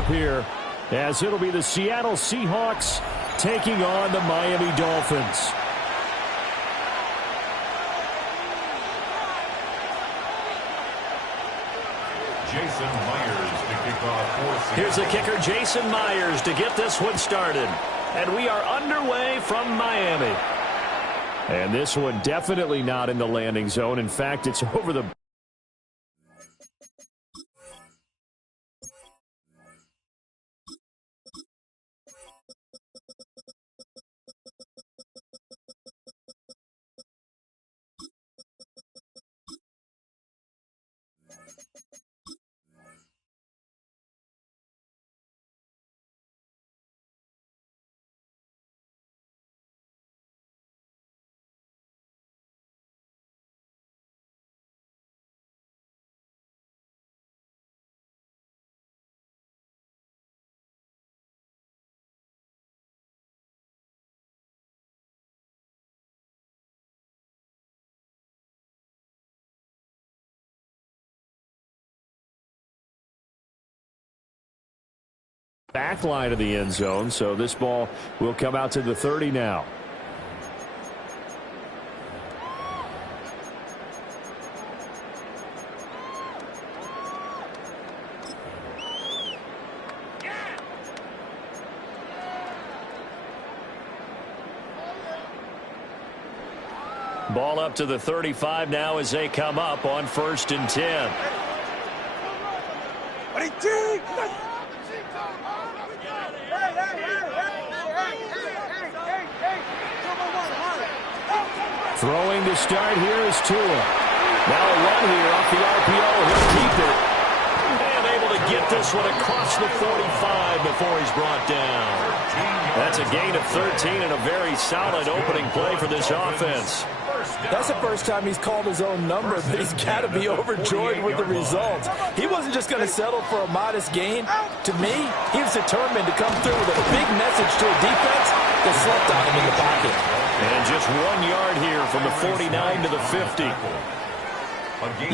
snap here, as it'll be the Seattle Seahawks taking on the Miami Dolphins. Jason Myers to kick off for Seattle. Here's the kicker, Jason Myers, to get this one started. And we are underway from Miami. And this one definitely not in the landing zone. In fact, it's over the... back line of the end zone, so this ball will come out to the 30 now. Ball up to the 35 now as they come up on 1st and 10. Throwing to start here is Tua. Now a run here off the RPO. He'll keep it. And able to get this one across the 45 before he's brought down. That's a gain of 13 and a very solid opening play for this offense. That's the first time he's called his own number, but he's got to be overjoyed with the results. He wasn't just going to settle for a modest gain. To me, he was determined to come through with a big message to a defense that slept on him in the pocket. And just 1 yard here from the 49 to the 50.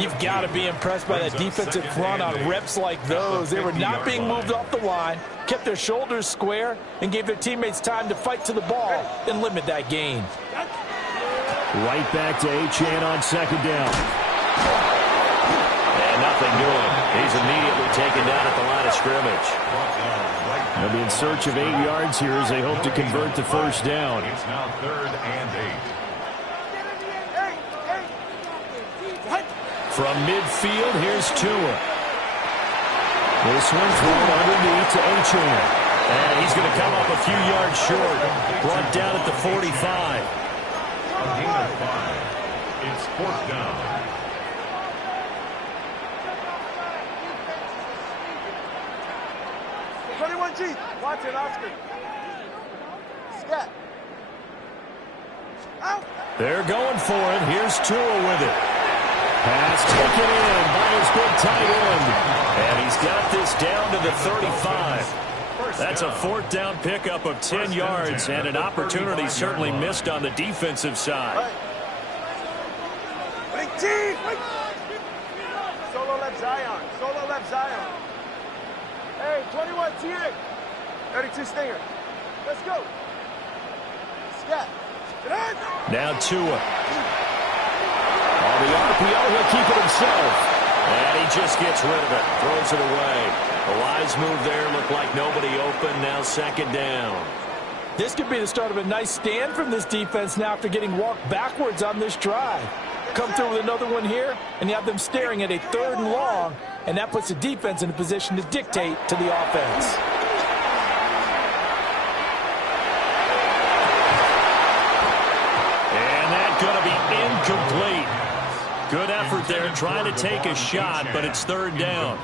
You've got to be impressed by that defensive front on reps like those. They were not being moved off the line, kept their shoulders square, and gave their teammates time to fight to the ball and limit that gain. Right back to Achane on 2nd down. And nothing doing. He's immediately taken down at the line of scrimmage. They'll be in search of 8 yards here as they hope to convert the 1st down. It's now 3rd and 8. From midfield, here's Tua. This one thrown underneath to Achane. And he's going to come up a few yards short. Brought down at the 45. A gain of 5. It's 4th down. Watch it, Oscar. Scat. Out. They're going for it. Here's Tua with it. Pass taken in by his big tight end. And he's got this down to the 35. That's a 4th down pickup of 10 yards and an opportunity certainly missed on the defensive side. Solo left Zion. Solo left Zion. Hey, 21 TX. 32 Stinger. Let's go. Scat. Now Tua. On the RPO, he'll keep it himself. And he just gets rid of it. Throws it away. A wise move there. Looked like nobody open. Now 2nd down. This could be the start of a nice stand from this defense now after getting walked backwards on this drive. Come through with another one here, and you have them staring at a 3rd and long, and that puts the defense in a position to dictate to the offense. Going to be incomplete. Good effort there trying to take a shot, but it's 3rd down.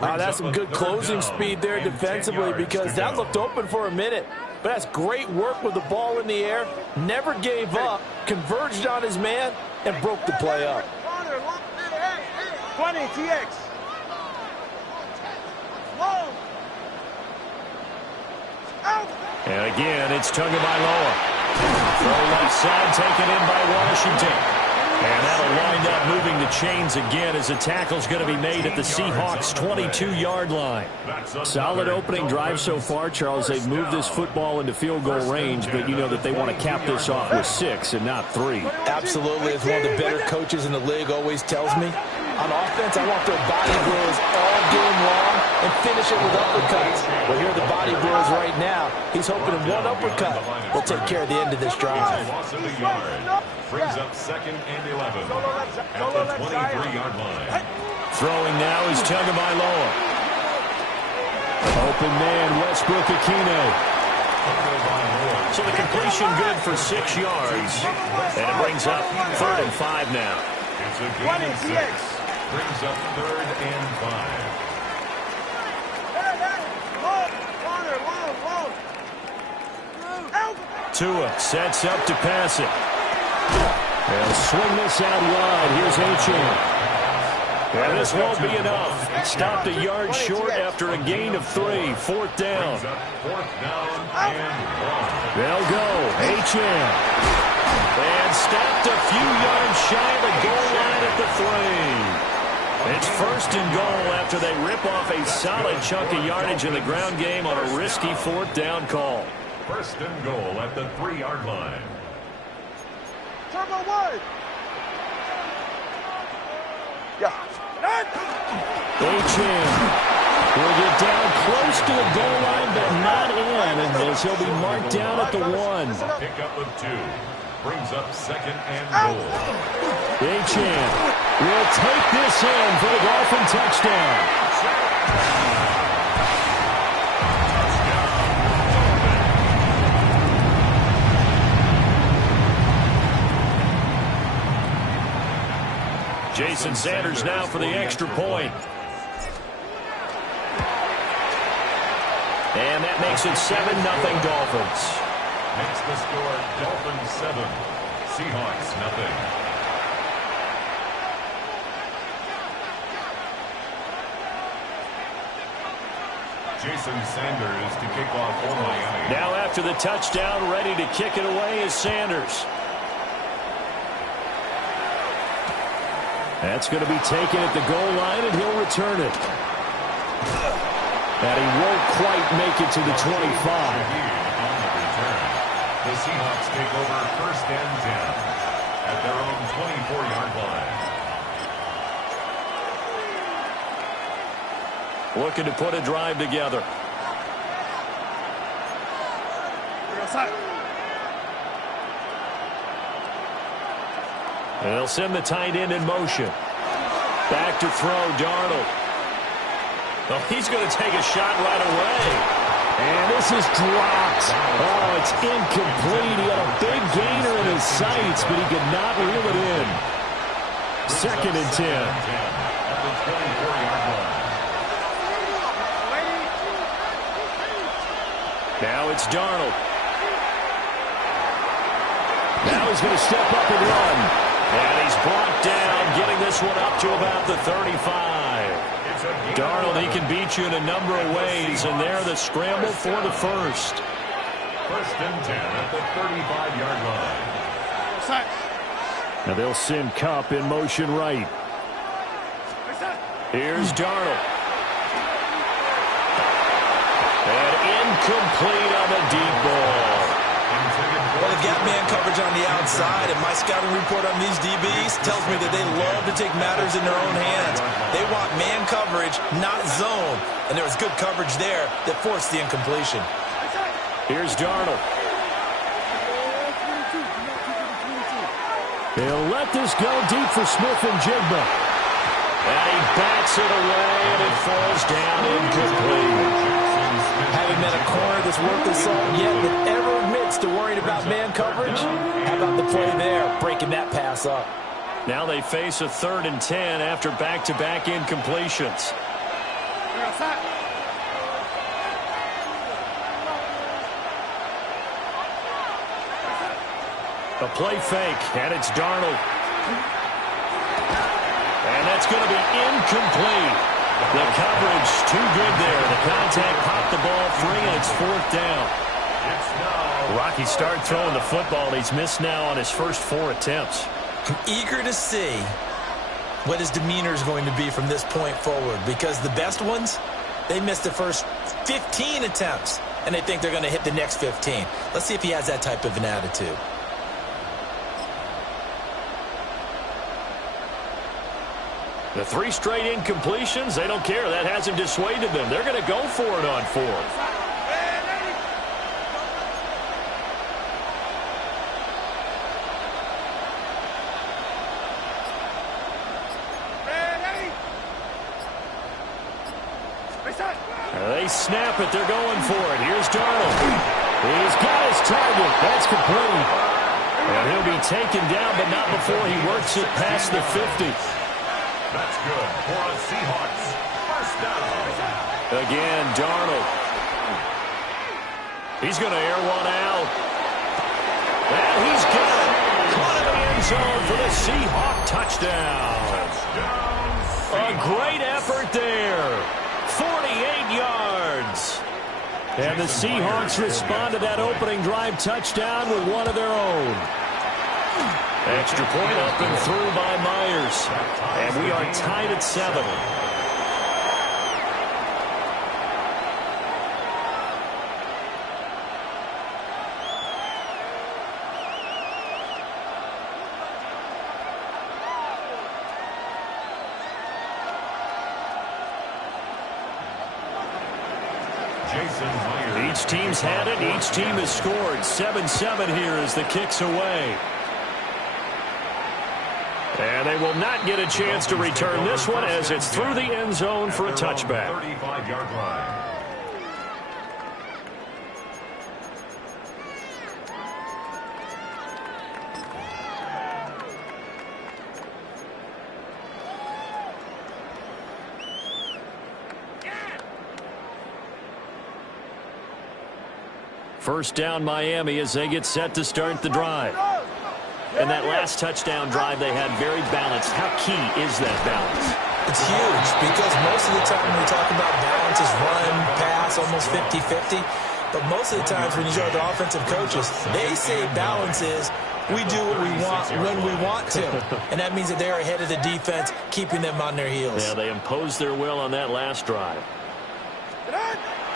That's some good closing speed there defensively because that looked open for a minute. But that's great work with the ball in the air. Never gave up, converged on his man, and broke the play up. 20 TX. And again, it's Tagovailoa. Throw left side taken in by Washington. And that'll wind up moving the chains again as the tackle's going to be made at the Seahawks' 22-yard line. Solid opening drive so far, Charles. They've moved this football into field goal range, but you know that they want to cap this off with 6 and not 3. Absolutely. As one of the better coaches in the league always tells me, on offense, I want their body blows all game long and finish it with uppercuts. Well, here are the body blows right now. He's hoping in one uppercut will take care of the end of this drive. Brings up 2nd and 11 at the 23-yard line. Throwing now is Tagovailoa. Open man, Westbrook Akine. So the completion good for 6 yards. And it brings up 3rd and 5 now. It's a gain of 6. Brings up 3rd and 5. Tua sets up to pass it. They'll swing this out wide. Here's Achane. And this won't be enough. Stopped a yard short after a gain of 3. 4th down. 4th down and 1. They'll go. Achane. And stopped a few yards shy of the goal line at the 3. It's 1st and goal after they rip off a solid chunk of yardage in the ground game on a risky 4th down call. 1st and goal at the 3-yard line. Turbo wide. Yeah. Achane will get down close to the goal line, but not in, as he'll be marked down at the 1. Pickup of 2. Brings up 2nd and goal. Achane will take this in for the Dolphin touchdown. Jason Sanders now for the extra point. And that makes it 7-0 Dolphins. Makes the score Dolphins 7, Seahawks 0. Jason Sanders to kick off for Miami. Now after the touchdown, ready to kick it away is Sanders. That's going to be taken at the goal line, and he'll return it. And he won't quite make it to the 25. On the return, the Seahawks take over 1st and 10 at their own 24-yard line. Looking to put a drive together. They'll send the tight end in motion. Back to throw, Darnold. Oh, he's going to take a shot right away. And this is dropped. Oh, it's incomplete. He had a big gainer in his sights, but he could not reel it in. 2nd and 10. At the 24-yard line. Now it's Darnold. Now he's going to step up and run. And he's brought down, getting this one up to about the 35. Darnold, he can beat you in a number of ways, and there the scramble for the 1st. 1st and 10 at the 35-yard line. Now they'll send Kupp in motion right. Here's Darnold. And incomplete on the deep ball. Well, they've got man coverage on the outside, and my scouting report on these DBs tells me that they love to take matters in their own hands. They want man coverage, not zone. And there was good coverage there that forced the incompletion. Here's Darnold. They'll let this go deep for Smith and Jigba. And he bats it away, and it falls down incomplete. Having met a corner that's worth the salt yet that ever admits to worrying about man coverage, how about the play there, breaking that pass up. Now they face a 3rd and 10 after back-to-back incompletions. A play fake, and it's Darnold. And that's going to be incomplete. The coverage too good there. The contact popped the ball free, and it's 4th down. Rocky start throwing the football. He's missed now on his first 4 attempts. I'm eager to see what his demeanor is going to be from this point forward, because the best ones, they missed the first 15 attempts, and they think they're going to hit the next 15. Let's see if he has that type of an attitude. The 3 straight incompletions, they don't care. That hasn't dissuaded them. They're going to go for it on 4th. They snap it. They're going for it. Here's Darnold. He's got his target. That's complete. And he'll be taken down, but not before he works it past the 50. That's good for a Seahawks first down. Again, Darnold. He's going to air one out. And he's got it. Caught in the end zone for the Seahawk touchdown. A great effort there. 48 yards. And the Seahawks respond to that opening drive touchdown with one of their own. Extra point up and through by Myers. And we are tied at 7. Each team's had it. Each team has scored. 7-7 here as the kick's away. And they will not get a chance to return this one as it's through the end zone for a touchback. 35-yard line. First down Miami as they get set to start the drive. And that last touchdown drive they had very balanced. How key is that balance? It's huge, because most of the time when we talk about balance is run, pass, almost 50-50. But most of the times when you go to the offensive coaches, they say balance is we do what we want when we want to. And that means that they're ahead of the defense, keeping them on their heels. Yeah, they imposed their will on that last drive.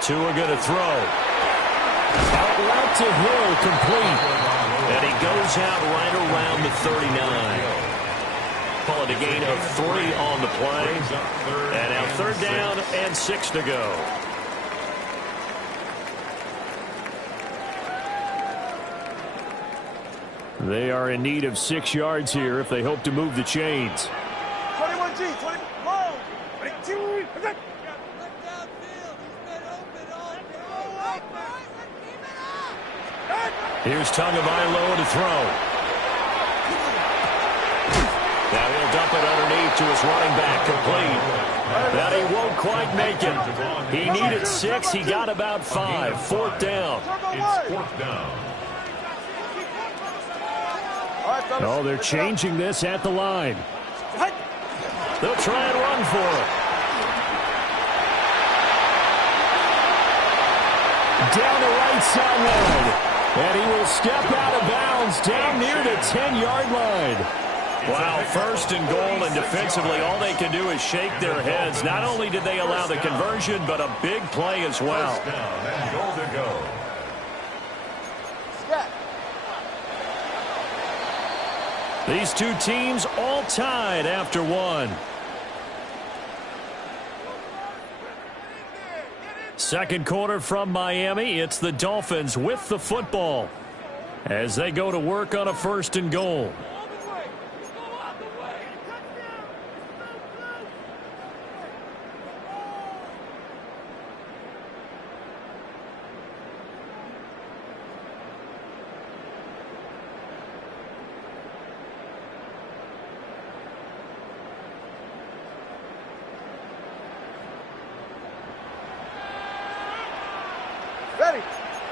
Tua going to throw. Out route to Hill, complete. And he goes out right around the 39. Call it a gain of 3 on the play. And now 3rd down and 6 to go. They are in need of 6 yards here if they hope to move the chains. 21G, 20, whoa, 22, Here's Tagovailoa to throw. Now he'll dump it underneath to his running back, complete. But he won't quite make it. He needed 6. He got about 5. 4th down. It's 4th down. Oh, they're changing this at the line. They'll try and run for it. Down the right sideline. And he will step out of bounds down near the 10-yard line. Wow, 1st and goal, and defensively all they can do is shake their heads. Not only did they allow the conversion, but a big play as well. First down and goal to go. These two teams all tied after 1. Second quarter from Miami. It's the Dolphins with the football as they go to work on a 1st and goal. ready,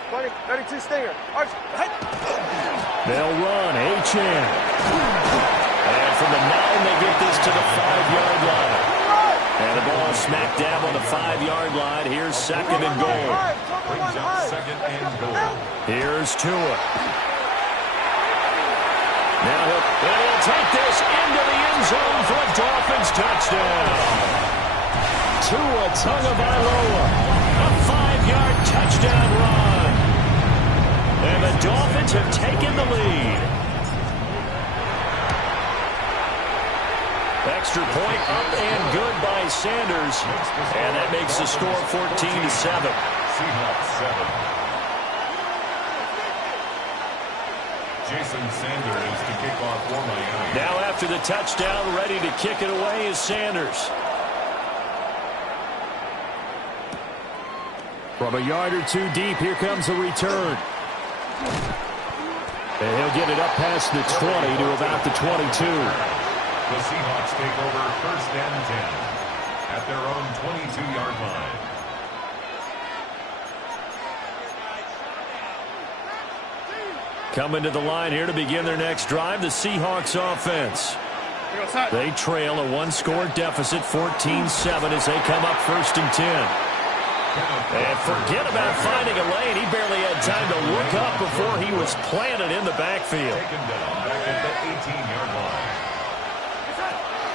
20, 32 stinger, arch, head. They'll run, Achane. And from the 9, they get this to the 5-yard line. And the ball smack dab on the 5-yard line. Here's 2nd and goal. Brings up 2nd and goal. Here's Tua. Now he'll take this into the end zone for a Dolphins touchdown. Tua Tagovailoa, a 5-yard touchdown run. And the Dolphins have taken the lead. Extra point up and good by Sanders. And that makes the score 14-7. Seahawks 7. Jason Sanders to kick off for Miami. Now after the touchdown, ready to kick it away is Sanders. From a yard or two deep, here comes the return. And he'll get it up past the 20 to about the 22. The Seahawks take over first and 10 at their own 22-yard line. Coming to the line here to begin their next drive, the Seahawks offense. They trail a one-score deficit, 14-7, as they come up first and 10. And forget about finding a lane. He barely had time to look up before he was planted in the backfield. Taken down back at the 18-yard line.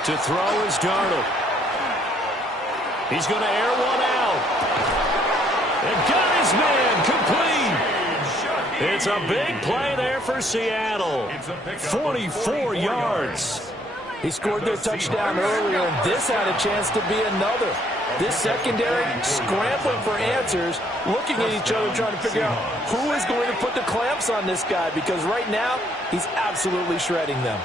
To throw is Darnold. He's going to air one out. And got his man complete. It's a big play there for Seattle. 44 yards. He scored their touchdown earlier, and this had a chance to be another. This secondary scrambling for answers, looking at each other, trying to figure out who is going to put the clamps on this guy, because right now he's absolutely shredding them.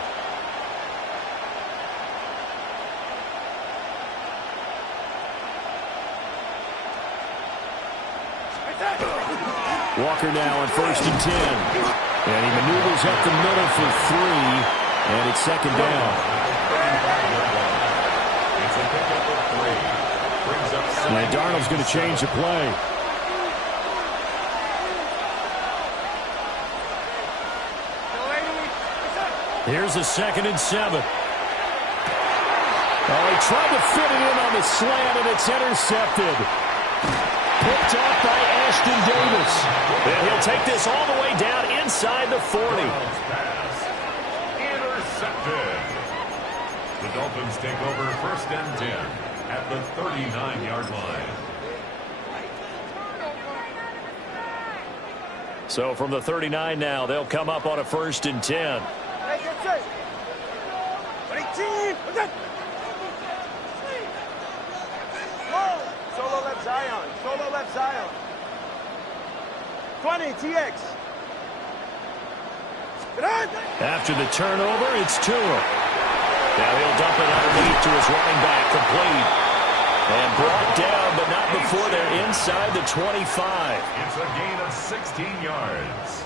Walker now on first and 10. And he maneuvers up the middle for 3. And it's second down. It's a pickup of 3. Brings up And Darnold's going to change the play. Here's a second and 7. Oh, he tried to fit it in on the slant, and it's intercepted. Picked off by Ashton Davis. And he'll take this all the way down inside the 40. Intercepted. The Dolphins take over first and 10 at the 39-yard line. So from the 39 now, they'll come up on a first and 10. Hey, get set. 18. Solo left Zion. Solo left Zion. 20, TX. After the turnover, it's Tua. Now he'll dump it underneath to his running back, complete. And brought down, but not before they're inside the 25. It's a gain of 16 yards.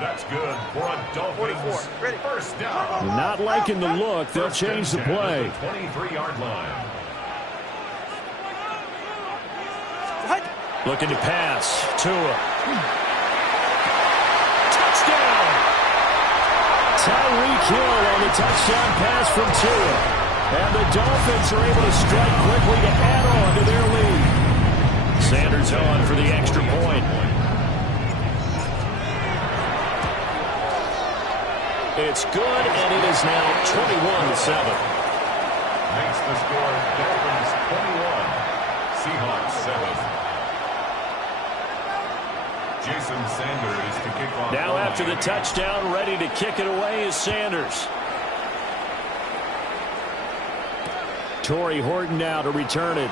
That's good for a Dolphins first down. Not liking the look. They'll change the play. 23-yard line. Looking to pass. Tua. Touchdown! Tyreek Hill on the touchdown pass from Tua. And the Dolphins are able to strike quickly to add on to their lead. Sanders on for the extra point. It's good, and it is now 21-7. Makes the score Dolphins 21, Seahawks 7. Jason Sanders to kick off. Now after the touchdown, ready to kick it away is Sanders. Torrey Horton now to return it.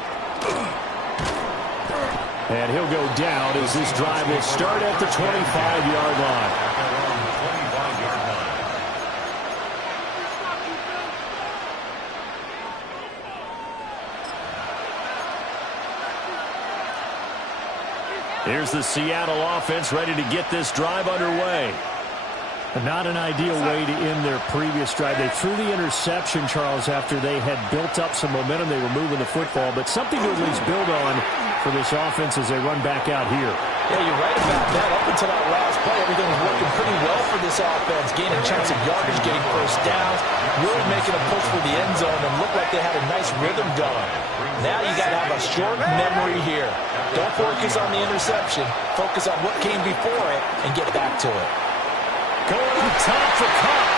And he'll go down as this drive will start at the 25-yard line. Here's the Seattle offense ready to get this drive underway. Not an ideal way to end their previous drive. They threw the interception, Charles, after they had built up some momentum. They were moving the football, but something to at least build on for this offense as they run back out here. Yeah, you're right about that. Up until that last play, everything was working pretty well for this offense. Gaining chunks of yardage, getting first downs, really making a push for the end zone, and looked like they had a nice rhythm going. Now you got to have a short memory here. Don't focus on the interception. Focus on what came before it and get back to it. Going up top for Cup.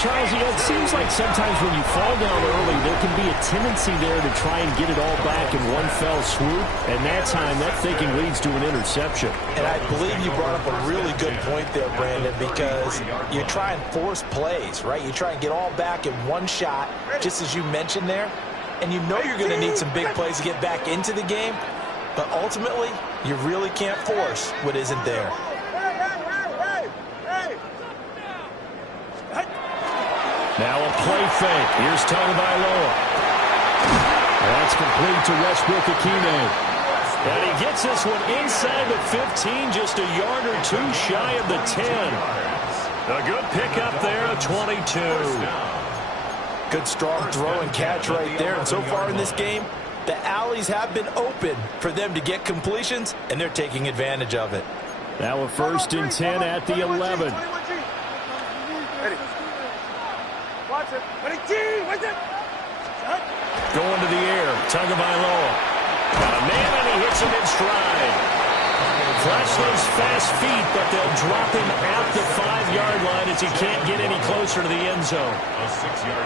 Charles, it seems like sometimes when you fall down early, there can be a tendency there to try and get it all back in one fell swoop. And that time, that thinking leads to an interception. And I believe you brought up a really good point there, Brandon, because you try and force plays, right? You try and get all back in one shot, just as you mentioned there. And you know you're going to need some big plays to get back into the game. But ultimately, you really can't force what isn't there. Now a play fake. Here's Tagovailoa. That's complete to Westbrook-Ikhine. And he gets this one inside the 15, just a yard or two shy of the 10. A good pickup there, a 22. Good strong throw and catch right there. And so far in this game, the alleys have been open for them to get completions, and they're taking advantage of it. Now a 1st and 10 at the 11. Going to the air, Tagovailoa. Got a man, and he hits him in stride. Flash those fast feet, but they'll drop him at the 5-yard line as he can't get any closer to the end zone.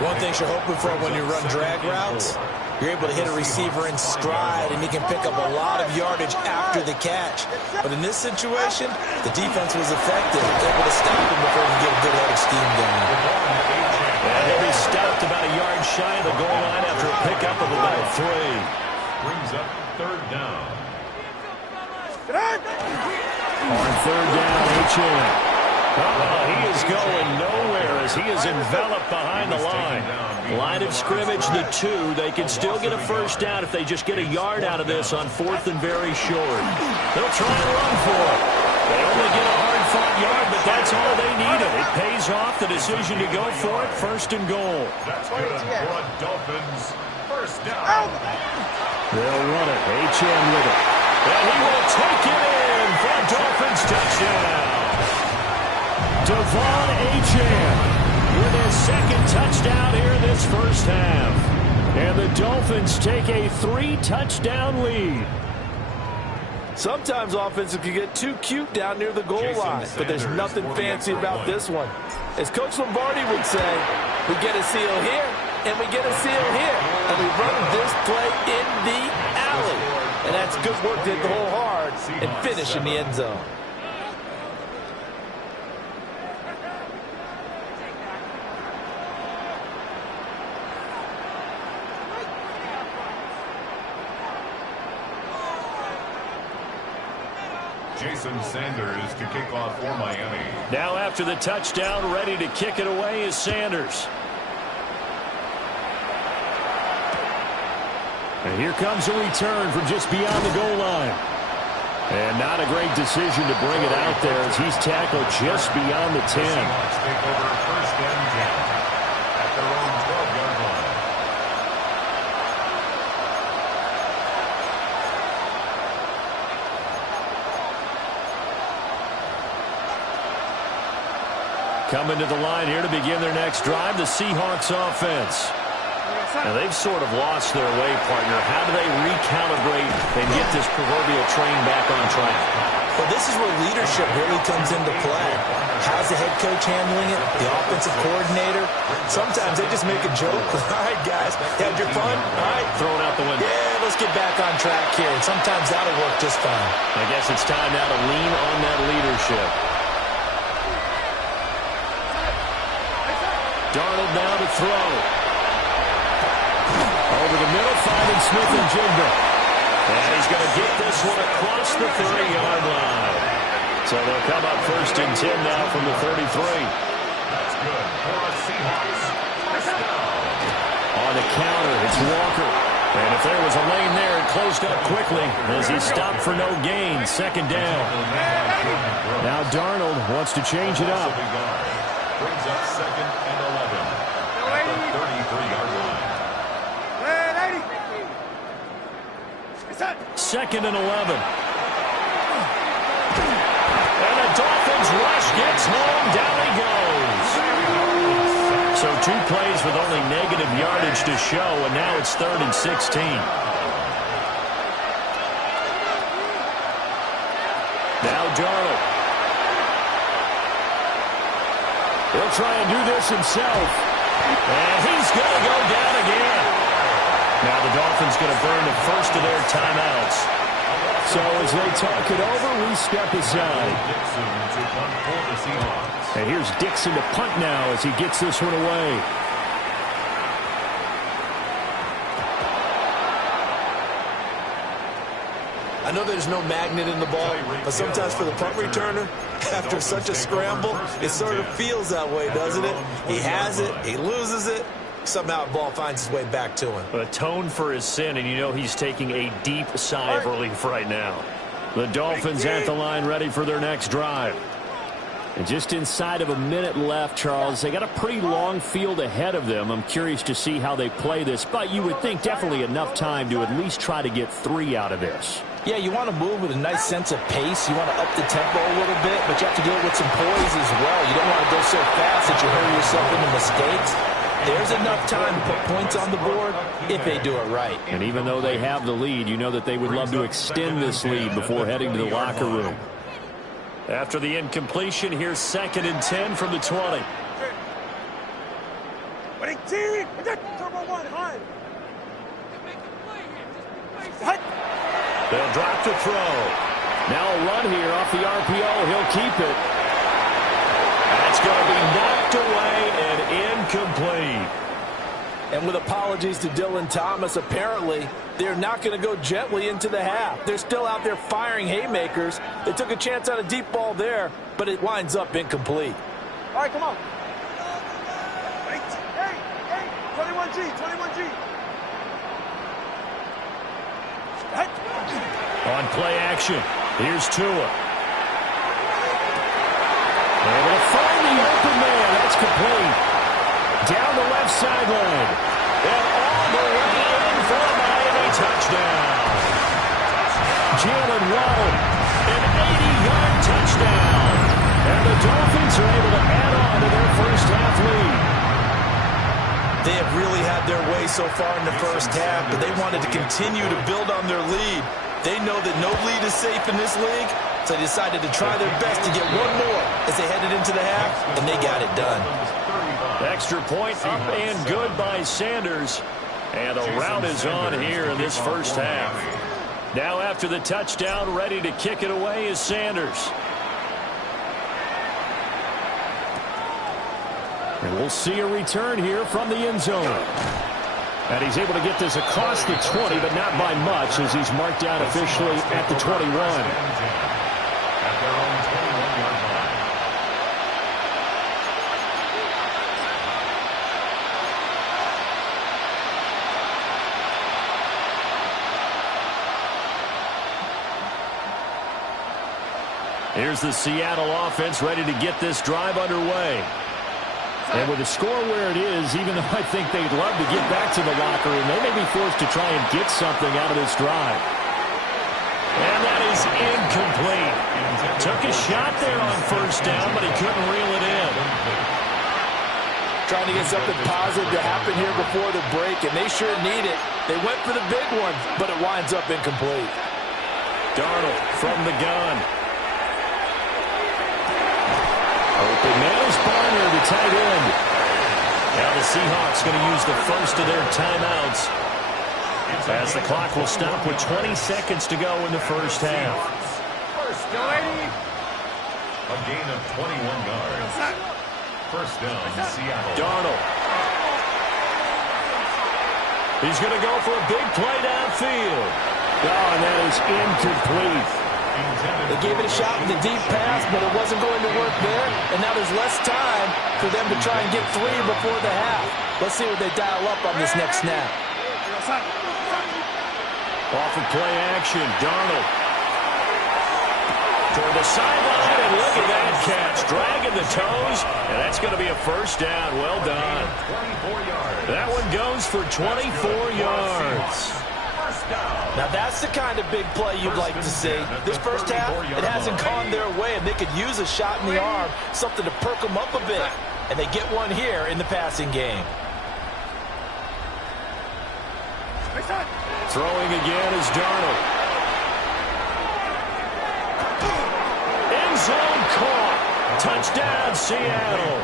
One thing you're hoping for when you run drag routes, you're able to hit a receiver in stride, and he can pick up a lot of yardage after the catch. But in this situation, the defense was effective, able to stop him before he could get a good head of steam going. And he'll be stopped about a yard shy of the goal line after a pickup of about 3. Brings up 3rd down. On 3rd down, H.M. He is going nowhere as he is enveloped behind the line. Line of scrimmage, the 2. They can still get a 1st down if they just get a yard out of this on 4th and very short. They'll try and run for it. They only get a hard-fought yard, but that's all they needed. It pays off the decision to go for it, 1st and goal. That's good for Dolphins. 1st down. They'll run it. H.M. with it. And he will take it in for a Dolphins touchdown. Devon Achane with his 2nd touchdown here in this 1st half. And the Dolphins take a 3-touchdown lead. Sometimes offenses can get too cute down near the goal line, but there's nothing fancy about this one. As Coach Lombardi would say, we get a seal here, and we get a seal here, and we run this play in the alley. And that's good work to hit the hole hard and finish in the end zone. Jason Sanders to kick off for Miami. Now after the touchdown, ready to kick it away is Sanders. And here comes a return from just beyond the goal line. And not a great decision to bring it out there as he's tackled just beyond the 10. The Seahawks take over 1st and 10 at their own 12-yard line. Coming to the line here to begin their next drive, the Seahawks offense. Now, they've sort of lost their way, partner. How do they recalibrate and get this proverbial train back on track? Well, this is where leadership really comes into play. How's the head coach handling it? The offensive coordinator? Sometimes they just make a joke. All right, guys, had your fun? All right. Throw it out the window. Yeah, let's get back on track here. And sometimes that'll work just fine. I guess it's time now to lean on that leadership. Darnold now to throw. Over the middle, finding Smith-Njigba. And he's going to get this one across the 30-yard line. So they'll come up 1st and 10 now from the 33. That's good for the Seahawks. On the counter, it's Walker. And if there was a lane there, it closed up quickly as he stopped for no gain. 2nd down. Now Darnold wants to change it up. Brings up 2nd and 11 at the 33-yard line. 2nd and 11. And the Dolphins rush gets home. Down he goes. So 2 plays with only negative yardage to show, and now it's 3rd and 16. Now Darnold. He'll try and do this himself. And he's going to go down again. Now the Dolphins going to burn the first of their timeouts. So as they talk it over, we step aside. And here's Dixon to punt now as he gets this one away. I know there's no magnet in the ball, but sometimes for the punt returner, after such a scramble, it sort of feels that way, doesn't it? He has it, he loses it, somehow the ball finds its way back to him. Atone for his sin, and you know he's taking a deep sigh of relief right now. The Dolphins at the line ready for their next drive. And just inside of a minute left, Charles. They got a pretty long field ahead of them. I'm curious to see how they play this, but you would think definitely enough time to at least try to get 3 out of this. Yeah, you want to move with a nice sense of pace. You want to up the tempo a little bit, but you have to do it with some poise as well. You don't want to go so fast that you hurry yourself into mistakes. There's enough time to put points on the board if they do it right. And even though they have the lead, you know that they would love to extend this lead before heading to the locker room. After the incompletion, here's 2nd and 10 from the 20. They'll drop to throw. Now a run here off the RPO. He'll keep it. That's going to be knocked away and incomplete. And with apologies to Dylan Thomas, apparently they're not going to go gently into the half. They're still out there firing haymakers. They took a chance on a deep ball there, but it winds up incomplete. All right, come on. Hey, 21G. On play action, here's Tua. Able to find the open man. That's complete. Down the left sideline. And all the way in for a Miami touchdown. Jalen Waddle, an 80-yard touchdown. And the Dolphins are able to add on to their first half lead. They have really had their way so far in the first half, but they wanted to continue to build on their lead. They know that no lead is safe in this league, so they decided to try their best to get one more as they headed into the half, and they got it done. Extra point up and good by Sanders. And a rout is on here in this first half. Now after the touchdown, ready to kick it away is Sanders. And we'll see a return here from the end zone. And he's able to get this across the 20, but not by much, as he's marked down officially at the 21. At their own 21-yard line. Here's the Seattle offense ready to get this drive underway. And with the score where it is, even though I think they'd love to get back to the locker room, they may be forced to try and get something out of this drive. And that is incomplete. Took a shot there on first down, but he couldn't reel it in. Trying to get something positive to happen here before the break, and they sure need it. They went for the big one, but it winds up incomplete. Darnold from the gun. Open man is Barner, the tight end. Now the Seahawks going to use the first of their timeouts as the clock will stop with 20 seconds to go in the first half. A gain of 21 yards. First down, Seattle. Darnold. He's going to go for a big play downfield. Oh, and that is incomplete. They gave it a shot with a deep pass, but it wasn't going to work there. And now there's less time for them to try and get 3 before the half. Let's see what they dial up on this next snap. Off of play action, Darnold. Toward the sideline, and look at that catch. Dragging the toes, and that's going to be a first down. Well done. 24 yards. That one goes for 24 yards. Now that's the kind of big play you'd like to see. This first half, it hasn't gone their way, and they could use a shot in the arm, something to perk them up a bit. And they get one here in the passing game. Throwing again is Darnold. End zone caught. Touchdown, Seattle.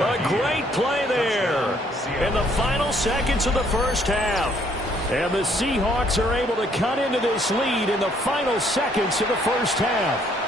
A great play there in the final seconds of the first half. And the Seahawks are able to cut into this lead in the final seconds of the first half.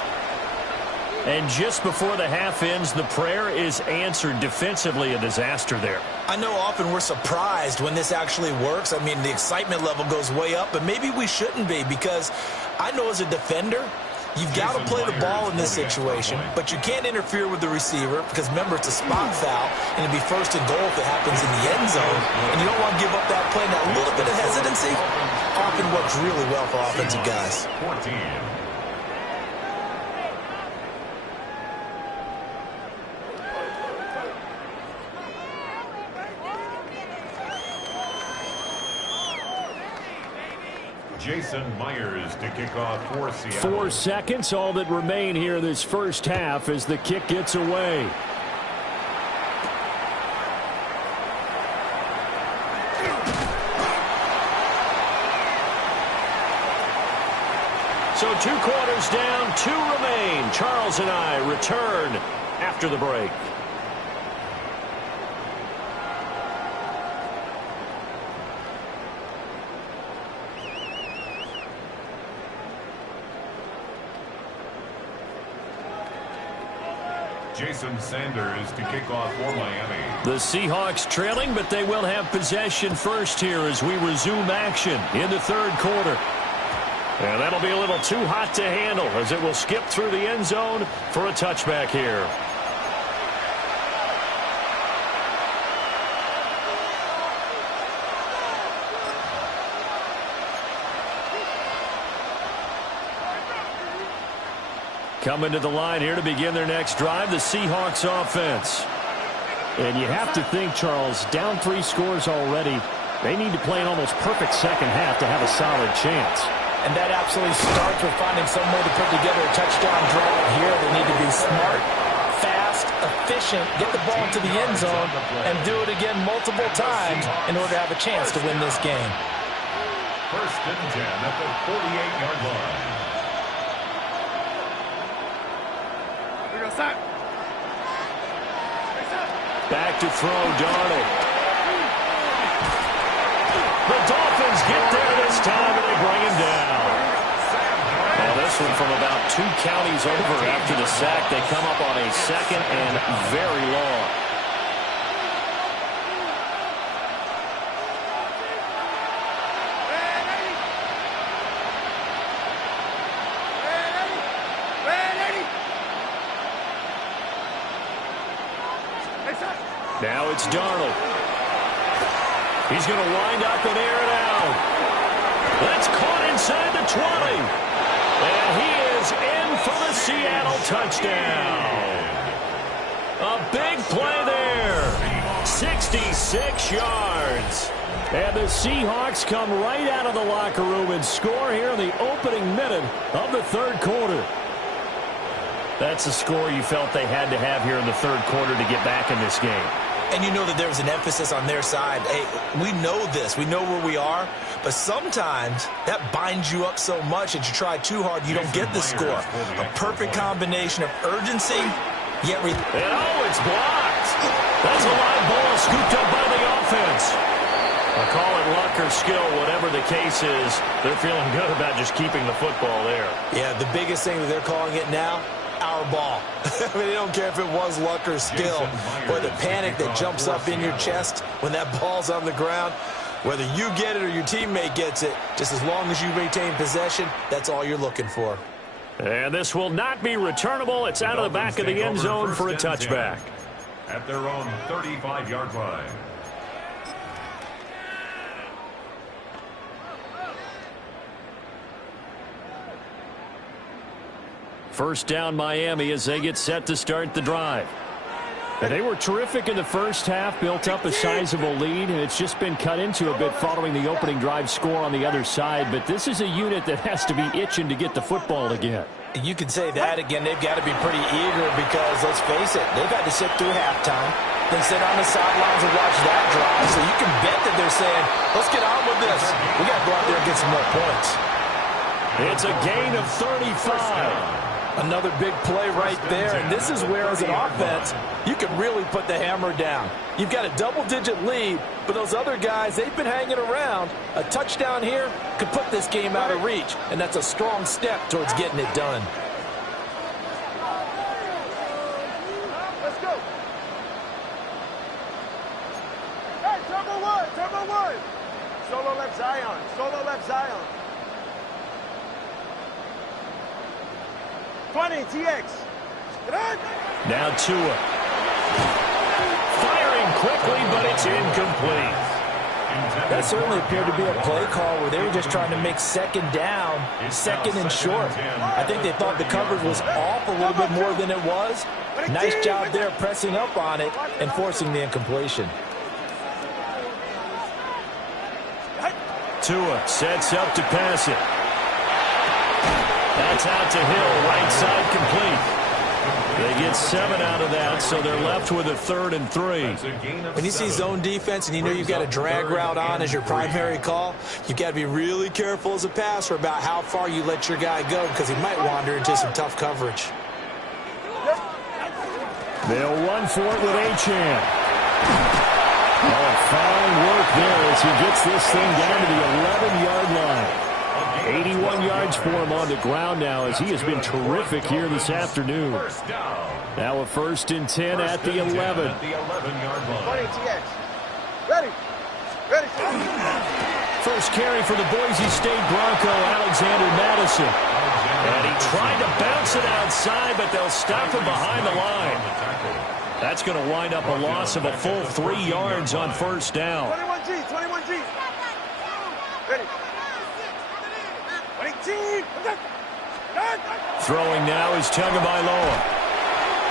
And just before the half ends, the prayer is answered. Defensively, a disaster there. I know often we're surprised when this actually works. I mean, the excitement level goes way up, but maybe we shouldn't be, because I know as a defender, you've got to play the ball in this situation, but you can't interfere with the receiver because, remember, it's a spot foul, and it'd be first and goal if it happens in the end zone, and you don't want to give up that play. Now, a little bit of hesitancy often works really well for offensive guys. 14. Jason Myers to kick off for Seattle. 4 seconds, all that remain here this first half as the kick gets away. So 2 quarters down, 2 remain. Charles and I return after the break. Jason Sanders to kick off for Miami. The Seahawks trailing, but they will have possession first here as we resume action in the third quarter. And that'll be a little too hot to handle as it will skip through the end zone for a touchback here. Coming to the line here to begin their next drive, the Seahawks offense. And you have to think, Charles, down 3 scores already. They need to play an almost perfect second half to have a solid chance. And that absolutely starts with finding some way to put together a touchdown drive here. They need to be smart, fast, efficient, get the ball to the end zone, and do it again multiple times in order to have a chance to win this game. First and 10 at the 48-yard line. Back to throw, Darnold. The Dolphins get there this time, and they bring him down. Well, this one from about 2 counties over after the sack. They come up on a second and very long. Now it's Darnold. He's going to wind up and air it out. That's caught inside the 20. And he is in for the Seattle touchdown. A big play there. 66 yards. And the Seahawks come right out of the locker room and score here in the opening minute of the third quarter. That's the score you felt they had to have here in the third quarter to get back in this game. And you know that there's an emphasis on their side. Hey, we know this. We know where we are. But sometimes that binds you up so much that you try too hard, you don't get the score. A perfect combination of urgency, yet... And it's blocked. That's a live ball scooped up by the offense. I call it luck or skill, whatever the case is. They're feeling good about just keeping the football there. Yeah, the biggest thing that they're calling it now, our ball. I mean, they don't care if it was luck or skill. Or the panic that jumps up in your chest when that ball's on the ground. Whether you get it or your teammate gets it, just as long as you maintain possession, that's all you're looking for. And this will not be returnable. It's out of the back of the end zone for a touchback. At their own 35-yard line. First down, Miami, as they get set to start the drive. And they were terrific in the first half, built up a sizable lead, and it's just been cut into a bit following the opening drive score on the other side. But this is a unit that has to be itching to get the football again. You could say that again. They've got to be pretty eager because, let's face it, they've had to sit through halftime, then sit on the sidelines and watch that drive. So you can bet that they're saying, let's get on with this. We got to go out there and get some more points. It's a gain of 35. Another big play right there, and this is where, as an offense, you can really put the hammer down. You've got a double-digit lead, but those other guys, they've been hanging around. A touchdown here could put this game out of reach, and that's a strong step towards getting it done. Let's go. Hey, turbo one. Solo left Zion. 20, TX. Now Tua. Firing quickly, but it's incomplete. That certainly appeared to be a play call where they were just trying to make second down, second and short. I think they thought the coverage was off a little bit more than it was. Nice job there pressing up on it and forcing the incompletion. Tua sets up to pass it. That's out to Hill, right side complete. They get 7 out of that, so they're left with a 3rd and 3. When you see zone defense and you know you've got a drag route on as your primary call, you've got to be really careful as a passer about how far you let your guy go because he might wander into some tough coverage. They'll run for it with Achane. Oh, fine work there as he gets this thing down to the 11-yard line. 81 yards for him on the ground now as he has been terrific here this afternoon. Now a 1st and 10 at the 11. 20, TX. Ready. First carry for the Boise State Bronco, Alexander Madison. And he tried to bounce it outside, but they'll stop him behind the line. That's going to wind up a loss of a full 3 yards on 1st down. 21G. Ready. Throwing now is Tagovailoa.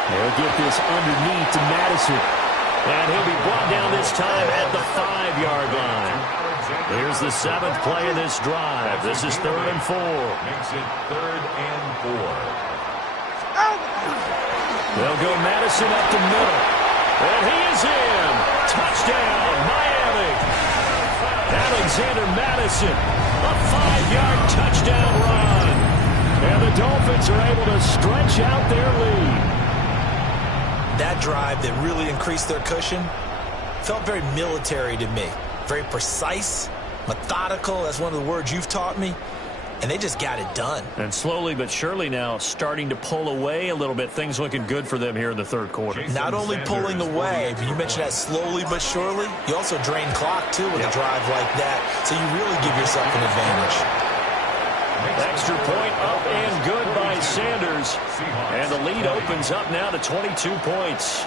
They'll get this underneath to Madison. And he'll be brought down this time at the 5-yard line. Here's the 7th play of this drive. This is 3rd and 4. Makes it 3rd and 4. They'll go Madison up the middle. And he is in. Touchdown, Miami. Alexander Madison, a 5-yard touchdown run. And the Dolphins are able to stretch out their lead. That drive that really increased their cushion felt very military to me. Very precise, methodical. That's one of the words you've taught me. And they just got it done. And slowly but surely now starting to pull away a little bit. Things looking good for them here in the 3rd quarter. Not only pulling away, but you mentioned that slowly but surely. You also drain clock, too, with a drive like that. So you really give yourself an advantage. Extra point up and good by Sanders. And the lead opens up now to 22 points.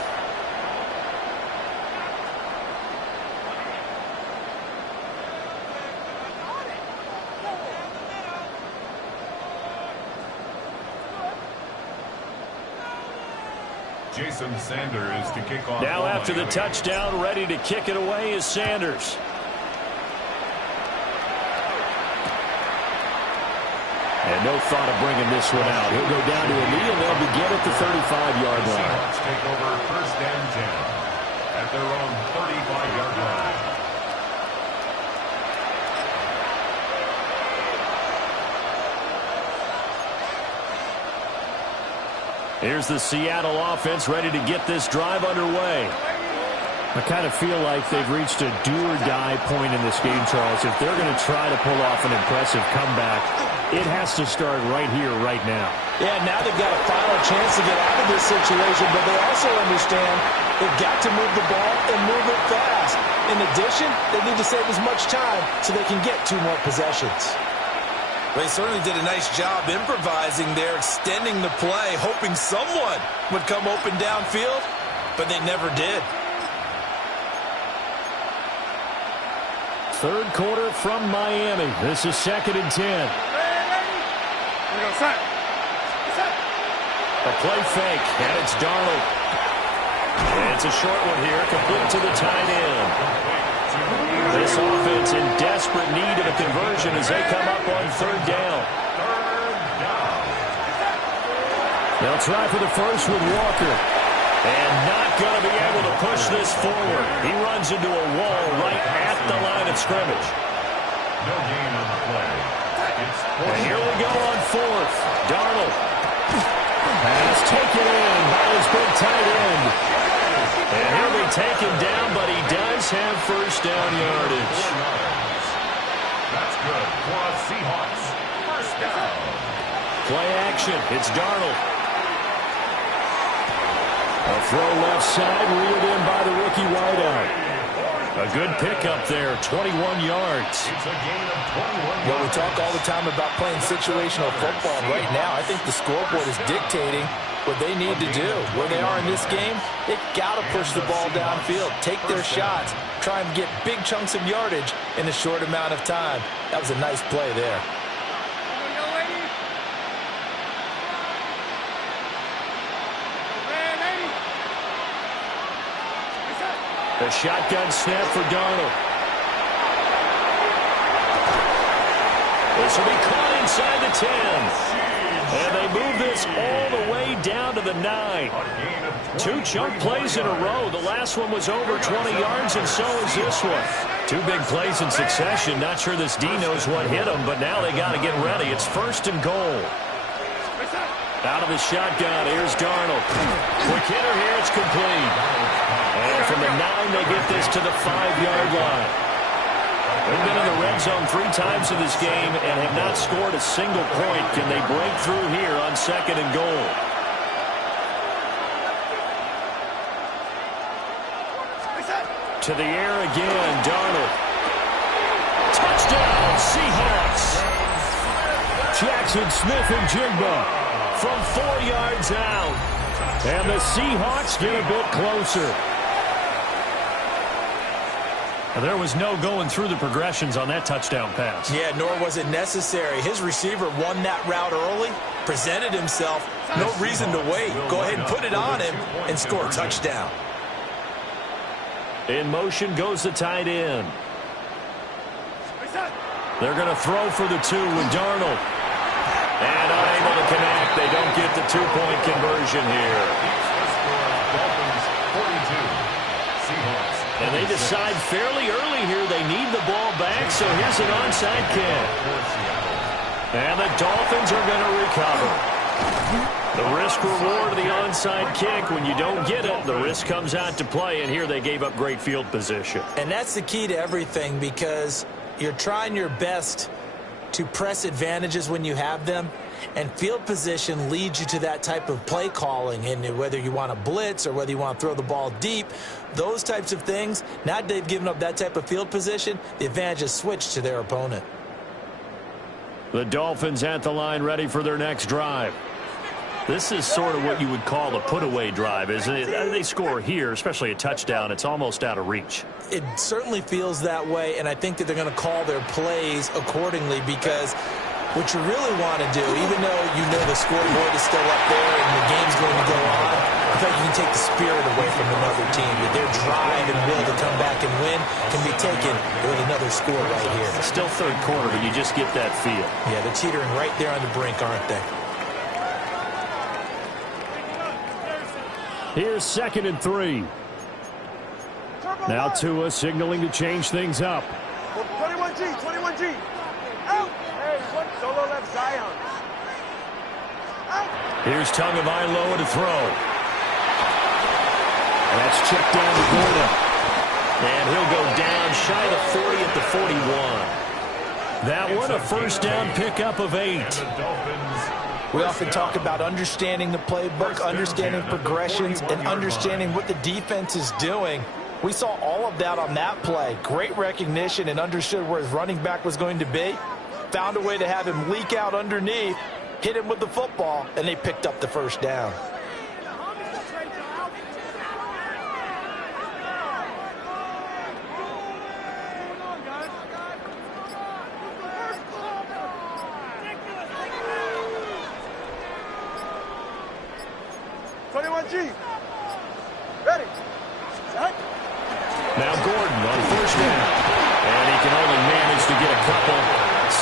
Jason Sanders to kick off. Now after the touchdown, ready to kick it away is Sanders. And no thought of bringing this one out. He'll go down to a knee, and they'll begin at the 35-yard line. Seahawks take over 1st and 10 at their own 35-yard line. Here's the Seattle offense ready to get this drive underway. I kind of feel like they've reached a do-or-die point in this game, Charles. If they're going to try to pull off an impressive comeback, it has to start right here, right now. Yeah, now they've got a final chance to get out of this situation, but they also understand they've got to move the ball and move it fast. In addition, they need to save as much time so they can get 2 more possessions. They certainly did a nice job improvising there, extending the play, hoping someone would come open downfield, but they never did. 3rd quarter from Miami. This is 2nd and 10. A play fake, and it's Darnold. And it's a short one here, complete to the tight end. This offense in desperate need of a conversion as they come up on 3rd down. They'll try for the first with Walker. And not going to be able to push this forward. He runs into a wall right at the line of scrimmage. No gain on the play. And here we go on 4th. Darnold. Pass taken in by his big tight end. And he'll be taken down, but he does have first down yardage. That's good for a Seahawks first down. Play action. It's Darnold. A throw left side, reeled in by the rookie wideout. A good pickup there, 21 yards. It's a gain of 21 Well, we yards. talk all the time about playing situational football. Right now, I think the scoreboard is dictating what they need to do. Where they are in this game, they've got to push the ball downfield, take their shots, try and get big chunks of yardage in a short amount of time. That was a nice play there. The shotgun snap for Darnold. This will be caught inside the 10. And they move this all the way down to the 9. 2 chunk plays in a row. The last one was over 20 yards, and so is this one. 2 big plays in succession. Not sure this D knows what hit him, but now they got to get ready. It's first and goal. Out of the shotgun, here's Darnold. Quick hitter here, it's complete. And from the 9, they get this to the 5-yard line. They've been in the red zone 3 times in this game and have not scored a single point. Can they break through here on second and goal? To the air again, Darnold. Touchdown, Seahawks. Jackson Smith and Jigba from 4 yards out. And the Seahawks get a bit closer. There was no going through the progressions on that touchdown pass. Yeah, nor was it necessary. His receiver won that route early, presented himself. No reason to wait. Go ahead and put it on him and score a touchdown. In motion goes the tight end. They're going to throw for the 2 with Darnold. And unable to connect. They don't get the 2-point conversion here. And they decide fairly early here they need the ball back, so here's an onside kick. And the Dolphins are going to recover. The risk-reward of the onside kick, when you don't get it, the risk comes out to play, and here they gave up great field position. And that's the key to everything, because you're trying your best to press advantages when you have them, and field position leads you to that type of play calling. And whether you want to blitz or whether you want to throw the ball deep, those types of things, now that they've given up that type of field position, the advantage is switched to their opponent. The Dolphins at the line, ready for their next drive. This is sort of what you would call a put-away drive, isn't it? They score here, especially a touchdown. It's almost out of reach. It certainly feels that way, and I think that they're going to call their plays accordingly, because what you really want to do, even though you know the scoreboard is still up there and the game's going to go on, I think you can take the spirit away from another team. That their drive and will to come back and win can be taken with another score right here. Still third quarter, but you just get that feel. Yeah, they're teetering right there on the brink, aren't they? Here's 2nd and 3. Now Tua signaling to change things up. 21G, 21G. Out. Hey, solo left Zion. Out. Here's Tagovailoa to throw. And that's checked down to Gordon. And he'll go down shy of the 40 at the 41. That one a first down pickup of 8. We often talk about understanding the playbook, understanding progressions, and understanding what the defense is doing. We saw all of that on that play. Great recognition and understood where his running back was going to be. Found a way to have him leak out underneath, hit him with the football, and they picked up the first down. Ready. Set. Now Gordon on first down. And he can only manage to get a couple.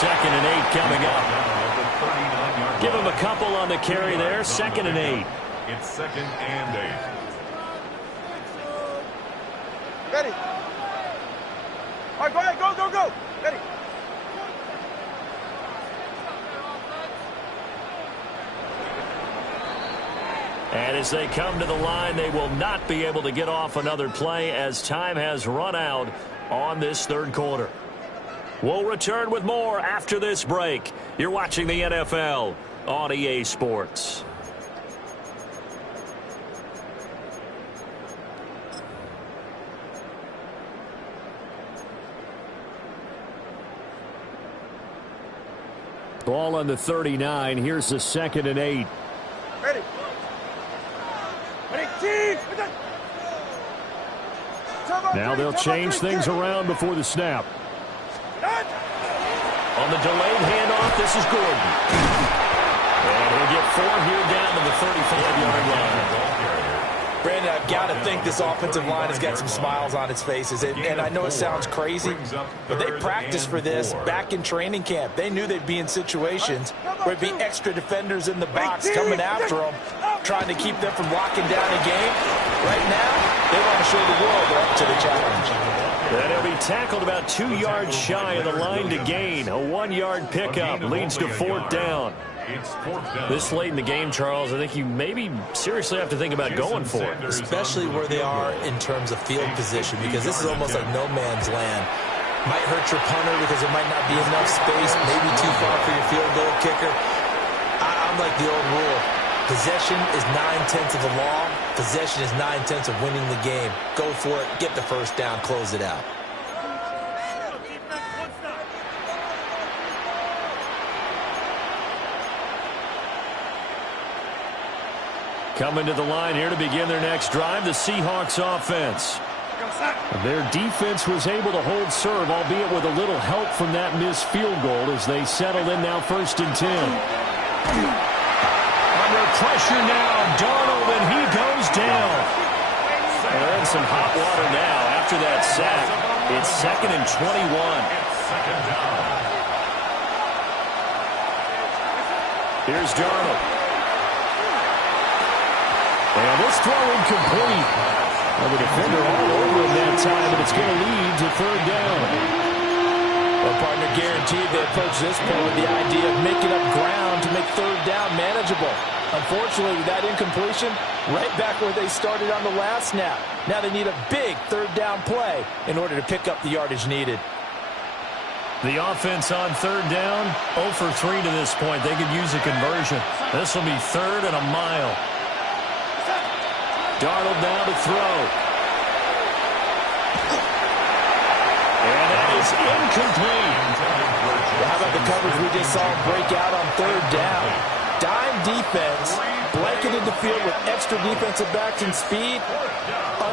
2nd and 8 coming up. Give him a couple on the carry there. 2nd and 8. It's 2nd and 8. Ready. All right, go ahead. Go, go, go. Ready. As they come to the line, they will not be able to get off another play as time has run out on this third quarter. We'll return with more after this break. You're watching the NFL on EA Sports. Ball on the 39. Here's the 2nd and 8. Ready. Ready, team. Now they'll change things around before the snap. On the delayed handoff, this is Gordon. And he'll get 4 here down to the 35-yard line. Brandon, I've got to think this offensive line has got some smiles on its faces. And I know it sounds crazy, but they practiced for this back in training camp. They knew they'd be in situations where it'd be extra defenders in the box coming after them, trying to keep them from locking down a game. Right now, they want to show the world they're up to the challenge. And he'll be tackled about 2 yards shy of the line to gain. A 1-yard pickup leads to 4th down. This late in the game, Charles, I think you maybe seriously have to think about going for it. Especially where they are in terms of field position, because this is almost like no man's land. Might hurt your punter because there might not be enough space, maybe too far for your field goal kicker. I'm like the old rule. Possession is 9/10 of the law. Possession is 9/10 of winning the game. Go for it, get the first down, close it out. Coming to the line here to begin their next drive, the Seahawks offense. Their defense was able to hold serve, albeit with a little help from that missed field goal as they settle in now 1st and 10. Under pressure now, Darnold, and he goes down. They're in some hot water now after that sack. It's 2nd and 21. Here's Darnold. And this throw incomplete. Well, the defender all over him that time, but it's going to lead to 3rd down. Well, partner, guaranteed they approach this point with the idea of making up ground to make 3rd down manageable. Unfortunately, with that incompletion, right back where they started on the last snap. Now they need a big 3rd down play in order to pick up the yardage needed. The offense on 3rd down, 0 for 3 to this point. They could use a conversion. This will be 3rd and a mile. Darnold now to throw. And that is incomplete. How about the coverage we just saw break out on 3rd down? Dime defense, blanketed the field with extra defensive backs and speed,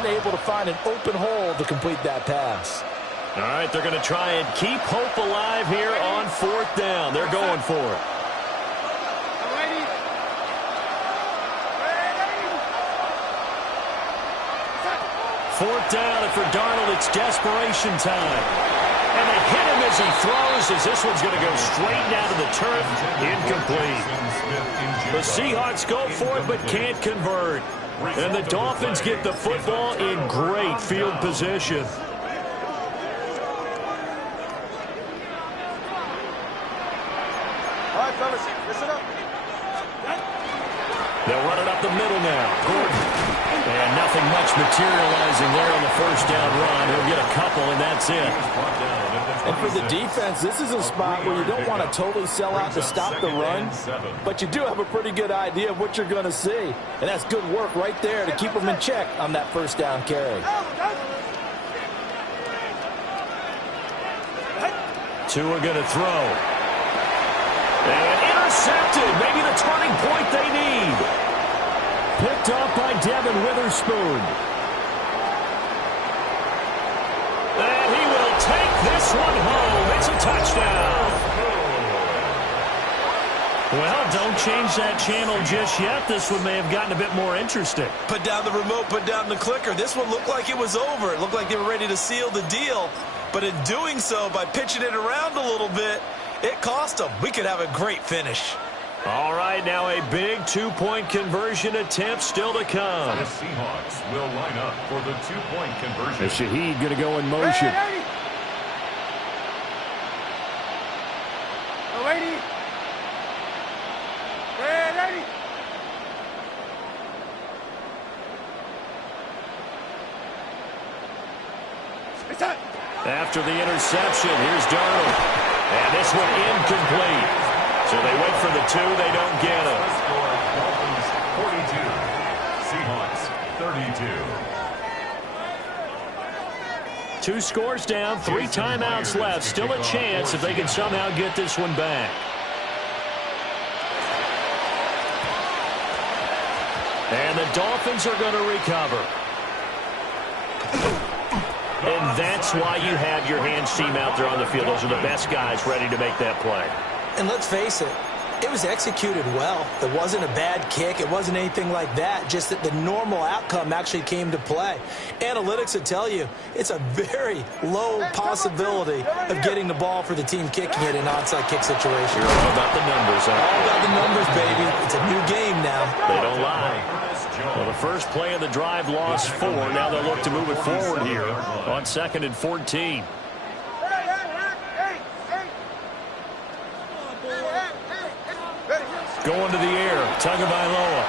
unable to find an open hole to complete that pass. All right, they're going to try and keep hope alive here on 4th down. They're going for it. 4th down, and for Darnold, it's desperation time. And they hit him as he throws, as this one's going to go straight down to the turf. Incomplete. The Seahawks go for it, but can't convert. And the Dolphins get the football in great field position. All right, fellas, listen up. They'll run it up the middle now. Gordon. And nothing much materializing there on the 1st down run. He'll get a couple, and that's it. And for the defense, this is a spot where you don't want to totally sell out to stop the run, but you do have a pretty good idea of what you're going to see. And that's good work right there to keep them in check on that 1st down carry. Tua going to throw. And intercepted. Maybe the turning point they need. Picked up by Devin Witherspoon. And he will take this one home. It's a touchdown. Well, don't change that channel just yet. This one may have gotten a bit more interesting. Put down the remote, put down the clicker. This one looked like it was over. It looked like they were ready to seal the deal. But in doing so, by pitching it around a little bit, it cost them. We could have a great finish. All right, now a big 2-point conversion attempt still to come. The Seahawks will line up for the 2-point conversion. And Shaheed going to go in motion. After the interception, here's Darnold. And this one incomplete. So they wait for the 2, they don't get it. Score, Dolphins 42, Seahawks 32. 2 scores down, 3 timeouts left. Still a chance if they can somehow get this one back. And the Dolphins are going to recover. And that's why you have your hands team out there on the field. Those are the best guys ready to make that play. And let's face it, it was executed well. It wasn't a bad kick. It wasn't anything like that. Just that the normal outcome actually came to play. Analytics will tell you it's a very low possibility of getting the ball for the team kicking it in an onside kick situation. You're all about the numbers, huh? All about the numbers, baby. It's a new game now. They don't lie. Well, the first play of the drive lost 4. Now they'll look to move it forward here on 2nd and 14. Going to the air. Tagovailoa.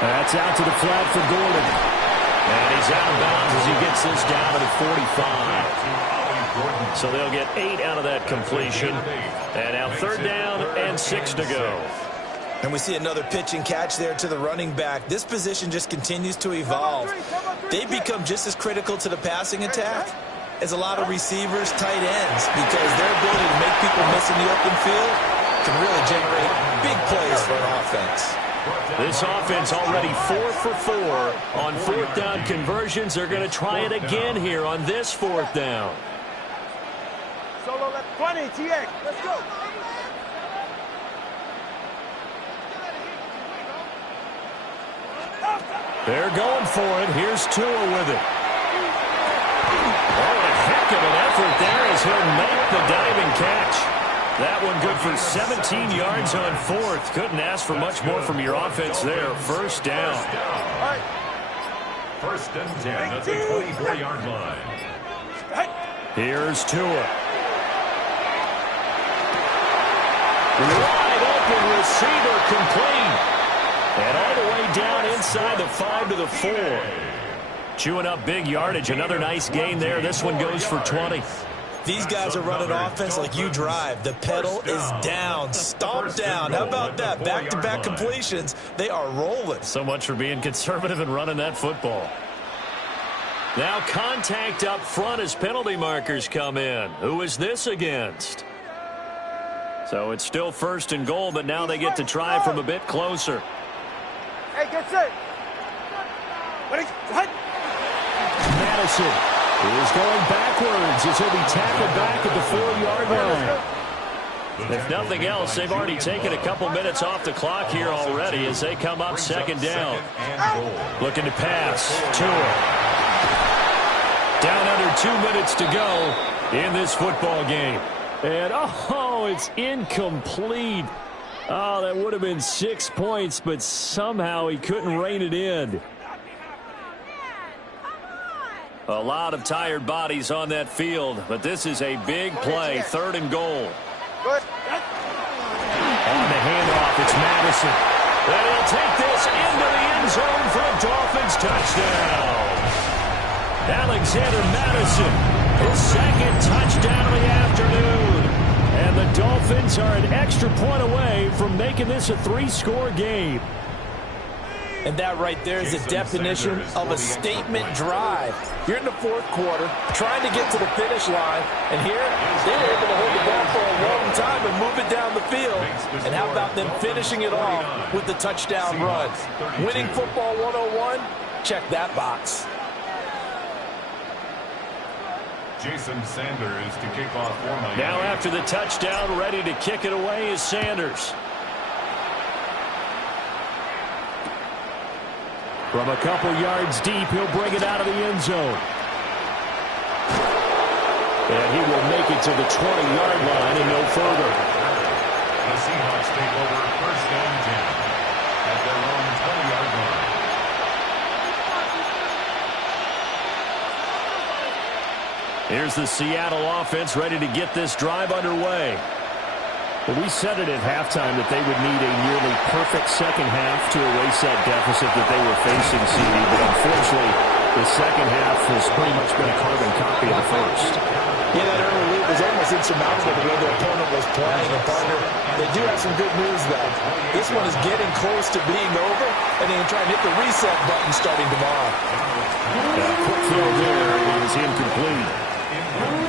That's out to the flat for Gordon. And he's out of bounds as he gets this down to the 45. So they'll get 8 out of that completion. And now 3rd down and 6 to go. And we see another pitch and catch there to the running back. This position just continues to evolve. They become just as critical to the passing attack as a lot of receivers, tight ends, because their ability to make people miss in the open field can really generate big plays for an offense. This offense already 4 for 4 on 4th down conversions. They're going to try it again here on this 4th down. Solo left 20, TX. Let's go. They're going for it. Here's Tua with it. Oh, a heck of an effort there as he'll make the diving catch. That one good for 17 yards on 4th. Couldn't ask for much more from your offense there. 1st down. 1st and 10 at the 24-yard line. Here's Tua. Wide open receiver complete. And all the way down inside the 5 to the 4. Chewing up big yardage. Another nice gain there. This one goes for 20. These guys are running offense like you drive. The pedal is down, stomped down. How about that? Back-to-back completions. They are rolling. So much for being conservative and running that football. Now contact up front as penalty markers come in. Who is this against? So it's still 1st and goal, but now they get to try from a bit closer. Hey, get set. What? Madison is going backwards as he'll be tackled back at the 4-yard line. If nothing else, they've already taken a couple minutes off the clock here already as they come up 2nd down. Looking to pass. Tua. Down under 2 minutes to go in this football game. And, oh, it's incomplete. Oh, that would have been 6 points, but somehow he couldn't rein it in. A lot of tired bodies on that field, but this is a big play. 3rd and goal. On the handoff, it's Madison. And he'll take this into the end zone for a Dolphins touchdown. Alexander Madison, his 2nd touchdown of the afternoon. And the Dolphins are an extra point away from making this a 3-score game. And that right there is the definition of a statement drive. You're in the 4th quarter, trying to get to the finish line, and here they were able to hold the ball for a long time and move it down the field. And how about them finishing it off with the touchdown run? Winning football 101, check that box. Jason Sanders to kick off for Miami. Now after the touchdown, ready to kick it away is Sanders. From a couple yards deep, he'll bring it out of the end zone. And he will make it to the 20-yard line and no further. The Seahawks take over 1st and 10 at their own 20-yard line. Here's the Seattle offense ready to get this drive underway. Well, we said it at halftime that they would need a nearly perfect second half to erase that deficit that they were facing, CD. But unfortunately, The second half has pretty much been a carbon copy of the first. Yeah, that early lead was almost insurmountable the way their opponent was playing. And partner, they do have some good news, though. This one is getting close to being over, and they can try and hit the reset button starting tomorrow. Quick throw there is incomplete.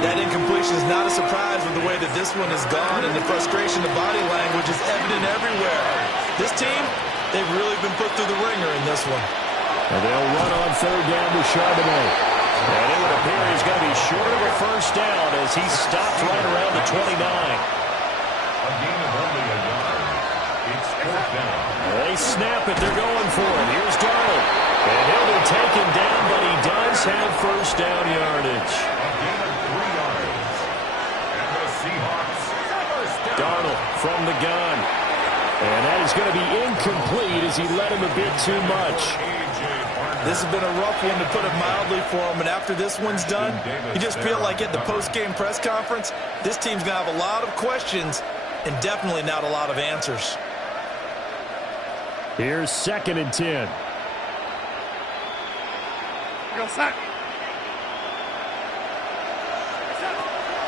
That incompletion is not a surprise with the way that this one has gone, and the frustration of body language is evident everywhere. This team, they've really been put through the ringer in this one. And they'll run on third down to Charbonnet. And it would appear he's going to be short of a first down as he stopped right around the 29. A gain of only a yard. It's fourth down. They snap it. They're going for it. Here's Darnold. And he'll be taken down, but he does have first down yardage. A gain of 3 yards. And the Seahawks first down. Darnold from the gun. And that is going to be incomplete as he led him a bit too much. This has been a rough one, to put it mildly, for him. And after this one's done, you just feel like at the post-game press conference, this team's going to have a lot of questions and definitely not a lot of answers. Here's 2nd and 10.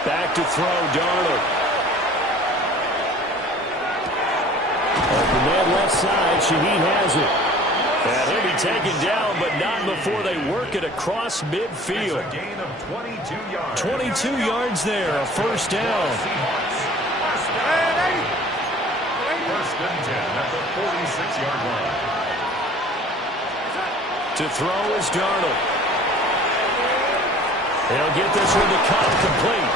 Back to throw, Darnold. Open man left side, Shaheed has it. And he'll be taken down, but not before they work it across midfield. It's a gain of 22 yards. 22 yards there, a first down. First down. First and 10 at the 46-yard line. To throw is Darnold. They'll get this one to come complete.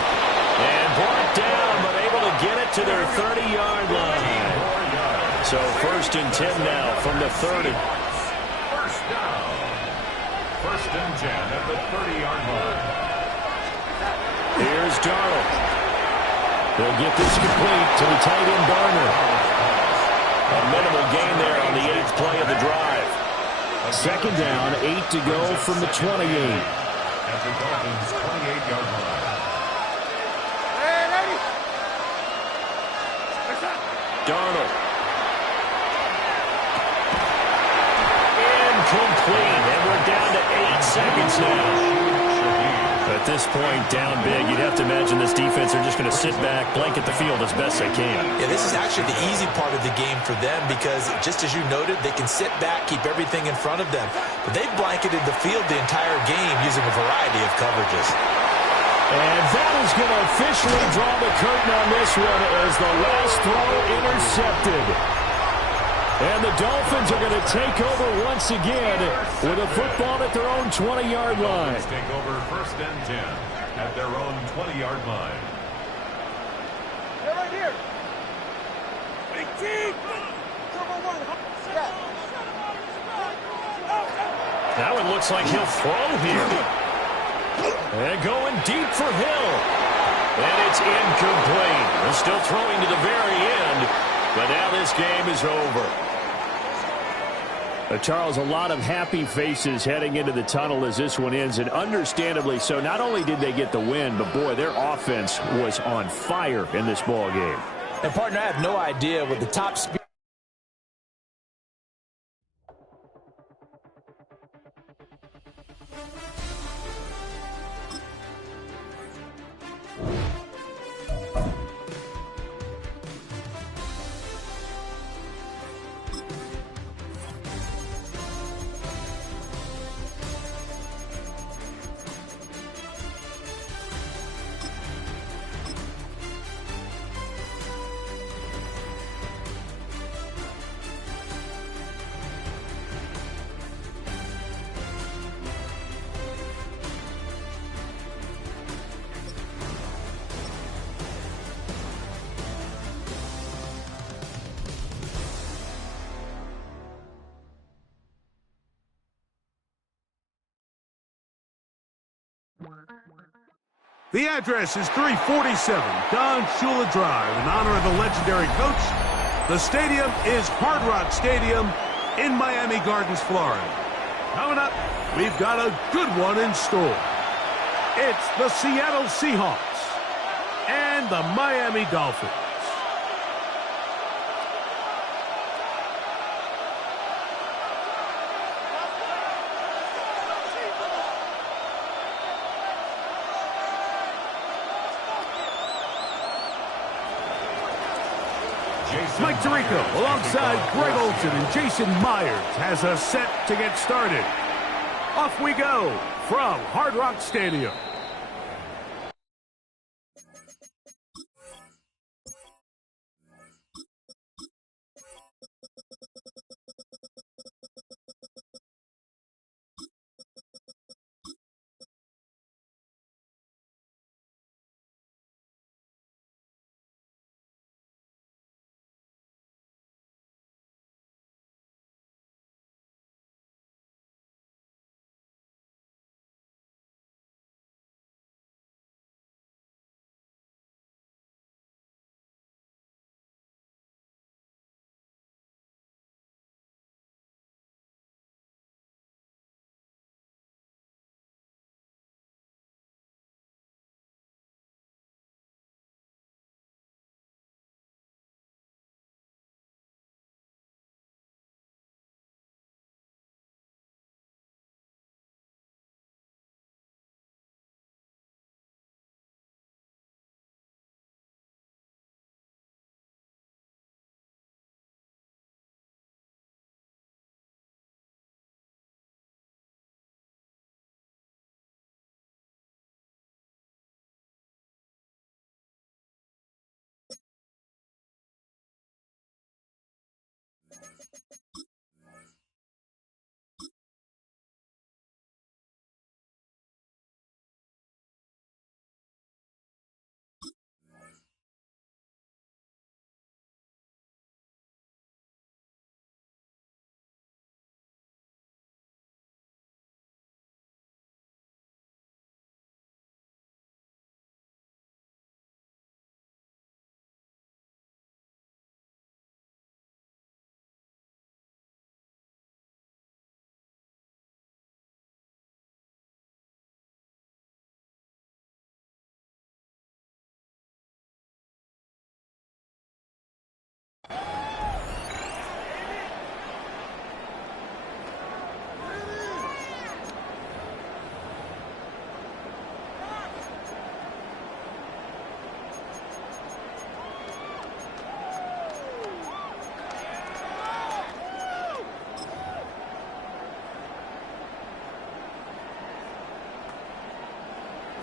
And brought down, but able to get it to their 30-yard line. So 1st and 10 now from the 30. First down. First and 10 at the 30-yard line. Here's Darnold. They'll get this complete to the tight end Garner. A minimal gain there on the 8th play of the drive. 2nd down, 8 to go from the 28. At the Dolphins' 28-yard line. Darnold. Incomplete, and we're down to 8 seconds now. At this point, down big, you'd have to imagine this defense are just going to sit back, blanket the field as best they can. Yeah, this is actually the easy part of the game for them because, just as you noted, they can sit back, keep everything in front of them. But they've blanketed the field the entire game using a variety of coverages. And that is going to officially draw the curtain on this one as the last throw intercepted. And the Dolphins are going to take over once again with a football at their own 20-yard line. Take over 1st and 10 at their own 20-yard line. They're right here. 18. Turbo 1. Step. Now it looks like he'll throw here. And going deep for Hill. And it's incomplete. They're still throwing to the very end. But now this game is over. Charles, a lot of happy faces heading into the tunnel as this one ends, and understandably so. Not only did they get the win, but, boy, their offense was on fire in this ball game. And, partner, I have no idea with the top speed. The address is 347 Don Shula Drive in honor of the legendary coach. The stadium is Hard Rock Stadium in Miami Gardens, Florida. Coming up, we've got a good one in store. It's the Seattle Seahawks and the Miami Dolphins. Mike Tirico, alongside Greg Olson and Jason Myers, has us set to get started. Off we go from Hard Rock Stadium.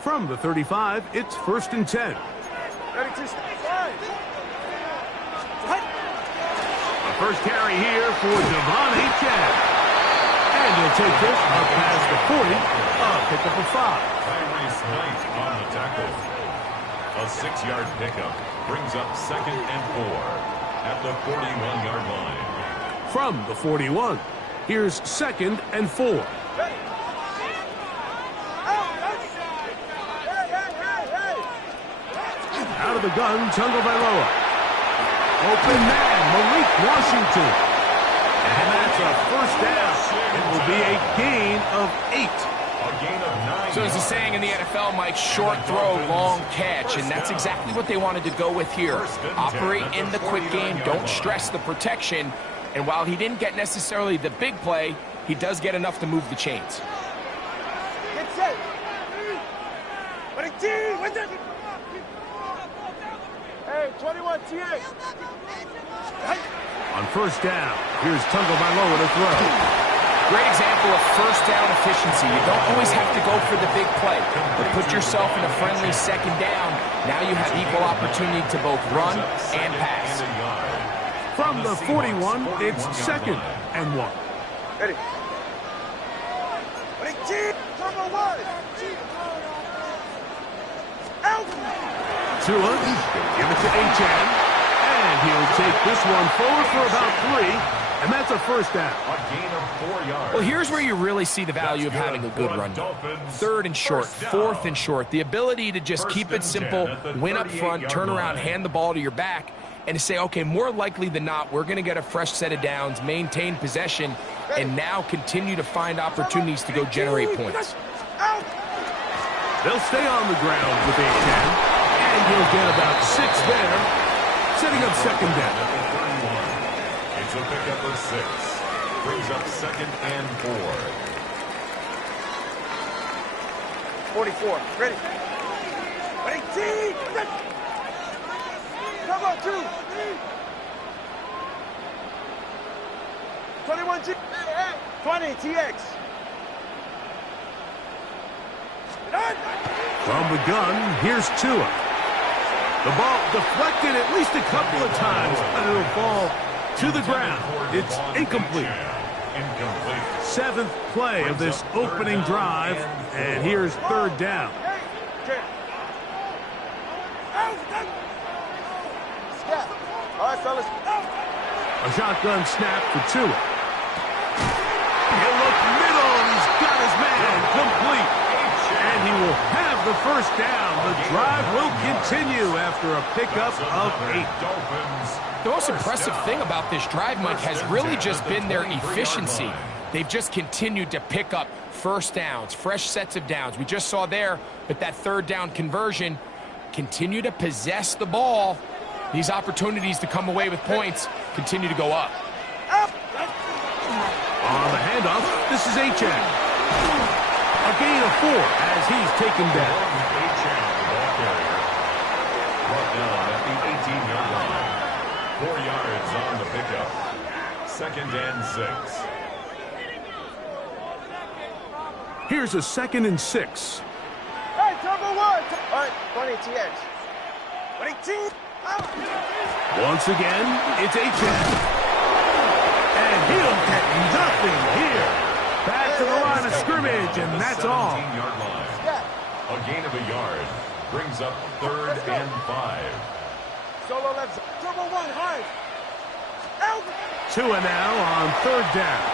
From the 35, it's 1st and 10. Ready to start. A first carry here for Devon Achane. And he'll take this up past the 40, a pickup of 5. Tyrese Knight on the tackle. A 6-yard pickup brings up 2nd and 4 at the 41-yard line. From the 41, here's 2nd and 4. Out of the gun, Tagovailoa. Open man, Malik Washington. And that's a first down. It will be a gain of 8. A gain of 9. So as the saying in the NFL, Mike, short throw, long catch. And that's exactly what they wanted to go with here. Operate in the quick game. Don't stress the protection. And while he didn't get necessarily the big play, he does get enough to move the chains. Get set. Hey, 21 TA. On first down, here's Tagovailoa to throw. Great example of first down efficiency. You don't always have to go for the big play, but put yourself in a friendly second down. Now you have equal opportunity to both run and pass. From the 41, it's 2nd and 1. Ready. Number 1. Out. Tua, give it to Achane, and he'll take this one forward for about 3, and that's a first down. A gain of 4 yards. Well, here's where you really see the value of having a good run. 3rd and short, 4th and short. The ability to just keep it simple, win up front, turn around, hand the ball to your back, and to say, okay, more likely than not, we're going to get a fresh set of downs, maintain possession, and now continue to find opportunities to go generate points. They'll stay on the ground with Achane, and he'll get about 6 there, setting up 2nd down. It's a pickup of 6. Brings up 2nd and 4. 44. Ready. Ready, team. Come on, 2. 21 T. 20 TX. From the gun, here's Tua. The ball deflected at least a couple of times, and it'll fall to the ground. It's incomplete. Seventh play of this opening drive, and here's third down. All right, fellas. A shotgun snap for Tua. He'll look middle, and he's got his man complete. And he will have the first down. The drive will continue after a pickup of 8. The most impressive thing about this drive, Mike, has really just been their efficiency. They've just continued to pick up first downs, fresh sets of downs. We just saw there with that third down conversion, continue to possess the ball. These opportunities to come away with points continue to go up. On the handoff, this is H.N. A gain of 4 as he's taken down. Brought down at the 18-yard line. 4 yards on the pickup. 2nd and 6. Here's a 2nd and 6. Hey, turbo 1. All right, 20 TX. 22. Once again, it's H.N. And he'll get nothing here. Back to the line of scrimmage, and that's all. 17-yard line. A gain of a yard brings up 3rd and 5. Solo left. Turbo 1, hard. Tua now on third down.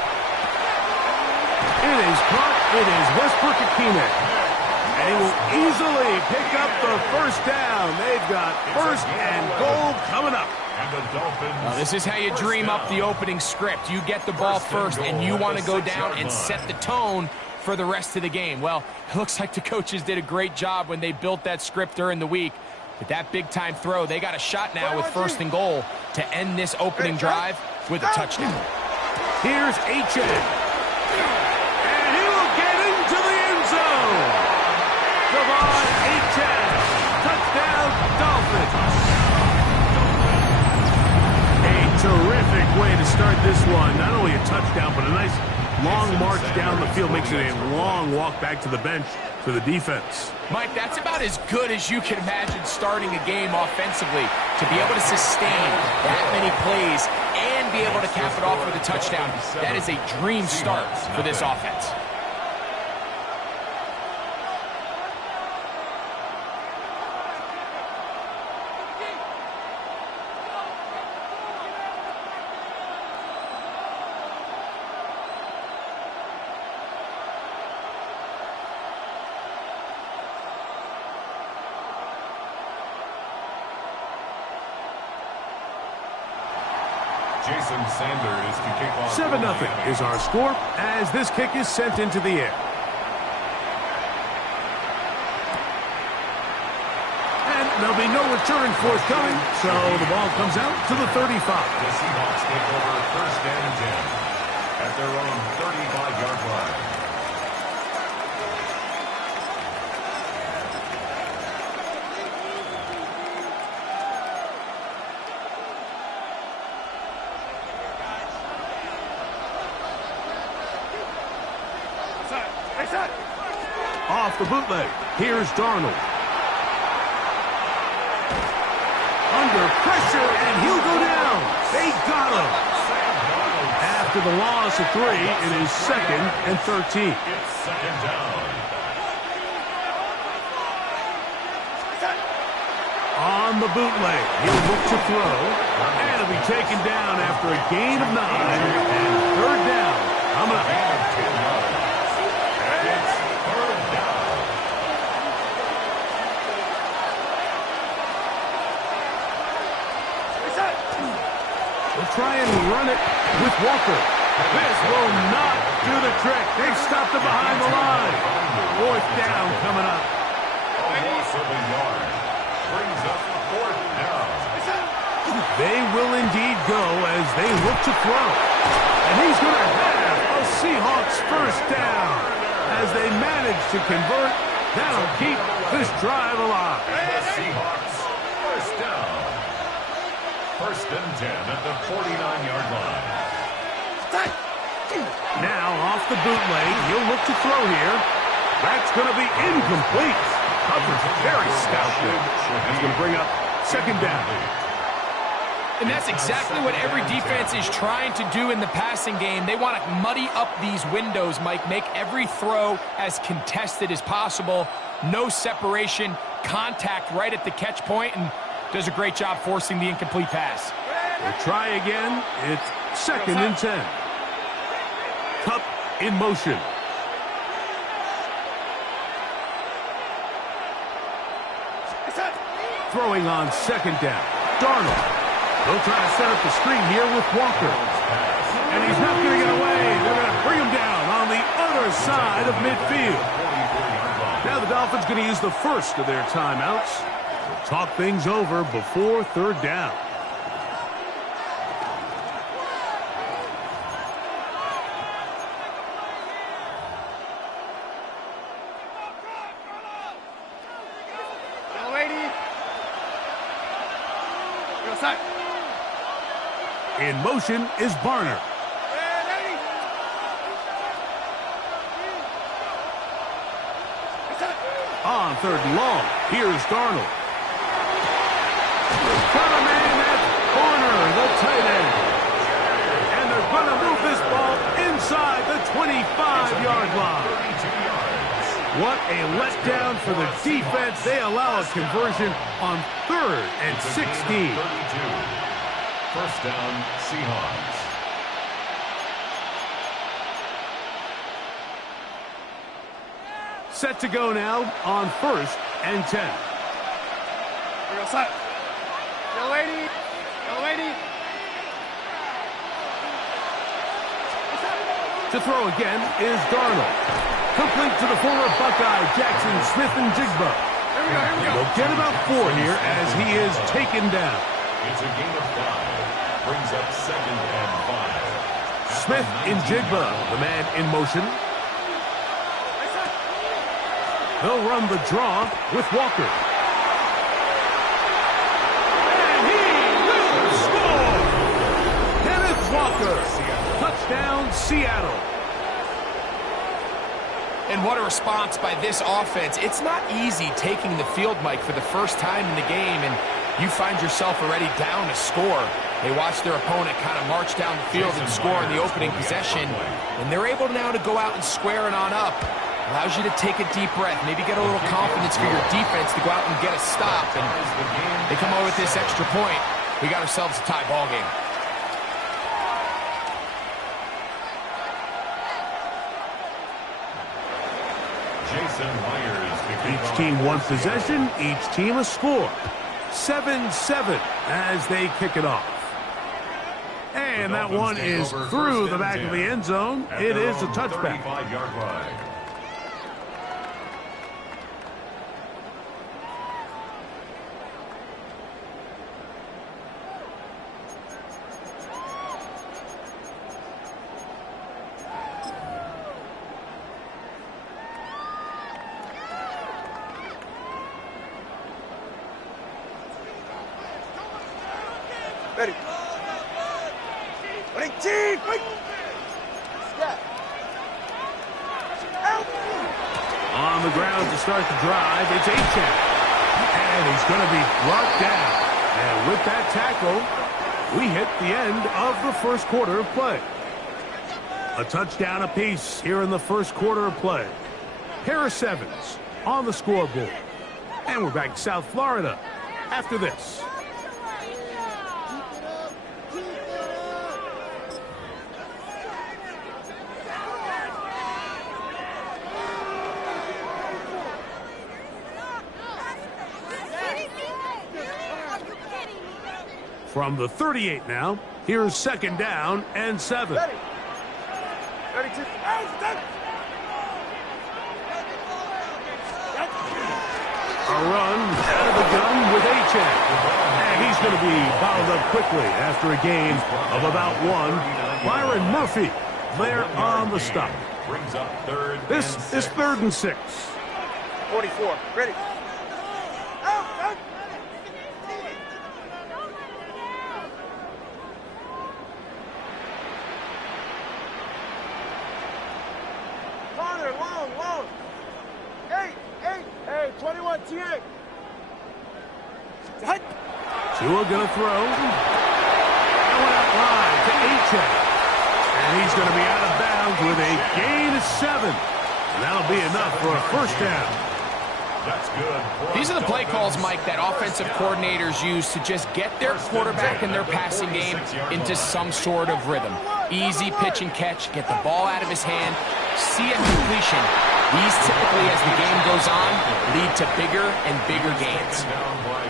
It is caught. It is Westbrook-Akine. And he will easily pick up the first down. They've got 1st and goal coming up. And the Dolphins. This is how you dream up the opening script. You get the ball first, and you want to go down and set the tone for the rest of the game. Well, it looks like the coaches did a great job when they built that script during the week. But that big-time throw, they got a shot now with 1st and goal to end this opening drive with a touchdown. Here's H.N. And he will get into the end zone. Devon H.N. Touchdown, Dolphins. A terrific way to start this one. Not only a touchdown, but a nice long march down the field. Makes it a long walk back to the bench for the defense. Mike, that's about as good as you can imagine starting a game offensively. To be able to sustain that many plays and be able to cap it off with a touchdown, that is a dream start for this offense. Jason Sanders to kick off. 7-0 is our score as this kick is sent into the air. And there'll be no return forthcoming, so the ball comes out to the 35. The Seahawks take over 1st and 10 at their own 35-yard line. Off the bootleg, here's Darnold. Under pressure, and he'll go down. They got him. After the loss of 3, it is 2nd and 13. It's 2nd down. On the bootleg, he'll look to throw, and it'll be taken down after a gain of 9, and 3rd down. Coming up. Try and run it with Walker. This will not do the trick. They've stopped it behind the line. 4th down coming up. A loss of a yard brings up 4th down. They will indeed go as they look to throw. And he's going to have a Seahawks 1st down. As they manage to convert, that'll keep this drive alive. The Seahawks 1st down. 1st and 10 at the 49-yard line. Now off the bootleg, he'll look to throw here. That's going to be incomplete. Coverage very stout there. That's going to bring up second down. And that's exactly what every defense is trying to do in the passing game. They want to muddy up these windows, Mike, make every throw as contested as possible. No separation, contact right at the catch point, and does a great job forcing the incomplete pass. We'll try again. It's second and 10. Kupp in motion. Throwing on second down. Darnold. They'll try to set up the screen here with Walker. And he's not going to get away. They're going to bring him down on the other side of midfield. Now the Dolphins going to use the first of their timeouts. Talk things over before third down. In motion is Barner. On third and long, here's Darnold. Got a man at Barner, the tight end. And they're going to move this ball inside the 25-yard line. What a letdown for the defense. They allow a conversion on 3rd and 16. First down, Seahawks. Set to go now on 1st and 10. Real set. Yo, lady. Yo, lady. To throw again is Darnold. Complete to the former Buckeye, Jackson Smith-Njigba. Here we go. They'll get about 4 here as he is taken down. It's a gain of 5. Brings up second and 5. Smith-Njigba, the man in motion. They'll run the draw with Walker. And he will score! Kenneth Walker. Touchdown, Seattle. And what a response by this offense. It's not easy taking the field, Mike, for the first time in the game, and you find yourself already down a score. They watch their opponent kind of march down the field and score in the opening possession, and they're able now to go out and square it on up. Allows you to take a deep breath, maybe get a little confidence for your defense to go out and get a stop, and they come over with this extra point. We got ourselves a tie ball game. Each team one possession, each team a score. 7-7 as they kick it off. And that one is through the back of the end zone. It is a touchback. Ready. Ready, team. Wait. Step. Out. On the ground to start the drive, it's Gtowncapp. And he's going to be brought down. And with that tackle, we hit the end of the first quarter of play. A touchdown apiece here in the first quarter of play. Pair of sevens on the scoreboard. And we're back to South Florida after this. From the 38 now, here's second down and 7. Ready. Ready, two. A run out of the gun with Gtowncapp. And he's going to be bottled up quickly after a gain of about 1. Byron Murphy there on the stop. Brings up third. This is 3rd and 6. 44. Ready. Out. 21, TA. Tua gonna throw. That one out wide to Gtowncapp. And he's gonna be out of bounds with a gain of 7. And that'll be enough for a first down. That's good. These are the play calls, Mike, that offensive coordinators use to just get their quarterback and their passing game into some sort of rhythm. Easy pitch and catch, get the ball out of his hand, see a completion. These typically, as the game goes on, lead to bigger and bigger gains. Down by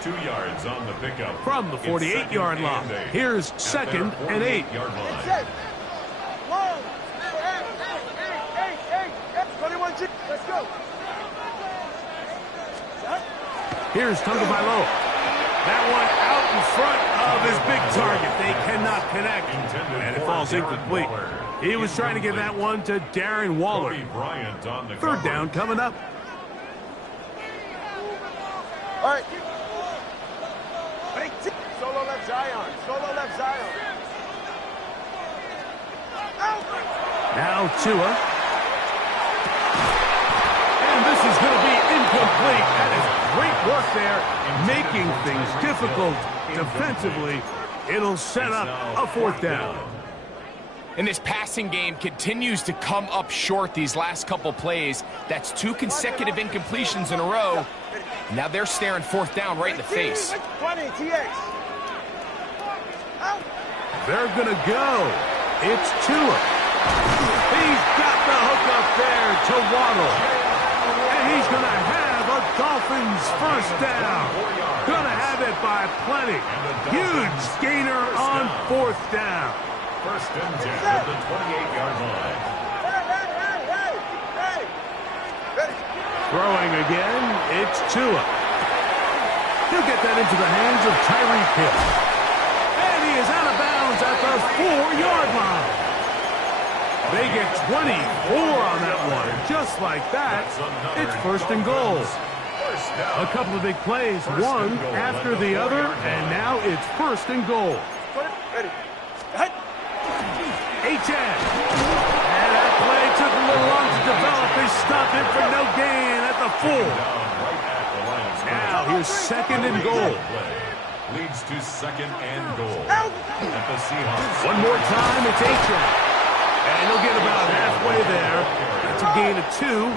2 yards on the pickup. From the 48-yard line, here's 2nd and 8. 21, G. Let's go. Here's Tagovailoa. That one out in front of his big target. They cannot connect, and it falls incomplete. He was trying to give that one to Darren Waller. Third down coming up. All right. Solo left Zion. Solo left Zion. Out. Now Tua. And this is going to be incomplete. That is great work there, making things difficult defensively. It'll set up a fourth down. And this passing game continues to come up short these last couple plays. That's 2 consecutive incompletions in a row. Now they're staring fourth down right in the face. 20, TX. Out. They're going to go. It's Tua. He's got the hook up there to Waddle. And he's going to have a Dolphins first down. Going to have it by plenty. Huge gainer on fourth down. First and 10 at the 28-yard line. Ready. Throwing again, it's Tua. He'll get that into the hands of Tyreek Hill. And he is out of bounds at the 4-yard line. They get 24 on that one. Just like that, it's first and goal. A couple of big plays, one after the other, and now it's first and goal. Ready. Gtowncapp. And that play took a little long to develop. They stopped it for no gain at the 4. Now here's second and goal. Leads to second and goal. At the Seahawks. One more time, it's Gtowncapp. And he'll get about halfway there. That's a gain of 2,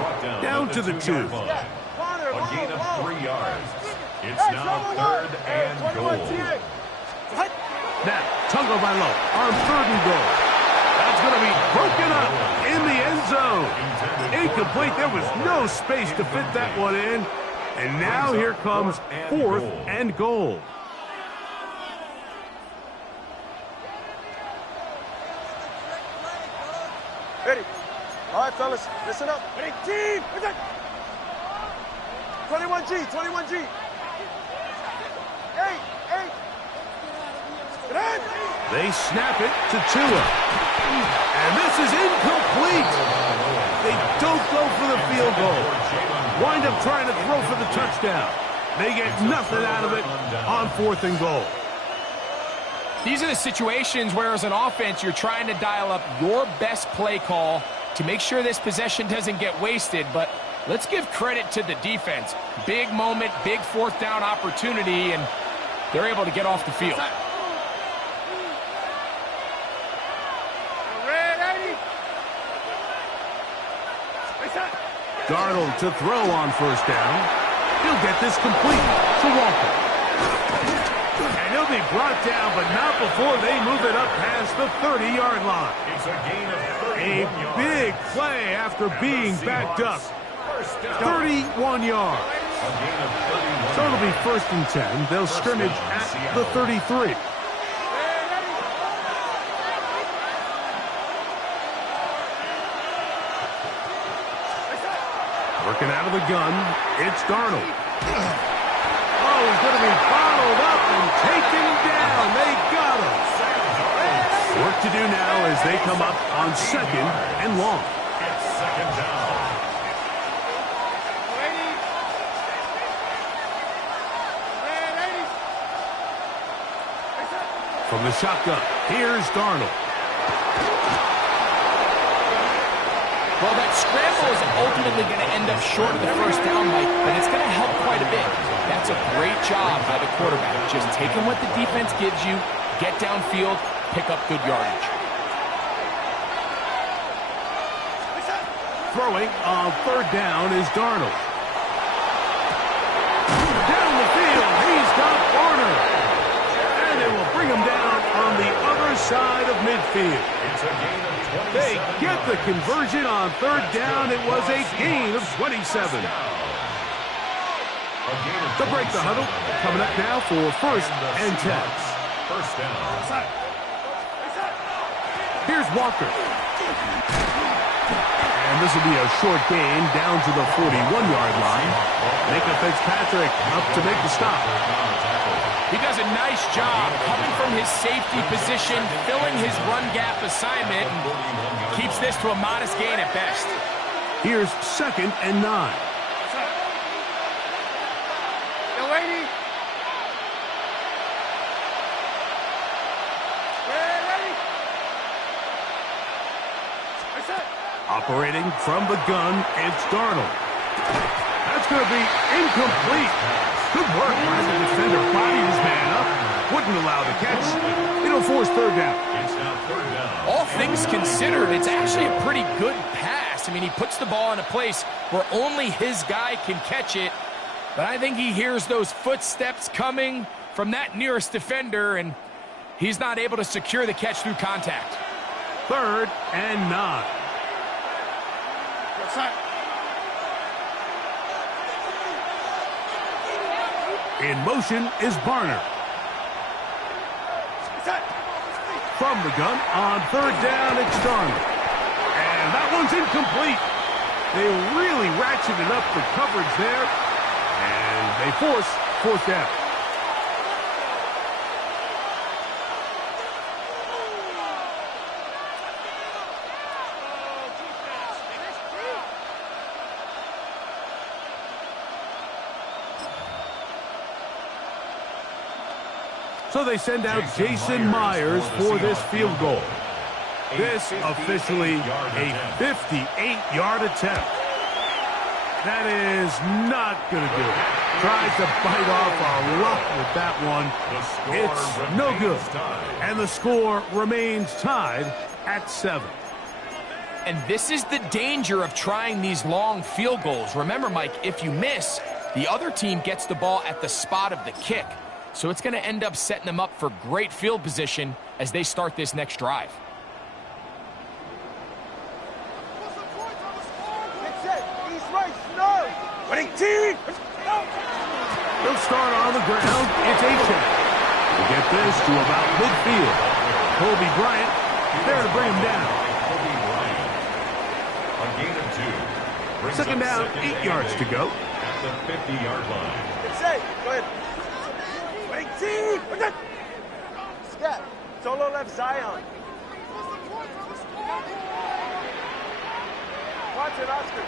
down to the 2. A gain of 3 yards. It's now third and goal. Now, Tagovailoa on third and goal. That's going to be broken up in the end zone. Incomplete. There was no space to fit that one in. And now here comes fourth and goal. Ready. All right, fellas, listen up. Ready, team. 21G, 21G. 8. They snap it to Tua. And this is incomplete. They don't go for the field goal. Wind up trying to throw for the touchdown. They get nothing out of it on fourth and goal. These are the situations where, as an offense, you're trying to dial up your best play call to make sure this possession doesn't get wasted. But let's give credit to the defense. Big moment, big fourth down opportunity, and they're able to get off the field. Darnold to throw on first down. He'll get this complete to Walker. And he'll be brought down, but not before they move it up past the 30-yard line. It's a gain of 31 A yards. big play after being backed up. 31 yards. A gain of 31. So it'll be first and 10. They'll scrimmage at the 33. Working out of the gun, it's Darnold. Oh, he's going to be bottled up and taken down. They got him. Work to do now as they come up on second and long. It's second down. From the shotgun, here's Darnold. Well, that scramble is ultimately going to end up short of the first down, Mike, but it's going to help quite a bit. That's a great job by the quarterback. Just taking what the defense gives you, get downfield, pick up good yardage. Throwing on third down is Darnold. Down the field, he's got Warner. And they will bring him down on the other side of midfield. It's a gain of 27. They get the conversion on third down. It was a gain of 27. To break the huddle, coming up now for first and 10. First down. Here's Walker. And this will be a short gain down to the 41-yard line. Micah Fitzpatrick up to make the stop. He does a nice job coming from his safety position, filling his run gap assignment, and keeps this to a modest gain at best. Here's second and 9. Operating from the gun, it's Darnold. That's going to be incomplete. Good work by the defender. Body his man up. Wouldn't allow the catch. It'll force third down. It's now third down. All things considered, it's actually a pretty good pass. I mean, he puts the ball in a place where only his guy can catch it. But I think he hears those footsteps coming from that nearest defender, and he's not able to secure the catch through contact. Third and 9. In motion is Barner. From the gun on third down, it's Darnold. And that one's incomplete. They really ratcheted up the coverage there. And they force fourth down. So they send out Jason Myers for this field goal. This officially a 58-yard attempt. That is not going to do it. Tried to bite off a lot with that one. It's no good. And the score remains tied at 7. And this is the danger of trying these long field goals. Remember, Mike, if you miss, the other team gets the ball at the spot of the kick. So it's going to end up setting them up for great field position as they start this next drive. They'll start on the ground. It's Gtowncapp. We'll get this to about midfield. Kobe Bryant there to bring him down. A gain of 2. Second down, 8 yards to go. At the 50-yard line. It's safe. Go ahead. Scat. Solo left Zion. Watch it, Oscar.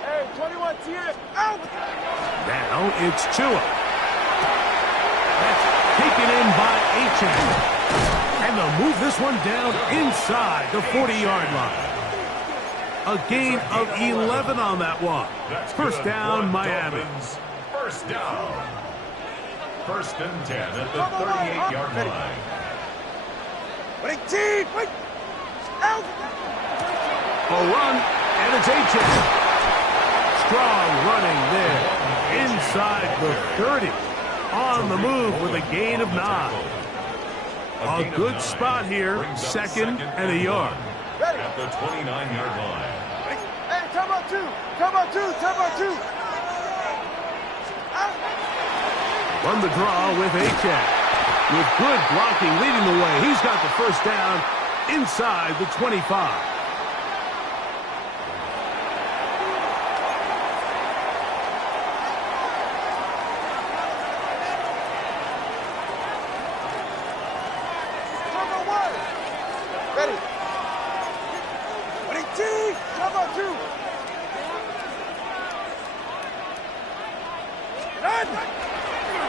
Hey, 21 TF. Out! Now it's Tua. That's taken in by Gtowncapp. And they'll move this one down inside the 40-yard line. A gain of 11 on that one. First down, Miami. First down. First and 10 at the 38-yard line. Out! A run, and it's Gtowncapp. Strong running there. Inside the 30. On the move with a gain of 9. A good spot here. Second and a yard. At the 29-yard line. Hey, time out 2. Time out 2. Time out 2. Run the draw with Gtowncapp. With good blocking leading the way. He's got the first down inside the 25.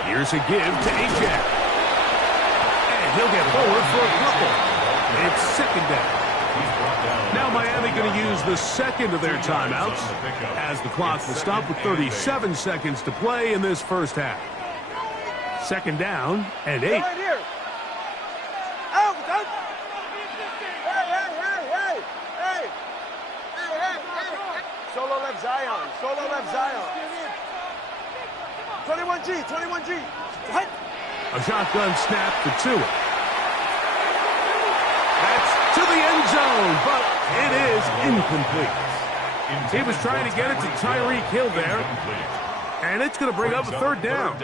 Here's a give to Gtowncapp. And he'll get forward for a couple. It's second down. Now Miami going to use the second of their timeouts as the clock will stop with 37 seconds to play in this first half. Second down and 8. Right here. Out, out. Hey. Solo left Zion. Solo left Zion. 21G. What? A shotgun snap to Tua. That's to the end zone, but it is incomplete. He was trying to get it to Tyreek Hill there, and it's going to bring up a third down.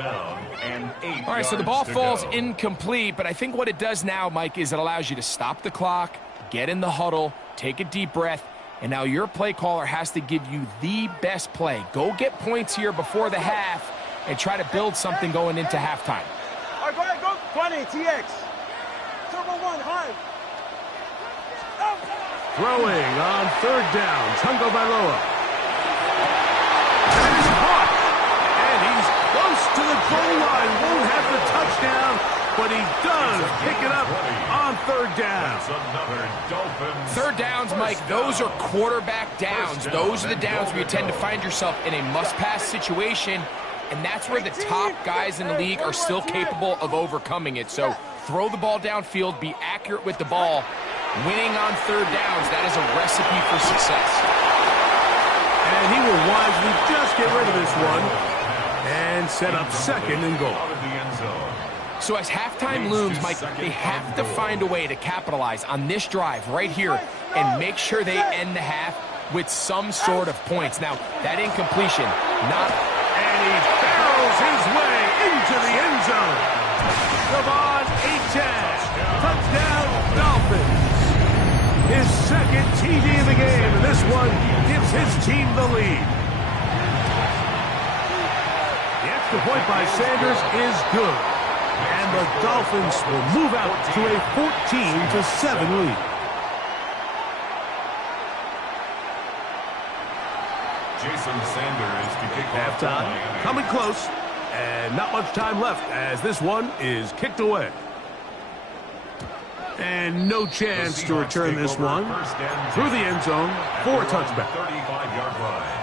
All right, so the ball falls incomplete, but I think what it does now, Mike, is it allows you to stop the clock, get in the huddle, take a deep breath, and now your play caller has to give you the best play. Go get points here before the half and try to build something going into halftime. All right, go ahead, go. 20, TX. Turbo 1, high. Throwing on third down, Tungo Bailoa. And he's caught. And he's close to the goal line. Won't have the touchdown, but he does pick it up on third down. Third downs, Mike, those are quarterback downs. Those are the downs where you tend to find yourself in a must-pass situation, and that's where the top guys in the league are still capable of overcoming it. So throw the ball downfield, be accurate with the ball. Winning on third downs, that is a recipe for success. And he will wisely just get rid of this one and set up second and goal. So as halftime looms, Mike, they have to find a way to capitalize on this drive right here and make sure they end the half with some sort of points. Now, that incompletion, not... And he barrels his way into the end zone. Devon Achane, touchdown Dolphins. His second TD of the game, and this one gives his team the lead. The extra point by Sanders is good, and the Dolphins will move out to a 14-7 lead. Jason Sanders to kick off. Halftime coming close, and not much time left as this one is kicked away. And no chance to return this one through the end zone for a touchback. 35-yard line.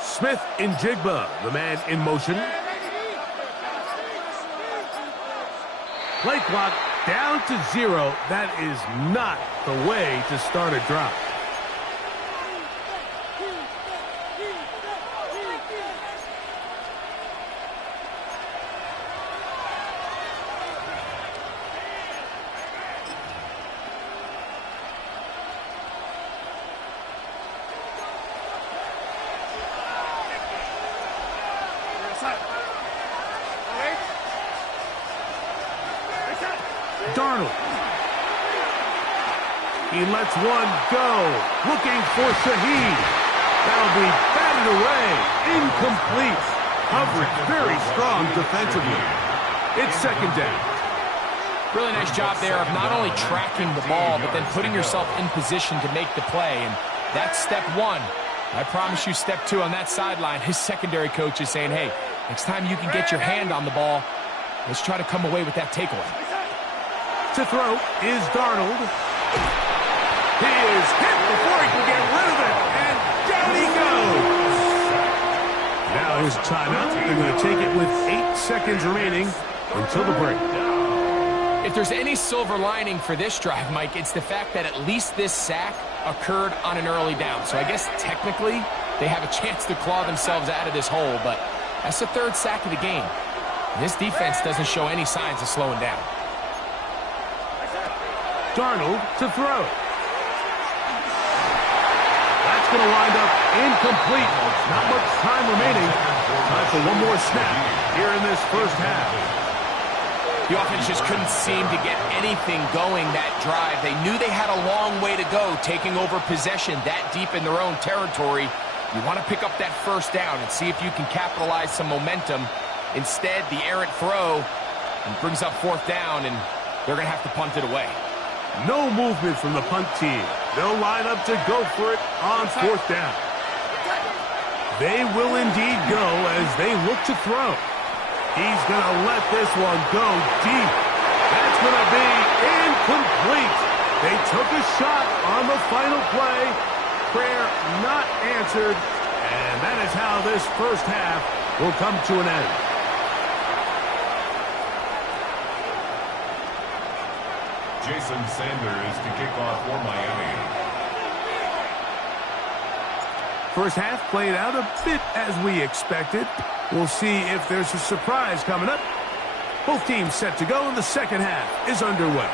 Smith in Jigba, the man in motion. Play clock down to 0. That is not the way to start a drive. Darnold. He lets one go. Looking for Shaheed. That'll be batted away. Incomplete. Coverage very strong defensively. It's second down. Really nice job there of not only tracking the ball, but then putting yourself in position to make the play. And that's step one. I promise you step two on that sideline. His secondary coach is saying, hey, next time you can get your hand on the ball, let's try to come away with that takeaway. To throw is Darnold. He is hit before he can get rid of it, and down he goes. Now his timeout. They're going to take it with 8 seconds remaining until the break. If there's any silver lining for this drive, Mike, it's the fact that at least this sack occurred on an early down. So I guess technically they have a chance to claw themselves out of this hole, but that's the third sack of the game. This defense doesn't show any signs of slowing down. Darnold to throw. That's going to wind up incomplete. Not much time remaining. Time for one more snap here in this first half. The offense just couldn't seem to get anything going that drive. They knew they had a long way to go, taking over possession that deep in their own territory. You want to pick up that first down and see if you can capitalize some momentum. Instead, the errant throw and brings up fourth down, and they're going to have to punt it away. No movement from the punt team. They'll line up to go for it on fourth down. They will indeed go as they look to throw. He's going to let this one go deep. That's going to be incomplete. They took a shot on the final play. Prayer not answered. And that is how this first half will come to an end. Jason Sanders to kick off for Miami. First half played out a bit as we expected. We'll see if there's a surprise coming up. Both teams set to go, and the second half is underway.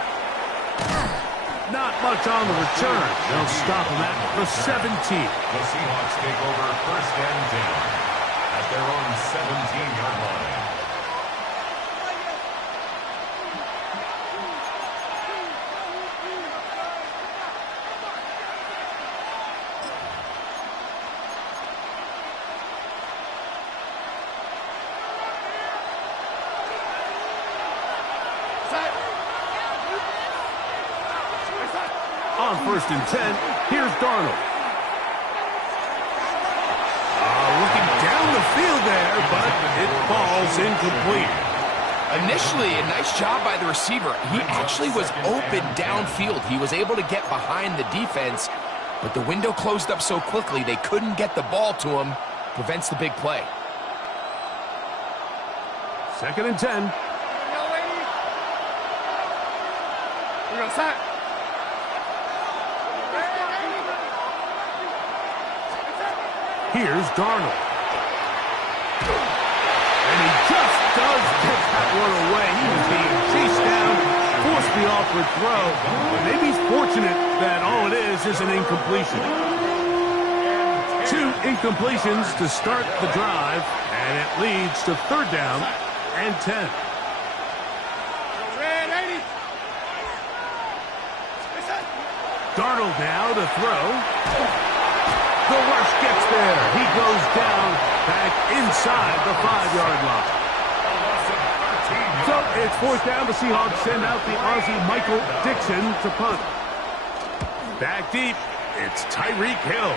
Not much on the return. They'll stop him at the 17. The Seahawks take over first and 10 at their own 17-yard line. On first and 10, here's Darnold. Looking down the field there, but it falls incomplete. Initially, a nice job by the receiver. He actually was open downfield. He was able to get behind the defense, but the window closed up so quickly they couldn't get the ball to him. Prevents the big play. Second and 10. Here's Darnold. And he just does get that one away. He was being chased down, forced the awkward throw. But maybe he's fortunate that all it is an incompletion. 2 incompletions to start the drive, and it leads to third down and 10. Darnold now to throw. The rush gets there. He goes down back inside the 5-yard line. So it's fourth down. The Seahawks send out the Aussie Michael Dixon to punt. Back deep, it's Tyreek Hill.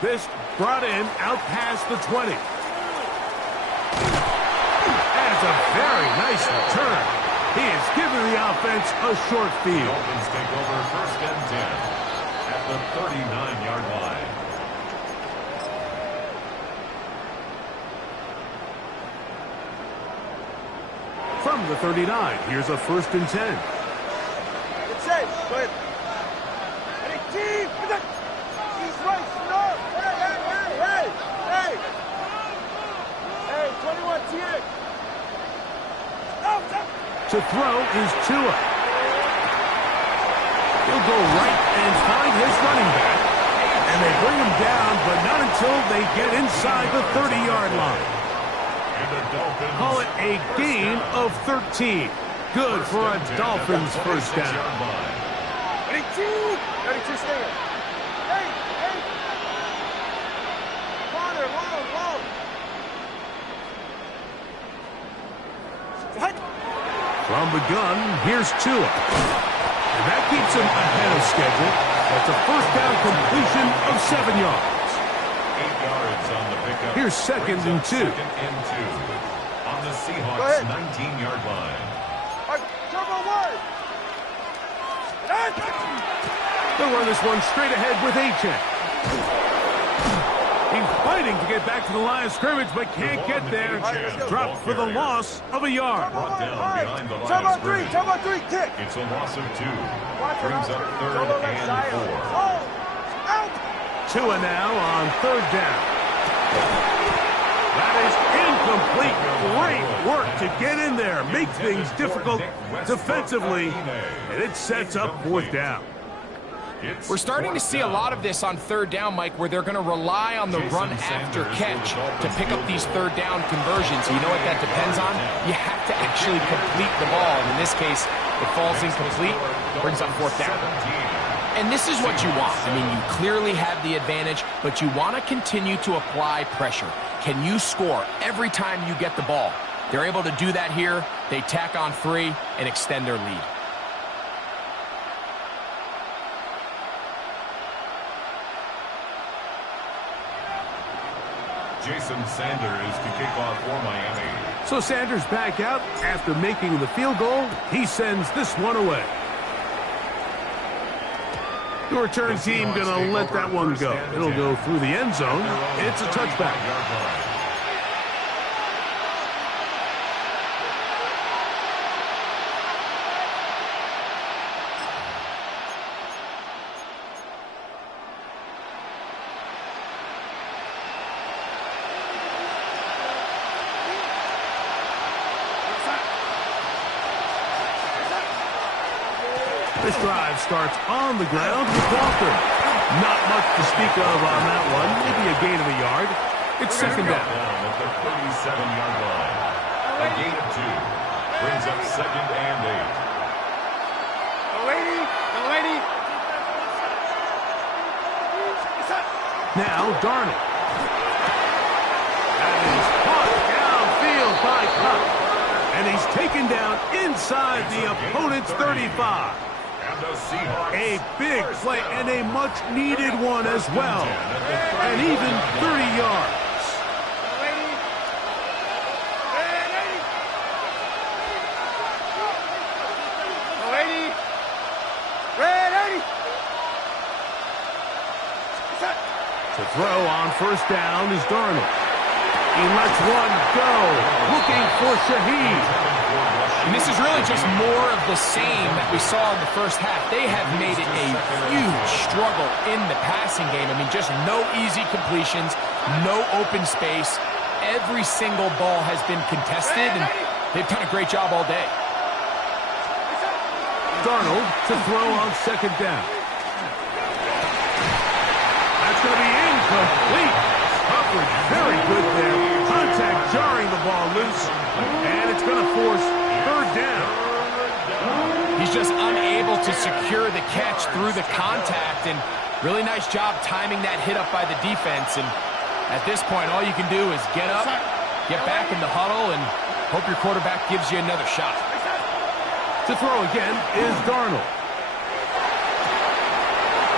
This brought in out past the 20. That's a very nice return. He has given the offense a short field. Dolphins take over first and 10 at the 39-yard line. From the 39, here's a first and 10. Good save. Go ahead. Hey, team! He's right. Stop! Hey! Hey, 21 TX. To throw is Tua. He'll go right and find his running back. And they bring him down, but not until they get inside the 30-yard line. Call it a gain of 13. Good for a Dolphins first down. 32 stinger. Hey! Corner, long. From the gun, here's Tua. And that keeps him ahead of schedule. That's a first down completion of 7 yards. 8 yards on the pickup. Here's second and 2. Second and 2 on the Seahawks 19-yard line. Turbo wide. They'll run this one straight ahead with A-check. He's fighting to get back to the line of scrimmage, but can't get there. Dropped for the loss of a yard. Brought down behind the line Turbo of scrimmage. Turbo 3, kick. It's a loss of 2. Brings up third and 4. Tua now on third down. That is incomplete. Great work to get in there, make things difficult defensively, and it sets up fourth down. We're starting to see a lot of this on third down, Mike, where they're going to rely on the run after catch to pick up these third down conversions. You know what that depends on? You have to actually complete the ball. And in this case, it falls incomplete, brings up fourth down. And this is what you want. I mean, you clearly have the advantage, but you want to continue to apply pressure. Can you score every time you get the ball? They're able to do that here. They tack on 3 and extend their lead. Jason Sanders to kick off for Miami. So Sanders back out after making the field goal. He sends this one away. The return team going to let that one go. It'll go through the end zone. It's a touchback. This drive starts on the ground with Walker. Not much to speak of on that one. Maybe a gain of a yard. It's second down. At the 37-yard line. A gain of 2. Brings up second and 8. The lady. Now Darnold. That is caught downfield by Cup. And he's taken down inside the opponent's 35. A big play and a much-needed one as well. And even 30 yards. To throw on first down is Darnold. He lets one go, looking for Shaheed. And this is really just more of the same that we saw in the first half. They have made it a huge struggle in the passing game. I mean, just no easy completions, no open space. Every single ball has been contested, and they've done a great job all day. Darnold to throw on second down. That's going to be incomplete. Coverage very good there. Contact jarring the ball loose, and it's going to force third down. He's just unable to secure the catch through the contact, and really nice job timing that hit up by the defense. And at this point, all you can do is get up, get back in the huddle, and hope your quarterback gives you another shot. To throw again is Darnold.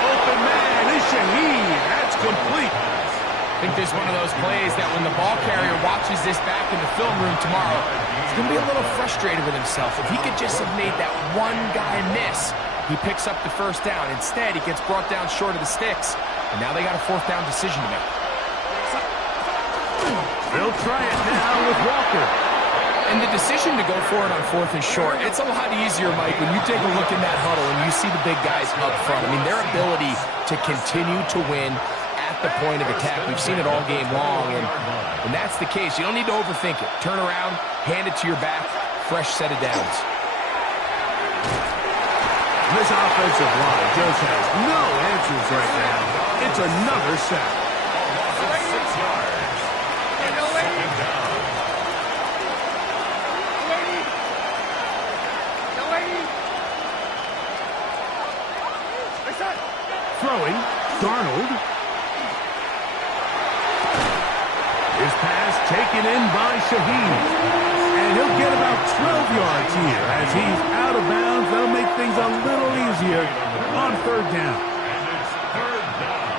Open man is Shaheed. That's complete. I think this is one of those plays that when the ball carrier watches this back in the film room tomorrow, he's going to be a little frustrated with himself. If he could just have made that one guy miss, he picks up the first down. Instead, he gets brought down short of the sticks, and now they got a fourth down decision to make. They'll try it now with Walker. And the decision to go for it on fourth and short, it's a lot easier, Mike, when you take a look in that huddle and you see the big guys up front. I mean, their ability to continue to win at the point of attack. We've seen it all game long, and when that's the case, you don't need to overthink it. Turn around, hand it to your back, fresh set of downs. This offensive line just has no answers right now. It's another sack. 6 yards. Second down. Throwing, Darnold. His pass taken in by Shaheed. And he'll get about 12 yards here as he's out of bounds. That'll make things a little easier on third down. And it's third down.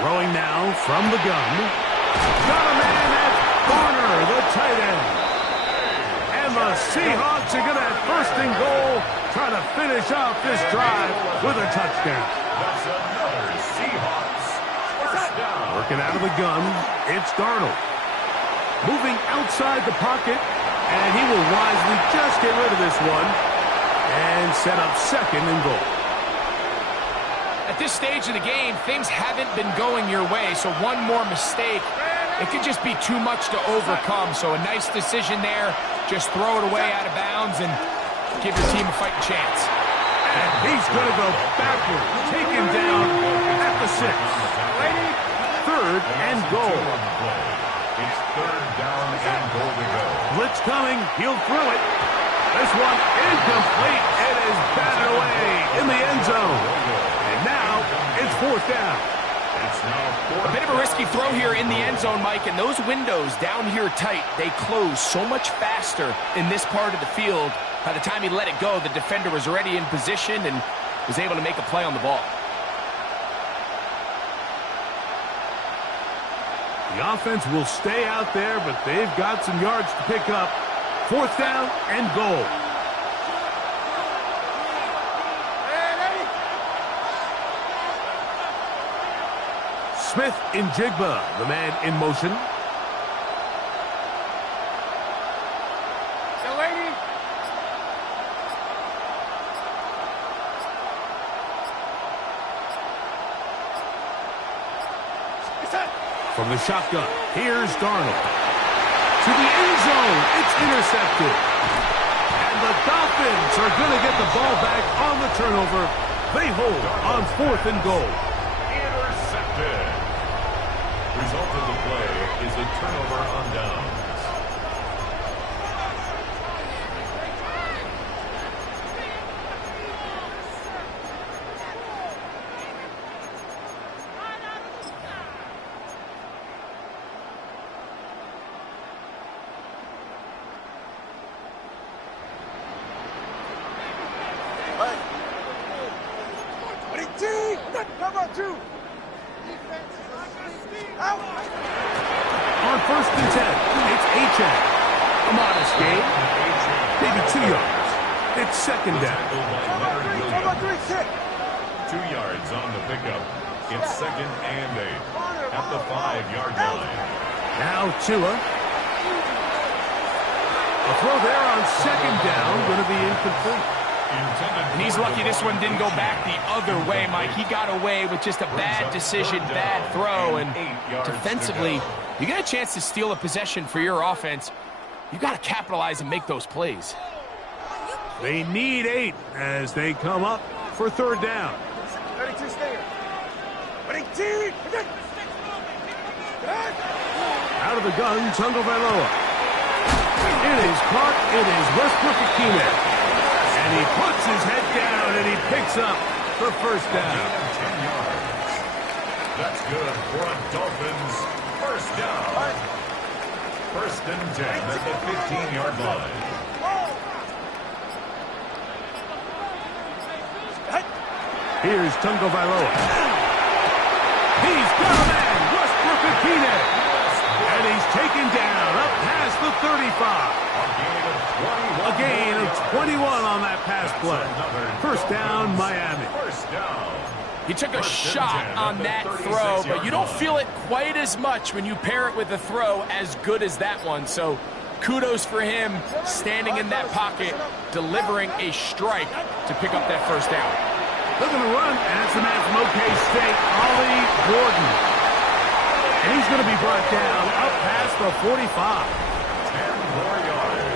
Throwing now from the gun. Got a man at Garner, the tight end. And the Seahawks are going to have first and goal, try to finish off this drive with a touchdown. That's another Seahawks first down. Working out of the gun, it's Darnold. Moving outside the pocket, and he will wisely just get rid of this one and set up second and goal. At this stage of the game, things haven't been going your way, so one more mistake, it could just be too much to overcome. So a nice decision there. Just throw it away out of bounds and give your team a fighting chance. And he's going to go backward, taken down at the 6. Third and goal. It's third down and goal to go. Blitz coming. He'll throw it. This one incomplete. It is batted away in the end zone. And now it's fourth down. It's now A bit of a risky throw here in the end zone, Mike, and those windows down here tight, they close so much faster in this part of the field. By the time he let it go, the defender was already in position and was able to make a play on the ball. The offense will stay out there, but they've got some yards to pick up. Fourth down and goal. Smith in Jigba, the man in motion. From the shotgun, here's Darnold. To the end zone, it's intercepted. And the Dolphins are going to get the ball back on the turnover. They hold on fourth and goal. intercepted. Result of the play is a turnover on downs. Cover 2. Out. On first and 10, it's H.A. A modest gain, maybe 2 yards. It's second down. Cover 3, kick. 2 yards on the pickup. It's second and 8 at the 5-yard line. Now Tua. A throw there on second down, going to be incomplete. And he's lucky this one didn't go back the other way, Mike. He got away with just a bad decision, bad throw, and defensively, you get a chance to steal a possession for your offense. You got to capitalize and make those plays. They need 8 as they come up for third down. 32 stinger. 32. Out of the gun, Tagovailoa. It is caught. It is Westbrook-Ikhine. And he puts his head down and he picks up the first down. 10 yards. That's good for a Dolphins first down. First and 10 at the 15-yard line. Here's Tagovailoa. He's got a man, Westbrook-Ikhine. And he's taken down up past the 35. A gain of 21 on that pass play. First down, Miami. First down. He took a shot on that throw, but you don't feel it quite as much when you pair it with a throw as good as that one. So kudos for him standing in that pocket, delivering a strike to pick up that first down. Looking to run, and it's the man from OK State, Ollie Gordon. And he's going to be brought down up past the 45. 10 more yards.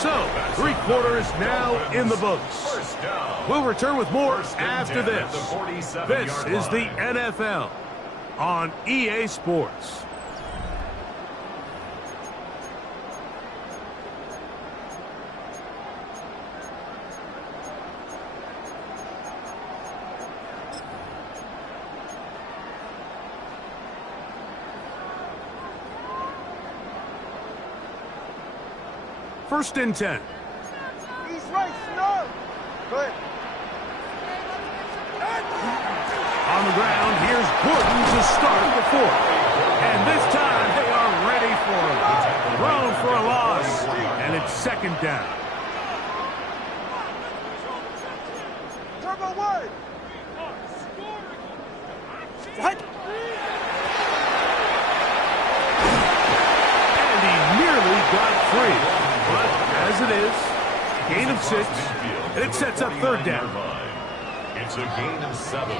So, 3 quarters now in the books. We'll return with more after this. This is the NFL on EA Sports. First and 10. He's right, no. Good. On the ground, here's Gordon to start the fourth. And this time, they are ready for him. Thrown for a loss, and it's second down. Turbo 1. And he nearly got free. But as it is, gain of 6, and it sets up third down. It's a gain of 7.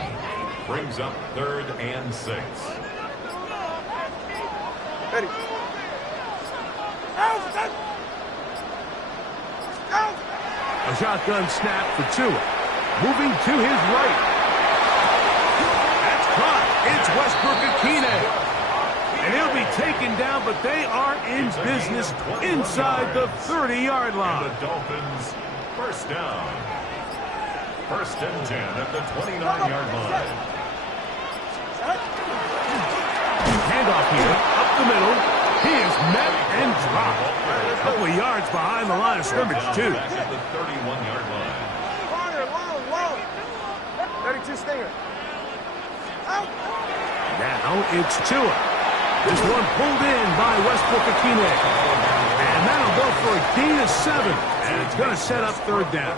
Brings up 3rd and 6. Ready. A shotgun snap for Tua. Moving to his right. That's caught. It's Westbrook-Akine. And he'll be taken down, but they are in business inside the 30-yard line. And the Dolphins, first down. 1st and 10 at the 29-yard line. Handoff here, up the middle. He is met and dropped. A couple of yards behind the line of scrimmage, too. Back at the 31-yard line. Corner, long. 32 stinger. Out. Now it's Tua. This one pulled in by Westbrook-Akine. And that'll go for a gain of 7. And it's going to set up 3rd down.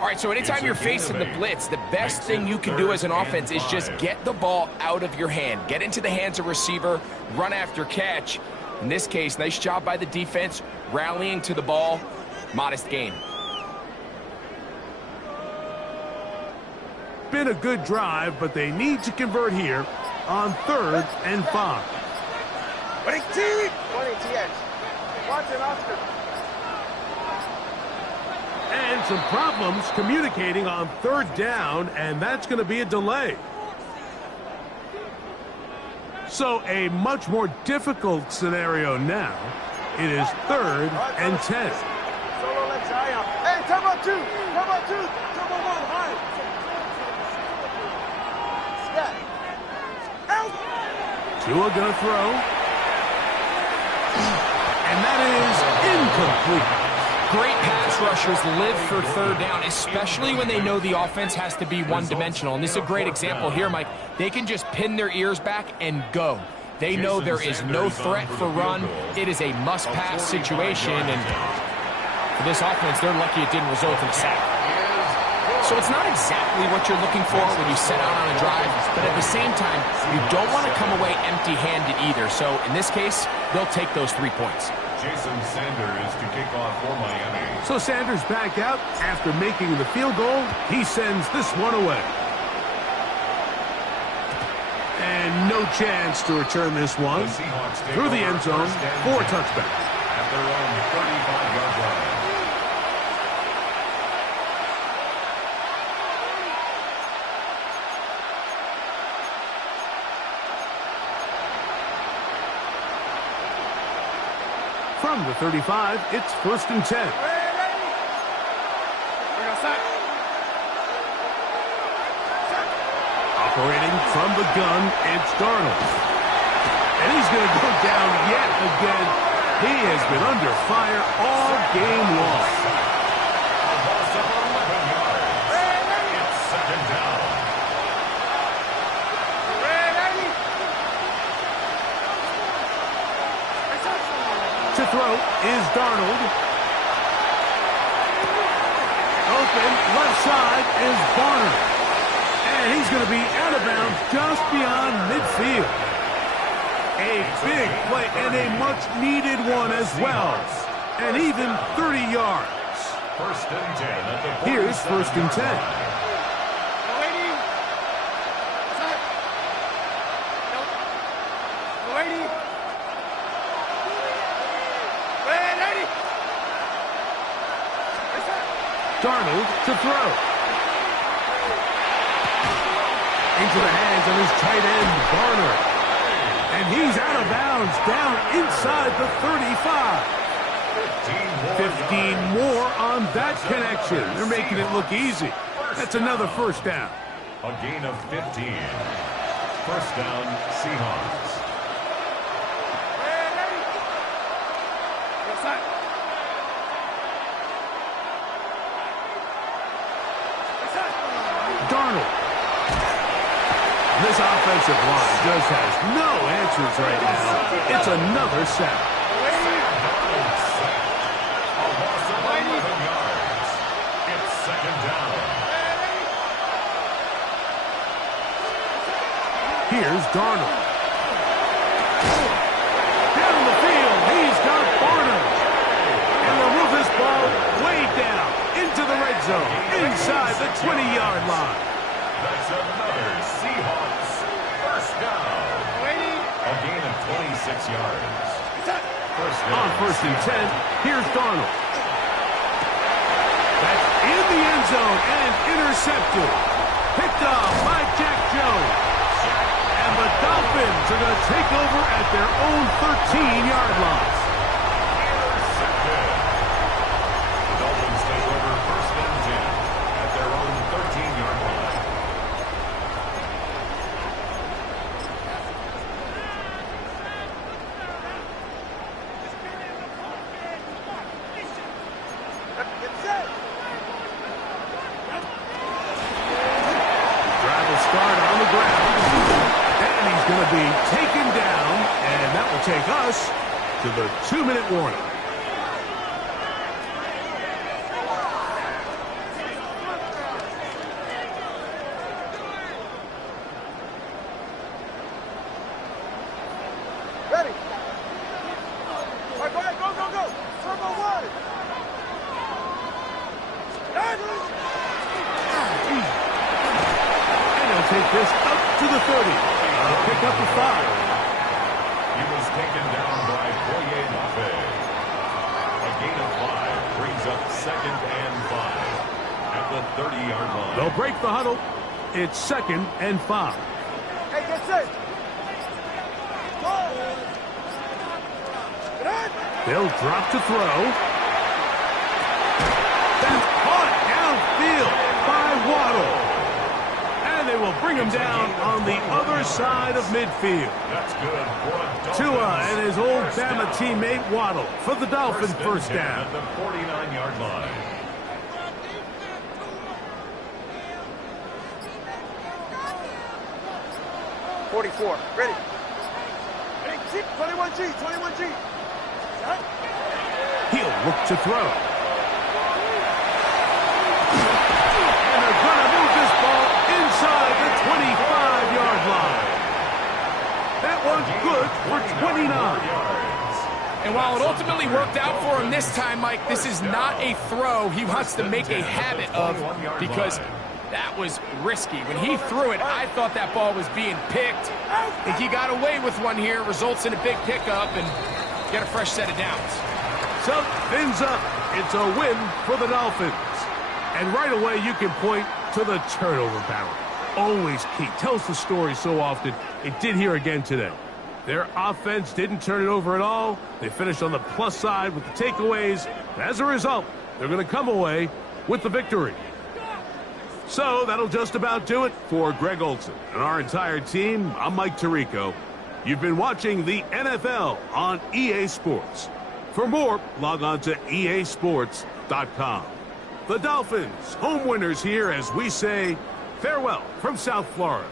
All right, so anytime you're facing the blitz, the best thing you can do as an offense is just get the ball out of your hand. Get into the hands of receiver, run after catch. In this case, nice job by the defense, rallying to the ball. Modest gain. Been a good drive, but they need to convert here on 3rd and 5. 20 TX. Watson, Oscar. And some problems communicating on 3rd down, and that's going to be a delay. So a much more difficult scenario now. It is 3rd and 10. Solo left Zion. Hey, come on, 2. Come on, 2. Come on, 1. High. Scat. Out. Tua gonna throw. And that is incomplete. Great pass rushers live for 3rd down, especially when they know the offense has to be one-dimensional. And this is a great example here, Mike. They can just pin their ears back and go. They know there is no threat for run. It is a must-pass situation, and for this offense, they're lucky it didn't result in a sack. So it's not exactly what you're looking for when you set out on a drive, but at the same time, you don't want to come away empty-handed either. So in this case, they'll take those 3 points. Jason Sanders to kick off for Miami. So Sanders back out after making the field goal. He sends this one away. And no chance to return this one through the end zone for a touchback. At their own 35-yard line. From the 35, it's 1st and 10. Operating from the gun, it's Darnold. And he's going to go down yet again. He has been under fire all game long. A loss of 11 yards. It's 2nd down. To throw is Darnold. Open, left side is Bonner. And he's going to be out of bounds just beyond midfield. A big play and a much-needed one as well. And even 30 yards. 1st and 10 at the Here's 1st and 10. Darnold to throw. Into the hands of his tight end, Barner. And he's out of bounds, down inside the 35. 15 more on that connection. They're making it look easy. That's another 1st down. A gain of 15. 1st down, Seahawks. Darnold. This offensive line just has no answers right now. It's another sack. A loss of 11 yards. It's 2nd down. Here's Darnold. Down the field, he's got Barner. And they'll move this ball way down into the red zone, inside the 20-yard line. That's another Seahawks first down. A gain of 26 yards. On first and 10, here's Darnold. That's in the end zone and intercepted. Picked off by Jack Jones. And the Dolphins are going to take over at their own 13-yard line. Intercepted. The Dolphins take over first and 10 at their own 13-yard line. Drive will start on the ground. And he's going to be taken down. And that will take us to the 2-minute warning. Ready? All right, go ahead, go. Turbo one. And they'll take this up to the 30. Pick up the 5. He was taken down by Boye Mafe. A gain of 5 brings up second and 5 at the 30-yard line. They'll break the huddle. It's second and 5. Hey, get set. They'll drop to throw. That's caught downfield by Waddle. And they will bring him down on the other side of midfield. That's good for a Dolphins. Tua and his old Bama teammate Waddle for the Dolphins first down. At the 49-yard line. Ready? 21G. He'll look to throw. And they're going to move this ball inside the 25-yard line. That one's good for 29. And while it ultimately worked out for him this time, Mike, this is not a throw he wants to make a habit of, because that was risky. When he threw it, I thought that ball was being picked. I think he got away with one here, results in a big pickup, and get a fresh set of downs. Something's up. It's a win for the Dolphins. And right away, you can point to the turnover battle. Always key. Tells the story so often. It did here again today. Their offense didn't turn it over at all. They finished on the plus side with the takeaways. As a result, they're going to come away with the victory. So that'll just about do it for Greg Olson and our entire team. I'm Mike Tirico. You've been watching the NFL on EA Sports. For more, log on to easports.com. The Dolphins, home winners here as we say farewell from South Florida.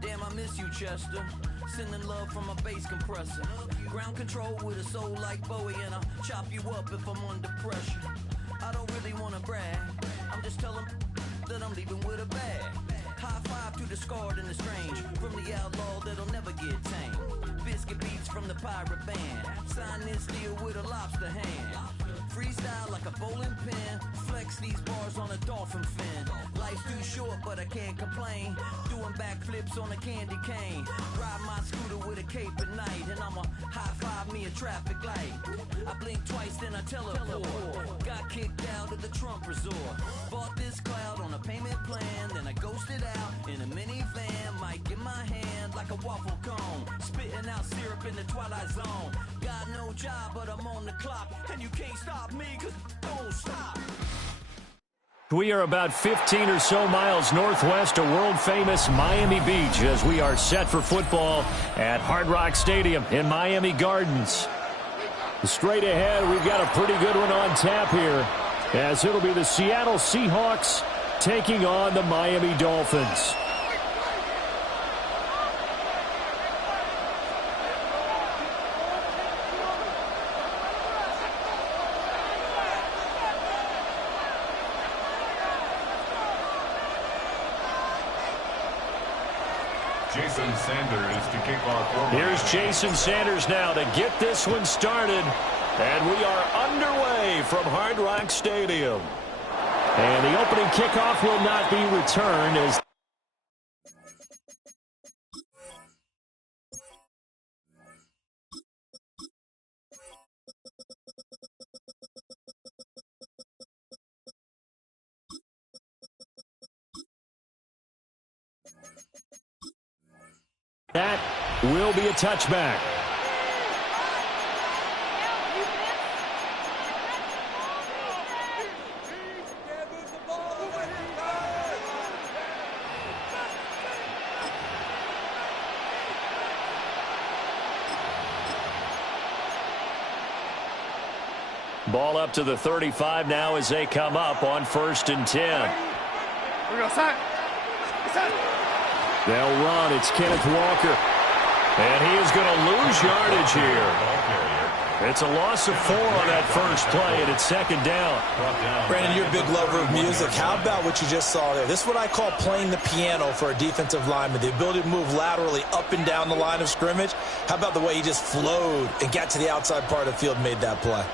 Damn, I miss you, Chester. Sending love from a bass compressor. Ground control with a soul like Bowie, and I'll chop you up if I'm under pressure. I don't really want to brag. I'm just telling that I'm leaving with a bag. High five to the scarred and the strange. From the outlaw that'll never get tamed. Biscuit beats from the pirate band. Sign this deal with a lobster hand. Freestyle like a bowling pin. Flex these bars on a dolphin fin. Life's too short, but I can't complain. Doing backflips on a candy cane. Ride my scooter with a cape at night. And I'm a high five me a traffic light. I blink twice, then I teleport. Got kicked out of the Trump resort. Bought this cloud on a payment plan, then I ghosted out in a minivan. Mic in my hand like a waffle cone, spitting out syrup in the twilight zone. Got no job, but I'm on the clock, and you can't stop me, cause don't stop. We are about 15 or so miles northwest of world-famous Miami Beach as we are set for football at Hard Rock Stadium in Miami Gardens. Straight ahead, we've got a pretty good one on tap here, as it'll be the Seattle Seahawks taking on the Miami Dolphins. Jason Sanders to kick off. Here's Jason Sanders now to get this one started. And we are underway from Hard Rock Stadium. And the opening kickoff will not be returned as that will be a touchback. Ball up to the 35 now as they come up on 1st and 10. They'll run. It's Kenneth Walker. And he is going to lose yardage here. It's a loss of 4 on that first play, and it's 2nd down. Brandon, you're a big lover of music. How about what you just saw there? This is what I call playing the piano for a defensive lineman, the ability to move laterally up and down the line of scrimmage. How about the way he just flowed and got to the outside part of the field and made that play?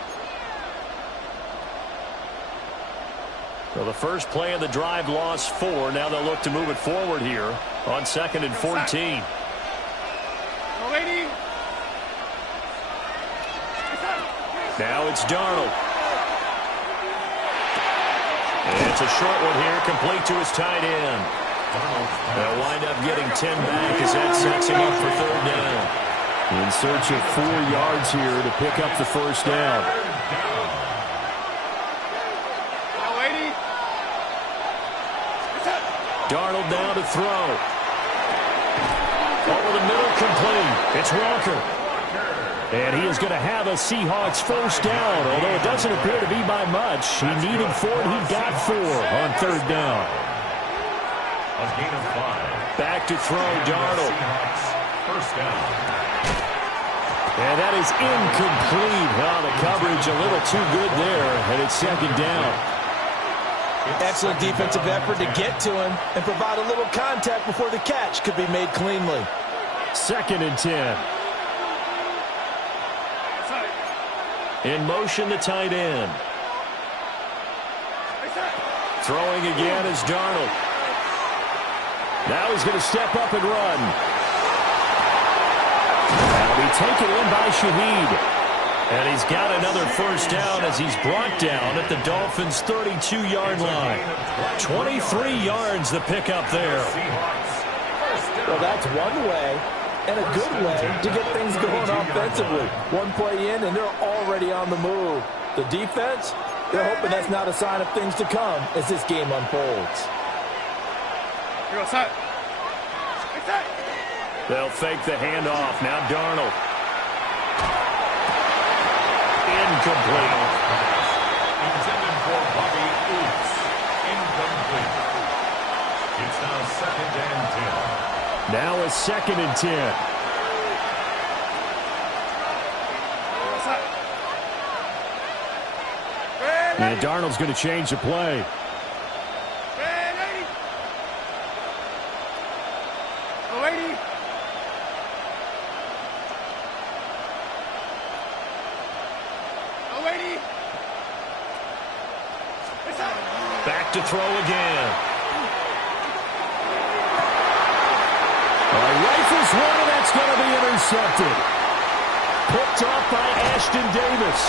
Well, the first play of the drive lost 4. Now they'll look to move it forward here on 2nd and 14. Now it's Darnold. And it's a short one here, complete to his tight end. They'll wind up getting 10 back as that sets him up for 3rd down. In search of 4 yards here to pick up the first down. Darnold now to throw. Over the middle, complete. It's Walker. And he is going to have a Seahawks first down, although it doesn't appear to be by much. He needed 4, and he got 4 on 3rd down. A gain of 5. Back to throw, Darnold. First down. And that is incomplete. Oh, the coverage a little too good there, and it's 2nd down. Excellent defensive effort to get to him and provide a little contact before the catch could be made cleanly. 2nd and 10. In motion, the tight end. Throwing again is Darnold. Now he's going to step up and run. That'll be taken in by Shaheed. And he's got another first down as he's brought down at the Dolphins' 32-yard line. 23 yards the pickup there. Well, that's one way and a good way to get things going offensively. One play in, and they're already on the move. The defense, they're hoping that's not a sign of things to come as this game unfolds. They'll fake the handoff. Now Darnold. Incomplete. Intended for Bobby Oops. Incomplete. It's now 2nd and 10. Now a 2nd and 10. And Darnold's going to change the play. Back to throw again. Rifles one, and that's going to be intercepted. Picked off by Ashton Davis.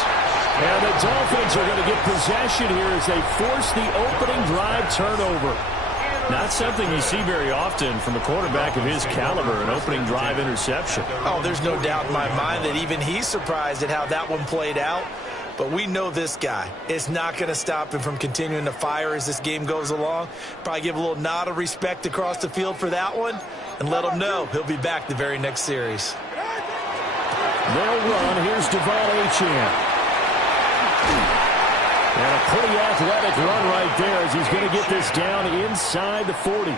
And the Dolphins are going to get possession here as they force the opening drive turnover. Not something you see very often from a quarterback of his caliber, an opening drive interception. Oh, there's no doubt in my mind that even he's surprised at how that one played out. But we know this guy is not going to stop him from continuing to fire as this game goes along. Probably give a little nod of respect across the field for that one and let him know he'll be back the very next series. They'll run. Here's Devon Achane. And a pretty athletic run right there as he's going to get this down inside the 40.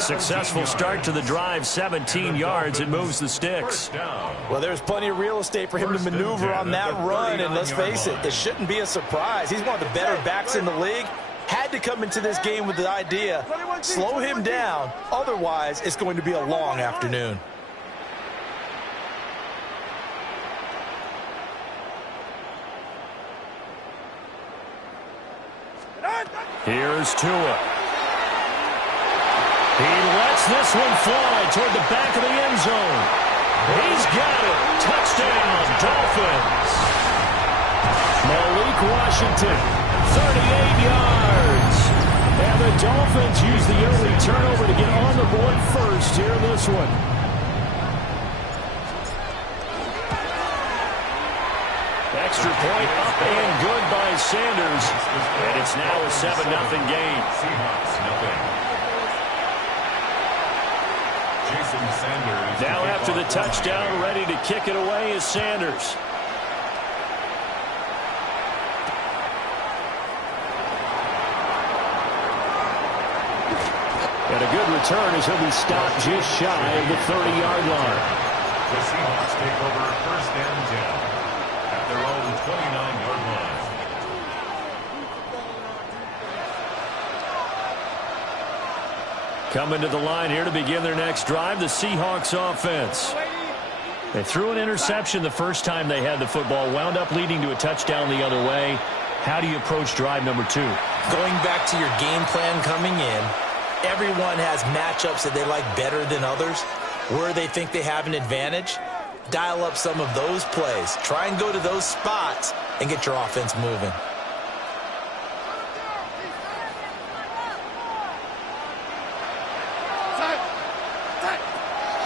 Successful start to the drive, 17 yards. It moves the sticks. Well, there's plenty of real estate for him to maneuver on that run, and let's face it, it shouldn't be a surprise. He's one of the better backs in the league. Had to come into this game with the idea, slow him down, otherwise it's going to be a long afternoon. Here's Tua. He lets this one fly toward the back of the end zone. He's got it. Touchdown, Dolphins. Malik Washington, 38 yards. And the Dolphins use the early turnover to get on the board first here in this one. Extra point up and good by Sanders. And it's now a 7-0 game. Now after the touchdown, ready to kick it away is Sanders. And a good return as he'll be stopped just shy of the 30-yard line. The Seahawks take over first and 10 at their own 29-yard line. Coming to the line here to begin their next drive, the Seahawks offense. They threw an interception the first time they had the football, wound up leading to a touchdown the other way. How do you approach drive number 2? Going back to your game plan coming in, everyone has matchups that they like better than others. Where they think they have an advantage, dial up some of those plays. Try and go to those spots and get your offense moving.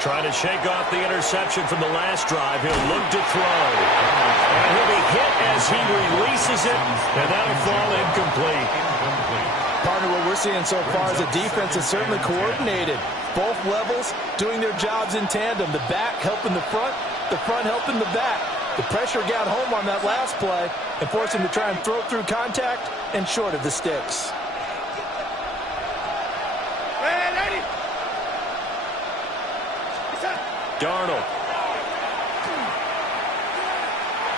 Trying to shake off the interception from the last drive. He'll look to throw. And he'll be hit as he releases it, and that'll fall incomplete. Partner, what we're seeing so far is the defense is certainly coordinated. Both levels doing their jobs in tandem. The back helping the front helping the back. The pressure got home on that last play and forced him to try and throw through contact and short of the sticks. Darnold.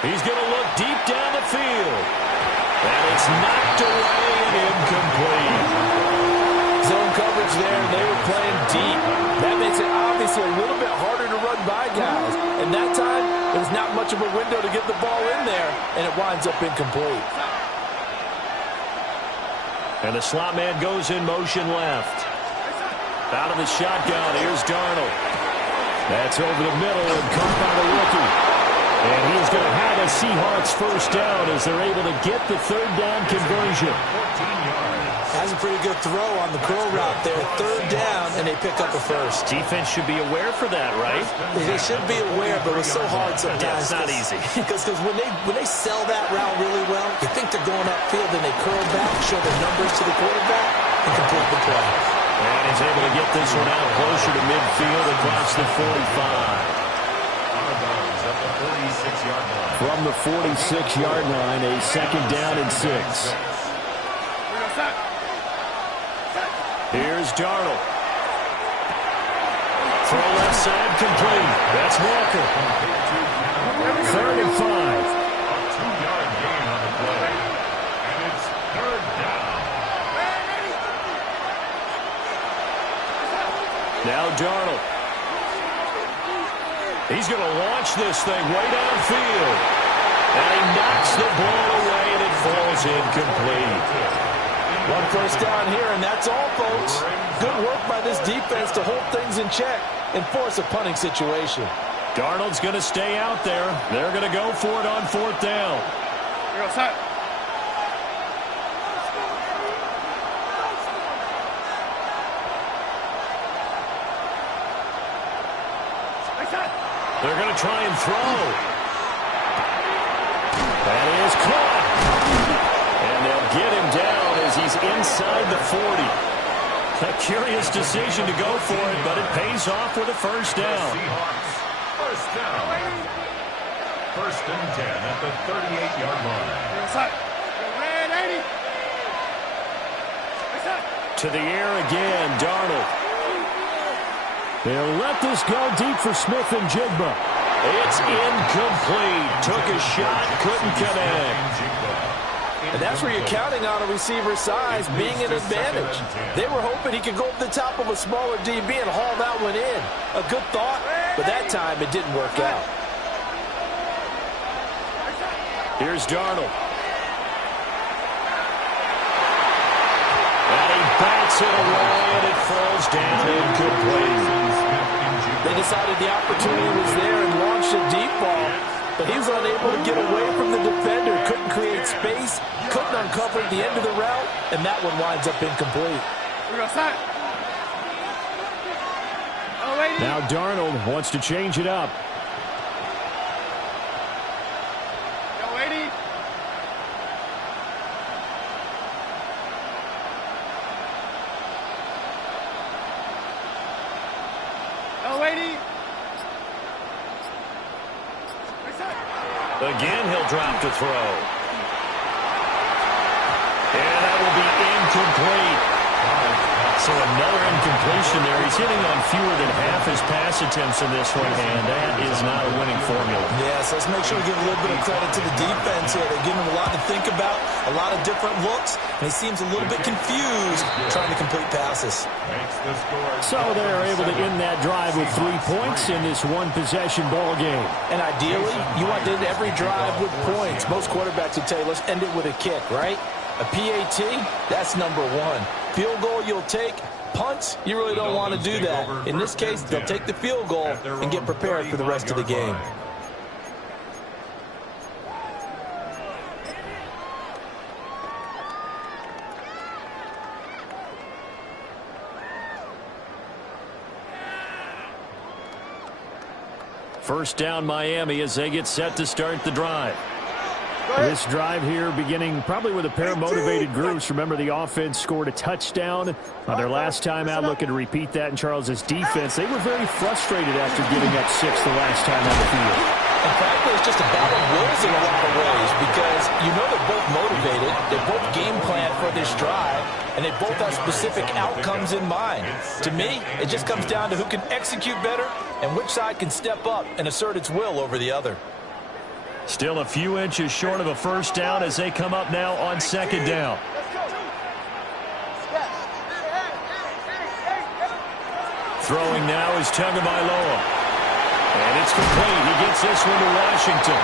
He's going to look deep down the field. And it's knocked away and incomplete. Zone coverage there, and they were playing deep. That makes it obviously a little bit harder to run by guys. And that time, it was not much of a window to get the ball in there, and it winds up incomplete. And the slot man goes in motion left. Out of the shotgun, here's Darnold. That's over the middle and caught by the rookie. And he's going to have a Seahawks first down as they're able to get the third down conversion. That's a pretty good throw on the curl route there. Third down, and they pick up a first. Defense should be aware for that, right? They should be aware, but it's so hard sometimes. Yeah, it's not easy. Because when they sell that route really well, you think they're going upfield, and they curl back, show their numbers to the quarterback, and complete the play. And he's able to get this one out closer to midfield across the 45. From the 46-yard line, a second down and 6. Here's Darnold. Throw left side complete. That's Walker. 3rd and 5. A 2-yard gain on the play. And it's 3rd down. Now Darnold. He's going to launch this thing way downfield. And he knocks the ball away, and it falls incomplete. One first down here, and that's all, folks. Good work by this defense to hold things in check and force a punting situation. Darnold's going to stay out there. They're going to go for it on 4th down. They're going to try and throw. That is caught. And they'll get him down as he's inside the 40. A curious decision to go for it, but it pays off with a first down. First down. 1st and 10 at the 38-yard line. To the air again, Darnold. They'll let this go deep for Smith and Jigba. It's incomplete. Took a shot, couldn't connect. And that's where you're counting on a receiver's size being an advantage. They were hoping he could go up the top of a smaller DB and haul that one in. A good thought, but that time it didn't work out. Here's Darnold. And he bats it away, and it falls down incomplete. They decided the opportunity was there and launched a deep ball, but he was unable to get away from the defender, couldn't create space, couldn't uncover at the end of the route, and that one winds up incomplete. Now Darnold wants to change it up. Again, he'll drop to throw. And that will be incomplete. So another incompletion there. He's hitting on fewer than half his pass attempts in this one, and that is not a winning formula. Yes, let's make sure we give a little bit of credit to the defense here. They're giving him a lot to think about, a lot of different looks, and he seems a little bit confused trying to complete passes. So they're able to end that drive with 3 points in this one-possession ball game. And ideally, you want to end every drive with points. Most quarterbacks would tell you, let's end it with a kick, right? A PAT, that's number 1. Field goal you'll take. Punts, you really don't want to do that. In this case, they'll take the field goal and get prepared for the rest of the game. First down, Miami, as they get set to start the drive. This drive here beginning probably with a pair of motivated groups. Remember, the offense scored a touchdown on their last time out, looking to repeat that in Charles's defense. They were very frustrated after giving up 6 the last time on the field. In fact, it's just a battle of wills in a lot of ways because you know they're both motivated, they're both game planned for this drive, and they both have specific outcomes in mind. To me, it just comes down to who can execute better and which side can step up and assert its will over the other. Still a few inches short of a first down as they come up now on 2nd down. Throwing now is Tagovailoa. And it's complete. He gets this one to Washington.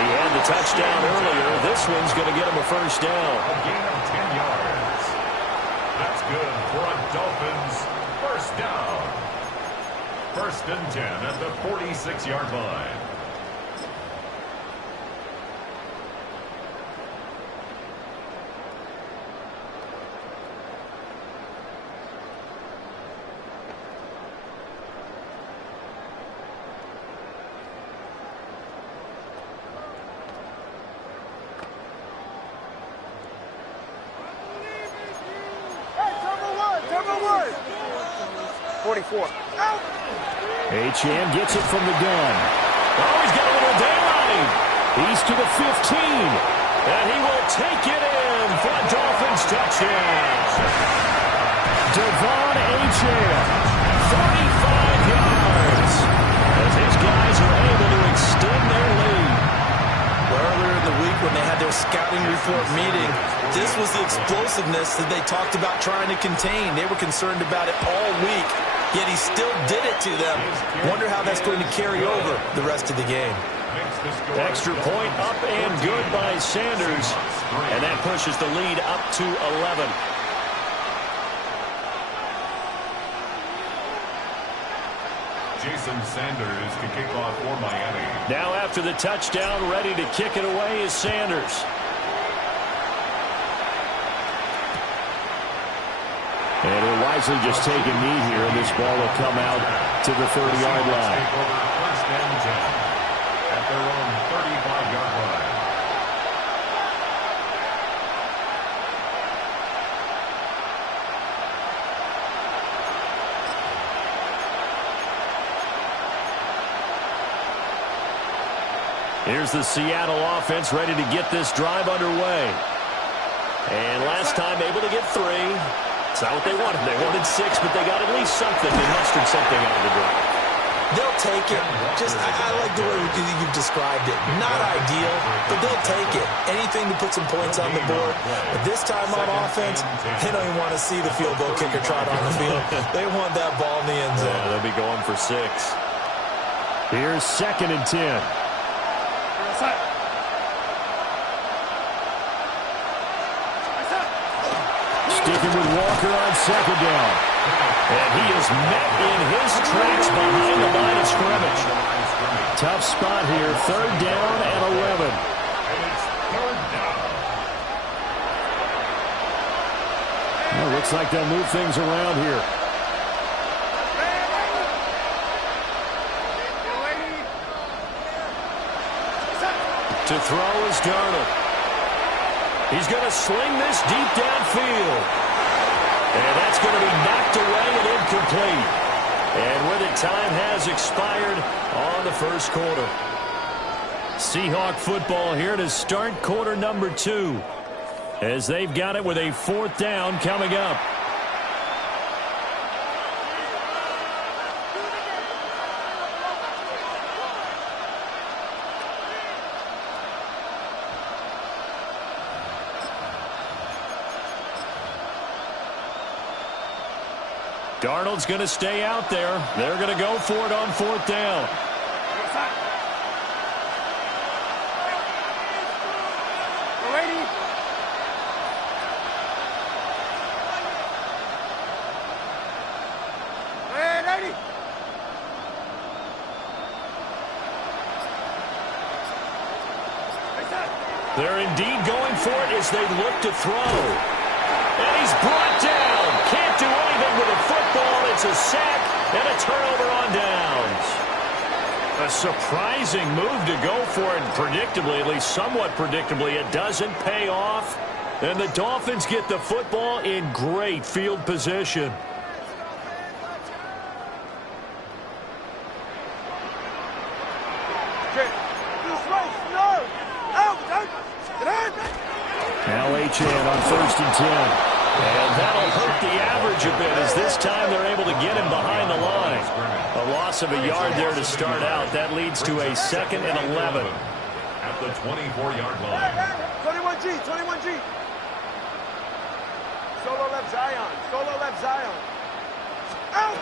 He had the touchdown earlier. This one's going to get him a first down. A gain of 10 yards. That's good for a Dolphins first down. 1st and 10 at the 46-yard line. Achane gets it from the gun. Oh, he's got a little daylight. He's to the 15. And he will take it in for a Dolphins touchdown. Devon Achane, 45 yards. As his guys are able to extend their lead. Earlier in the week when they had their scouting report meeting, this was the explosiveness that they talked about trying to contain. They were concerned about it all week, yet he still did it to them. Wonder how that's going to carry over the rest of the game. Extra point up and good by Sanders. And that pushes the lead up to 11. Jason Sanders to kick off for Miami. Now after the touchdown, ready to kick it away is Sanders. And he'll wisely just take a knee here, and this ball will come out to the 30-yard line. Take over first and 10 at their own 35-yard line. Here's the Seattle offense ready to get this drive underway. And last time able to get 3. It's not what they wanted. They wanted 6, but they got at least something. They mustered something out of the drive. They'll take it. I like the way you've described it. Not ideal, but they'll take it. Anything to put some points on the board. But this time on offense, they don't even want to see the field goal kicker trot on the field. They want that ball in the end zone. Yeah, they'll be going for 6. Here's 2nd and 10. Sticking with Walker on 2nd down. And he is met in his tracks behind the line of scrimmage. Tough spot here. 3rd down and 11. And it's 3rd down. Well, looks like they'll move things around here. To throw is Darnold. He's going to sling this deep downfield. And that's going to be knocked away and incomplete. And with it, time has expired on the first quarter. Seahawk football here to start quarter number 2. As they've got it with a 4th down coming up. Darnold's going to stay out there. They're going to go for it on 4th down. They're indeed going for it as they look to throw. And he's brought down. Can't do anything with a football. It's a sack and a turnover on downs. A surprising move to go for it. Predictably, at least somewhat predictably, it doesn't pay off. And the Dolphins get the football in great field position. Now Achane on 1st and 10. And that'll hurt the average a bit as this time they're able to get him behind the line. A loss of a yard there to start out. That leads to a 2nd and 11. At the 24-yard line. 21G, 21G. Solo left Zion. Solo left Zion. Out!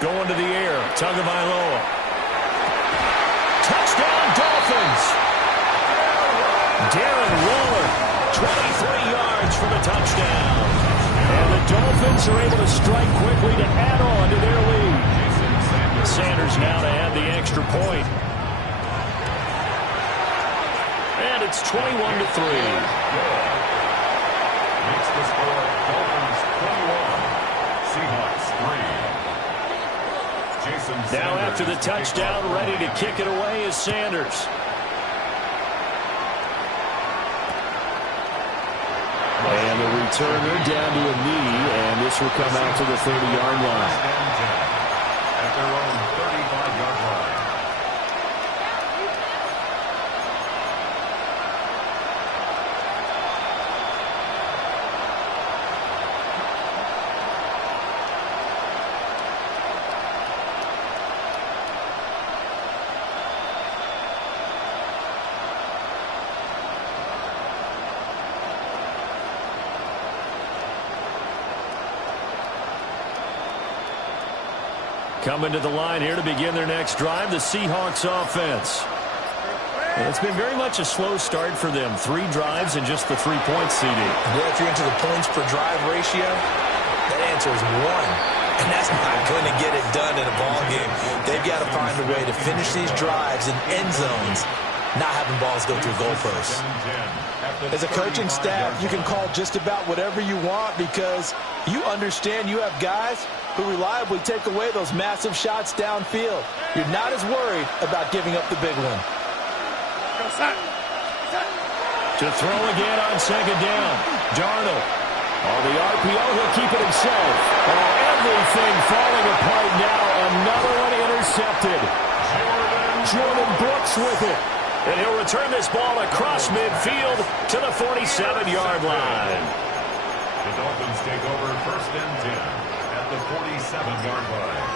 Going to the air. Tagovailoa. Touchdown Dolphins. Darren Waller, 23 yards for the touchdown. And the Dolphins are able to strike quickly to add on to their lead. Sanders now to add the extra point. And it's 21-3. Makes the score Dolphins 21, Seahawks 3. Jason Sanders now after the touchdown, ready to kick it away is Sanders. And the returner down to a knee, and this will come out to the 30-yard line. At their own 35-yard line. Coming to the line here to begin their next drive, the Seahawks offense. And it's been very much a slow start for them. 3 drives and just the 3 points, CD. Yeah, if you're into the points per drive ratio, that answer is 1. And that's not going to get it done in a ball game. They've got to find a way to finish these drives in end zones, not having balls go through goalposts. As a coaching staff, you can call just about whatever you want because you understand you have guys who reliably take away those massive shots downfield. You're not as worried about giving up the big one. To throw again on second down. Darnold. On the RPO, he'll keep it himself. Oh, everything falling apart now. Another one intercepted. Jordan Brooks with it. And he'll return this ball across midfield to the 47-yard line. The Dolphins take over 1st and 10 at the 47-yard line.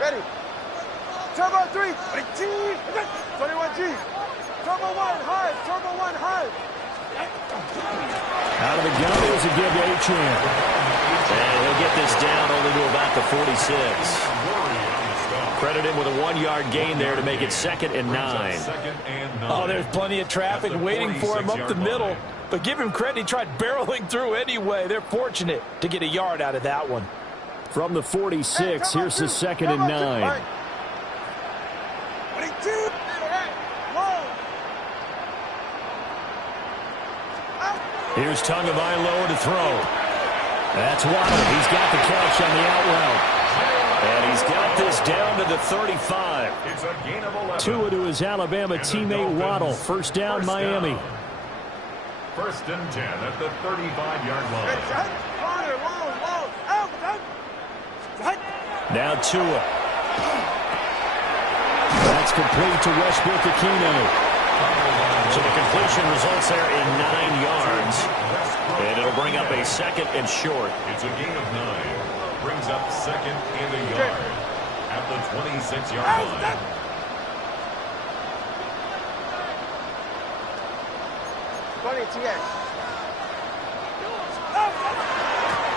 Ready. Turbo 3. 21G. Turbo 1 high. Turbo 1 high. Out of the gun, here's a give to Achane. And he'll get this down only to about the 46. Credit him with a 1-yard gain there to make it 2nd and 9. Oh, there's plenty of traffic waiting for him up the middle. But give him credit, he tried barreling through anyway. They're fortunate to get a yard out of that one. From the 46, here's the 2nd and 9. Here's Tagovailoa to throw. That's Waddle. He's got the catch on the out route. And he's got this down to the 35. It's a gain of 11. Tua to his Alabama teammate Waddle. First down, Miami. 1st and 10 at the 35-yard line. Now Tua. That's complete to Westbrook-Ikhine. So the completion results there in 9 yards. And it'll bring up a 2nd and short. It's a gain of 9. Brings up 2nd and a yard at the 26-yard line.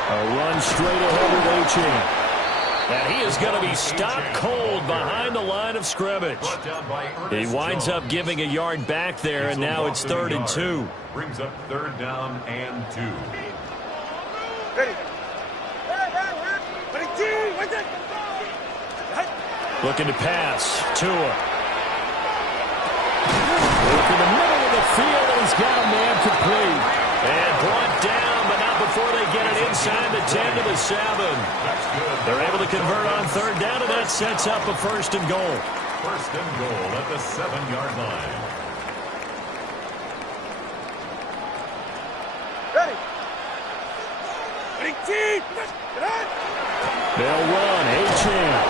A run straight ahead with Achane. And he is going to be stopped cold behind the line of scrimmage. He winds up giving a yard back there, and now it's 3rd and 2. Brings up 3rd down and 2. Ready. Looking to pass. Tua. Look in the middle of the field, and he's got a man complete. And brought down, but not before they get it inside the 10 to the 7. They're able to convert on 3rd down, and that sets up a 1st and goal. 1st and goal at the 7-yard line. Ready. They'll run. Achane.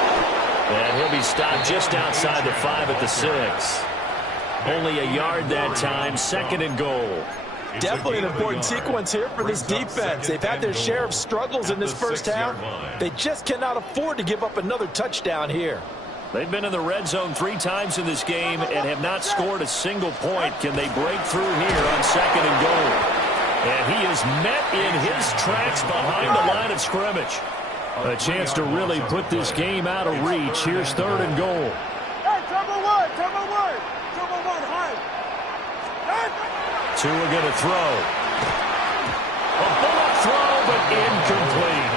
And he'll be stopped just outside the 5 at the 6. Only a yard that time, 2nd and goal. Definitely an important sequence here for this defense. They've had their share of struggles in this first half. They just cannot afford to give up another touchdown here. They've been in the red zone 3 times in this game and have not scored a single point. Can they break through here on 2nd and goal? And he is met in his tracks behind the line of scrimmage. A chance to really put this game out of reach. Here's 3rd and goal. Hey, turbo 1, high. Tua going to throw. A bullet throw, but incomplete.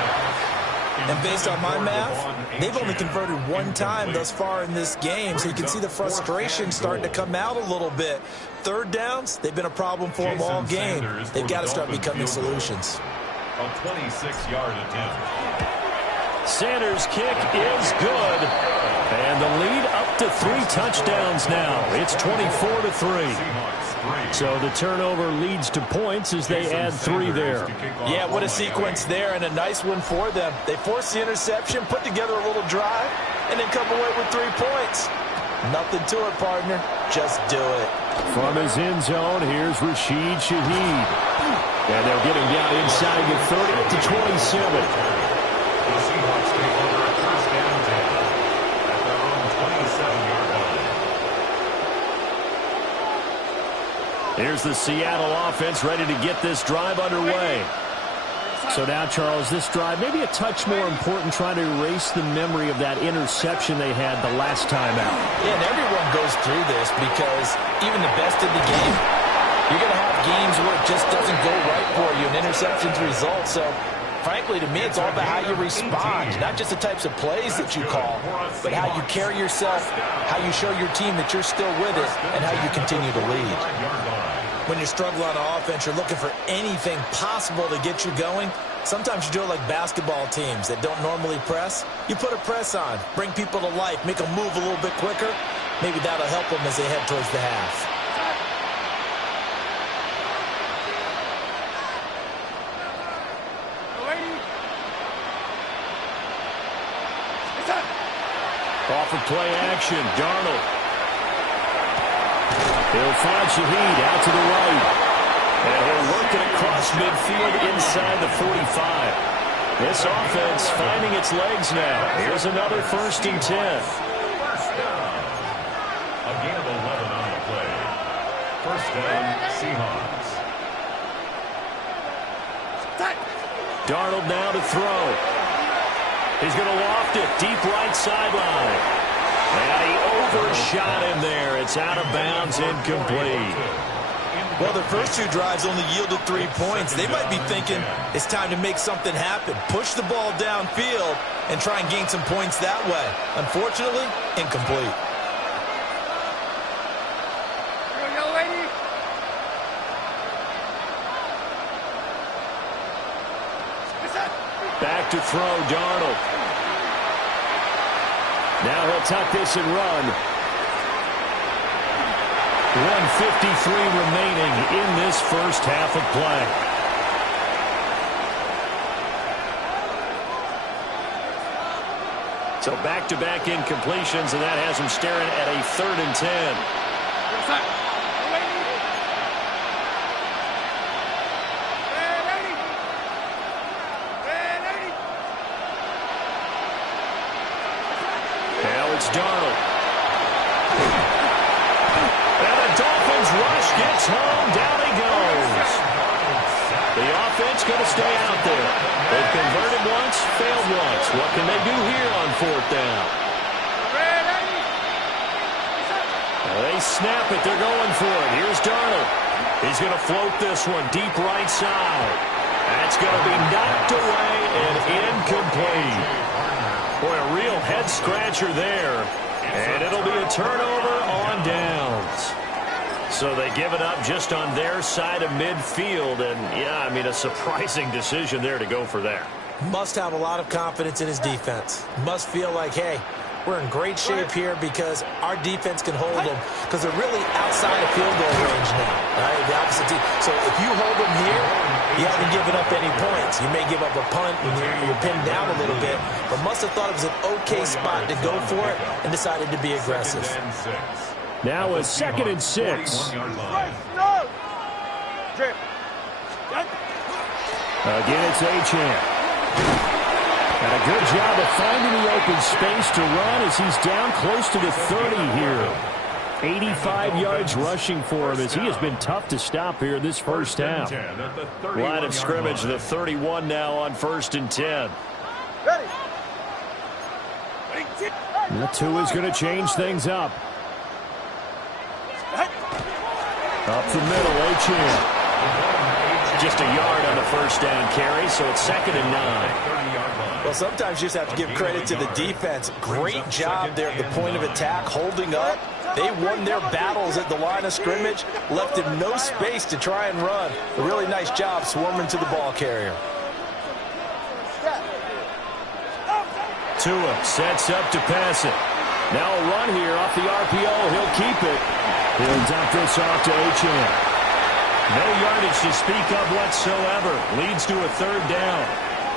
And based on my math, they've only converted 1 time thus far in this game, so you can see the frustration starting to come out a little bit. 3rd downs, they've been a problem for them all game. They've got to start becoming solutions. A 26-yard attempt. Sanders' kick is good. And the lead up to 3 touchdowns now. It's 24-3. So the turnover leads to points as they add 3 there. Yeah, what a sequence there, and a nice one for them. They force the interception, put together a little drive, and then come away with 3 points. Nothing to it, partner. Just do it. From his end zone, here's Rashid Shaheed. And they'll get him down inside the 30 to 27. The Seahawks take over at 1st and 10 at their own 27-yard line. Here's the Seattle offense ready to get this drive underway. So now, Charles, this drive maybe a touch more important, trying to erase the memory of that interception they had the last time out. Yeah, and everyone goes through this because even the best in the game, you're going to have games where it just doesn't go right for you, and interceptions result. So, frankly, to me, it's all about how you respond, not just the types of plays that you call, but how you carry yourself, how you show your team that you're still with it, and how you continue to lead. When you struggle on offense, you're looking for anything possible to get you going. Sometimes you do it like basketball teams that don't normally press. You put a press on, bring people to life, make them move a little bit quicker. Maybe that'll help them as they head towards the half. Off of play action, Darnold. He'll find Shaheed out to the right. And he'll work it across midfield inside the 45. This offense finding its legs now. Here's another 1st and 10. First down. A gain of 11 on the play. First down, Seahawks. Darnold now to throw. He's going to loft it deep right sideline. And he overshot him there. It's out of bounds, incomplete. Well, the first 2 drives only yielded 3 points. They might be thinking it's time to make something happen. Push the ball downfield and try and gain some points that way. Unfortunately, incomplete. Back to throw, Darnold. Now he'll tuck this and run. 1:53 remaining in this first half of play. So back-to-back incompletions, and that has him staring at a 3rd and 10. It's Darnold. And the Dolphins rush gets home. Down he goes. The offense going to stay out there. They've converted once, failed once. What can they do here on 4th down? They snap it. They're going for it. Here's Darnold. He's going to float this one deep right side. That's going to be knocked away and incomplete. Boy, a real head-scratcher there. And it'll be a turnover on downs. So they give it up just on their side of midfield. And, yeah, I mean, a surprising decision there to go for that. Must have a lot of confidence in his defense. Must feel like, hey, we're in great shape here because our defense can hold them because they're really outside of field goal range now. Right? The opposite team. So if you hold them here, you haven't given up any points. You may give up a punt when you're pinned down a little bit, but must have thought it was an okay spot to go for it and decided to be aggressive. Now a 2nd and 6. Again, it's Achane. And a good job of finding the open space to run as he's down close to the 30 here. 85 yards rushing for him as he has been tough to stop here this first half. Line of scrimmage, the 31 now on 1st and 10. That 2 is going to change things up. Up the middle, Achane. Just a yard on the 1st down carry, so it's 2nd and 9. Well, sometimes you just have to give credit to the defense. Great job there at the point of attack, holding up. They won their battles at the line of scrimmage, left him no space to try and run. A really nice job swarming to the ball carrier. Tua sets up to pass it. Now a run here off the RPO. He'll keep it. He'll dump this off to Achane. No yardage to speak of whatsoever. Leads to a 3rd down.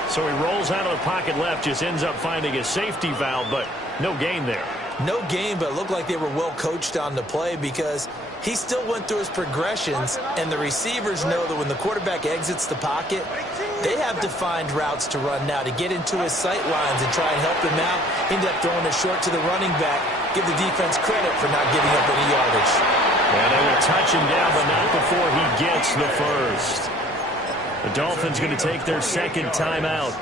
So he rolls out of the pocket left, just ends up finding a safety valve, but no gain there. No gain, but it looked like they were well coached on the play because he still went through his progressions, and the receivers know that when the quarterback exits the pocket, they have defined routes to run now to get into his sight lines and try and help him out. He ended up throwing it short to the running back. Give the defense credit for not giving up any yardage. And they will touch him down, but not before he gets the first. The Dolphins going to take their second timeout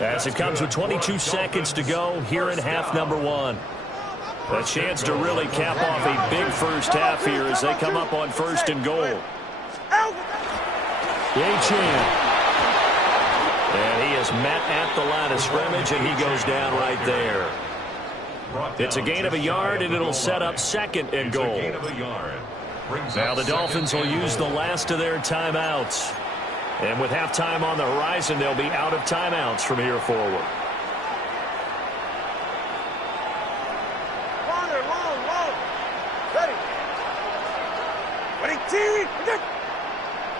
as it comes with 22 seconds to go here in half number one. A chance to really cap off a big first half here as they come up on first and goal. Gtowncapp. And he is met at the line of scrimmage, and he goes down right there. It's a gain of a yard, and it'll set up second and goal. Now the Dolphins will use the last of their timeouts. And with halftime on the horizon, they'll be out of timeouts from here forward. Long. Ready.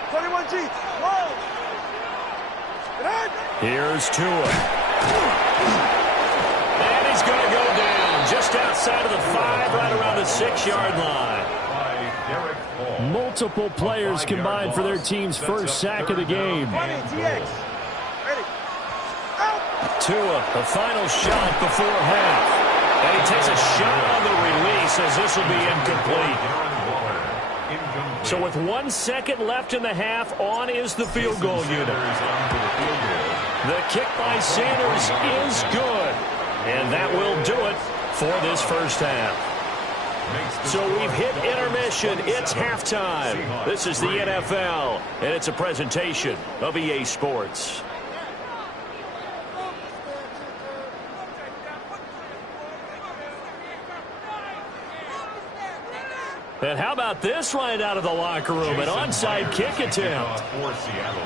21 G. Long. Here's Tua. And he's going to go down just outside of the 5, right around the 6-yard line. Multiple players combined for their team's first sack of the game. Tua, the final shot before half. And he takes a shot on the release as this will be incomplete. So with 1 second left in the half, on is the field goal unit. The kick by Sanders is good. And that will do it for this first half. So we've hit intermission. It's halftime. This is the NFL, and it's a presentation of EA Sports. And how about this right out of the locker room? An onside kick attempt. For Seattle.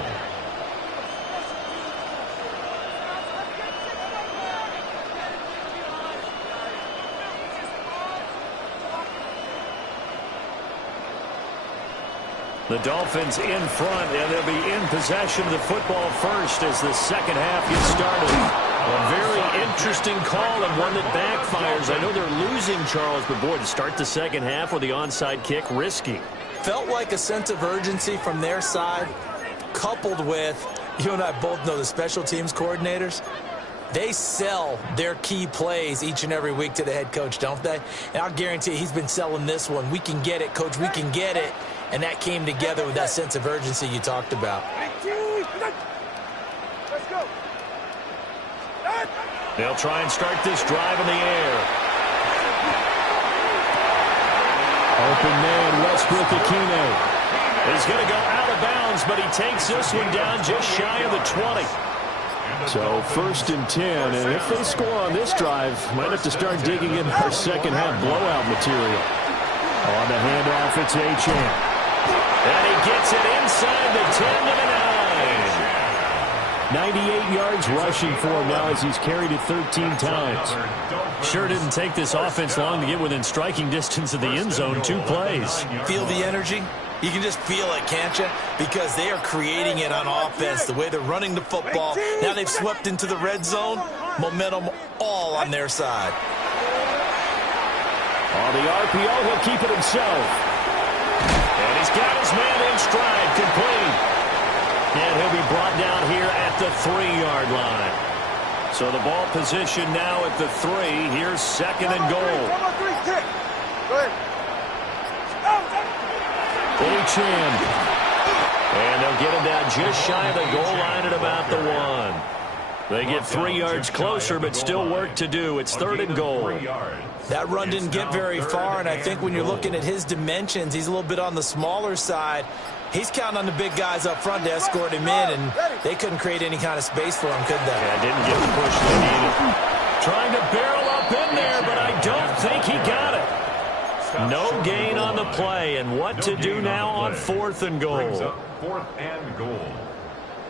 The Dolphins in front, and they'll be in possession of the football first as the second half gets started. A very interesting call and one that backfires. I know they're losing, Charles, but boy, to start the second half with the onside kick, risky. Felt like a sense of urgency from their side, coupled with, you and I both know the special teams coordinators. They sell their key plays each and every week to the head coach, don't they? And I'll guarantee he's been selling this one. We can get it, coach, we can get it. And that came together with that sense of urgency you talked about. Let's go. They'll try and start this drive in the air. Open man, Westbrook-Ikhine. He's going to go out of bounds, but he takes this one down just shy of the 20. So 1st and 10, and if they score on this drive, might have to start digging in our second half blowout material. On the handoff, it's Gtowncapp. And he gets it inside the 10 to the 9. 98 yards rushing for him now as he's carried it 13 times. Sure didn't take this offense long to get within striking distance of the end zone. 2 plays. Feel the energy? You can just feel it, can't you? Because they are creating it on offense, the way they're running the football. Now they've swept into the red zone. Momentum all on their side. On the RPO, he'll keep it himself. And he's got his man in stride, complete. And he'll be brought down here at the 3-yard line. So the ball position now at the 3. Here's second and goal. Come on, 3, kick. Go ahead. Gtowncapp. And they'll get him down just shy of the goal line at about the 1. They get 3 yards closer, but still work to do. It's 3rd and goal. That run didn't get very far, and I think when you're looking at his dimensions, he's a little bit on the smaller side. He's counting on the big guys up front to escort him in, and they couldn't create any kind of space for him, could they? Yeah, didn't get the push they needed. Trying to barrel up in there, but I don't think he got it. No gain on the play, and what to do now on 4th and goal. 4th and goal.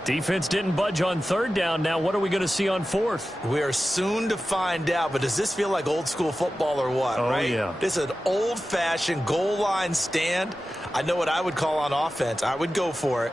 Defense didn't budge on 3rd down. Now what are we going to see on 4th? We are soon to find out, but does this feel like old school football or what, right? Yeah. This is an old-fashioned goal line stand. I know what I would call on offense. I would go for it.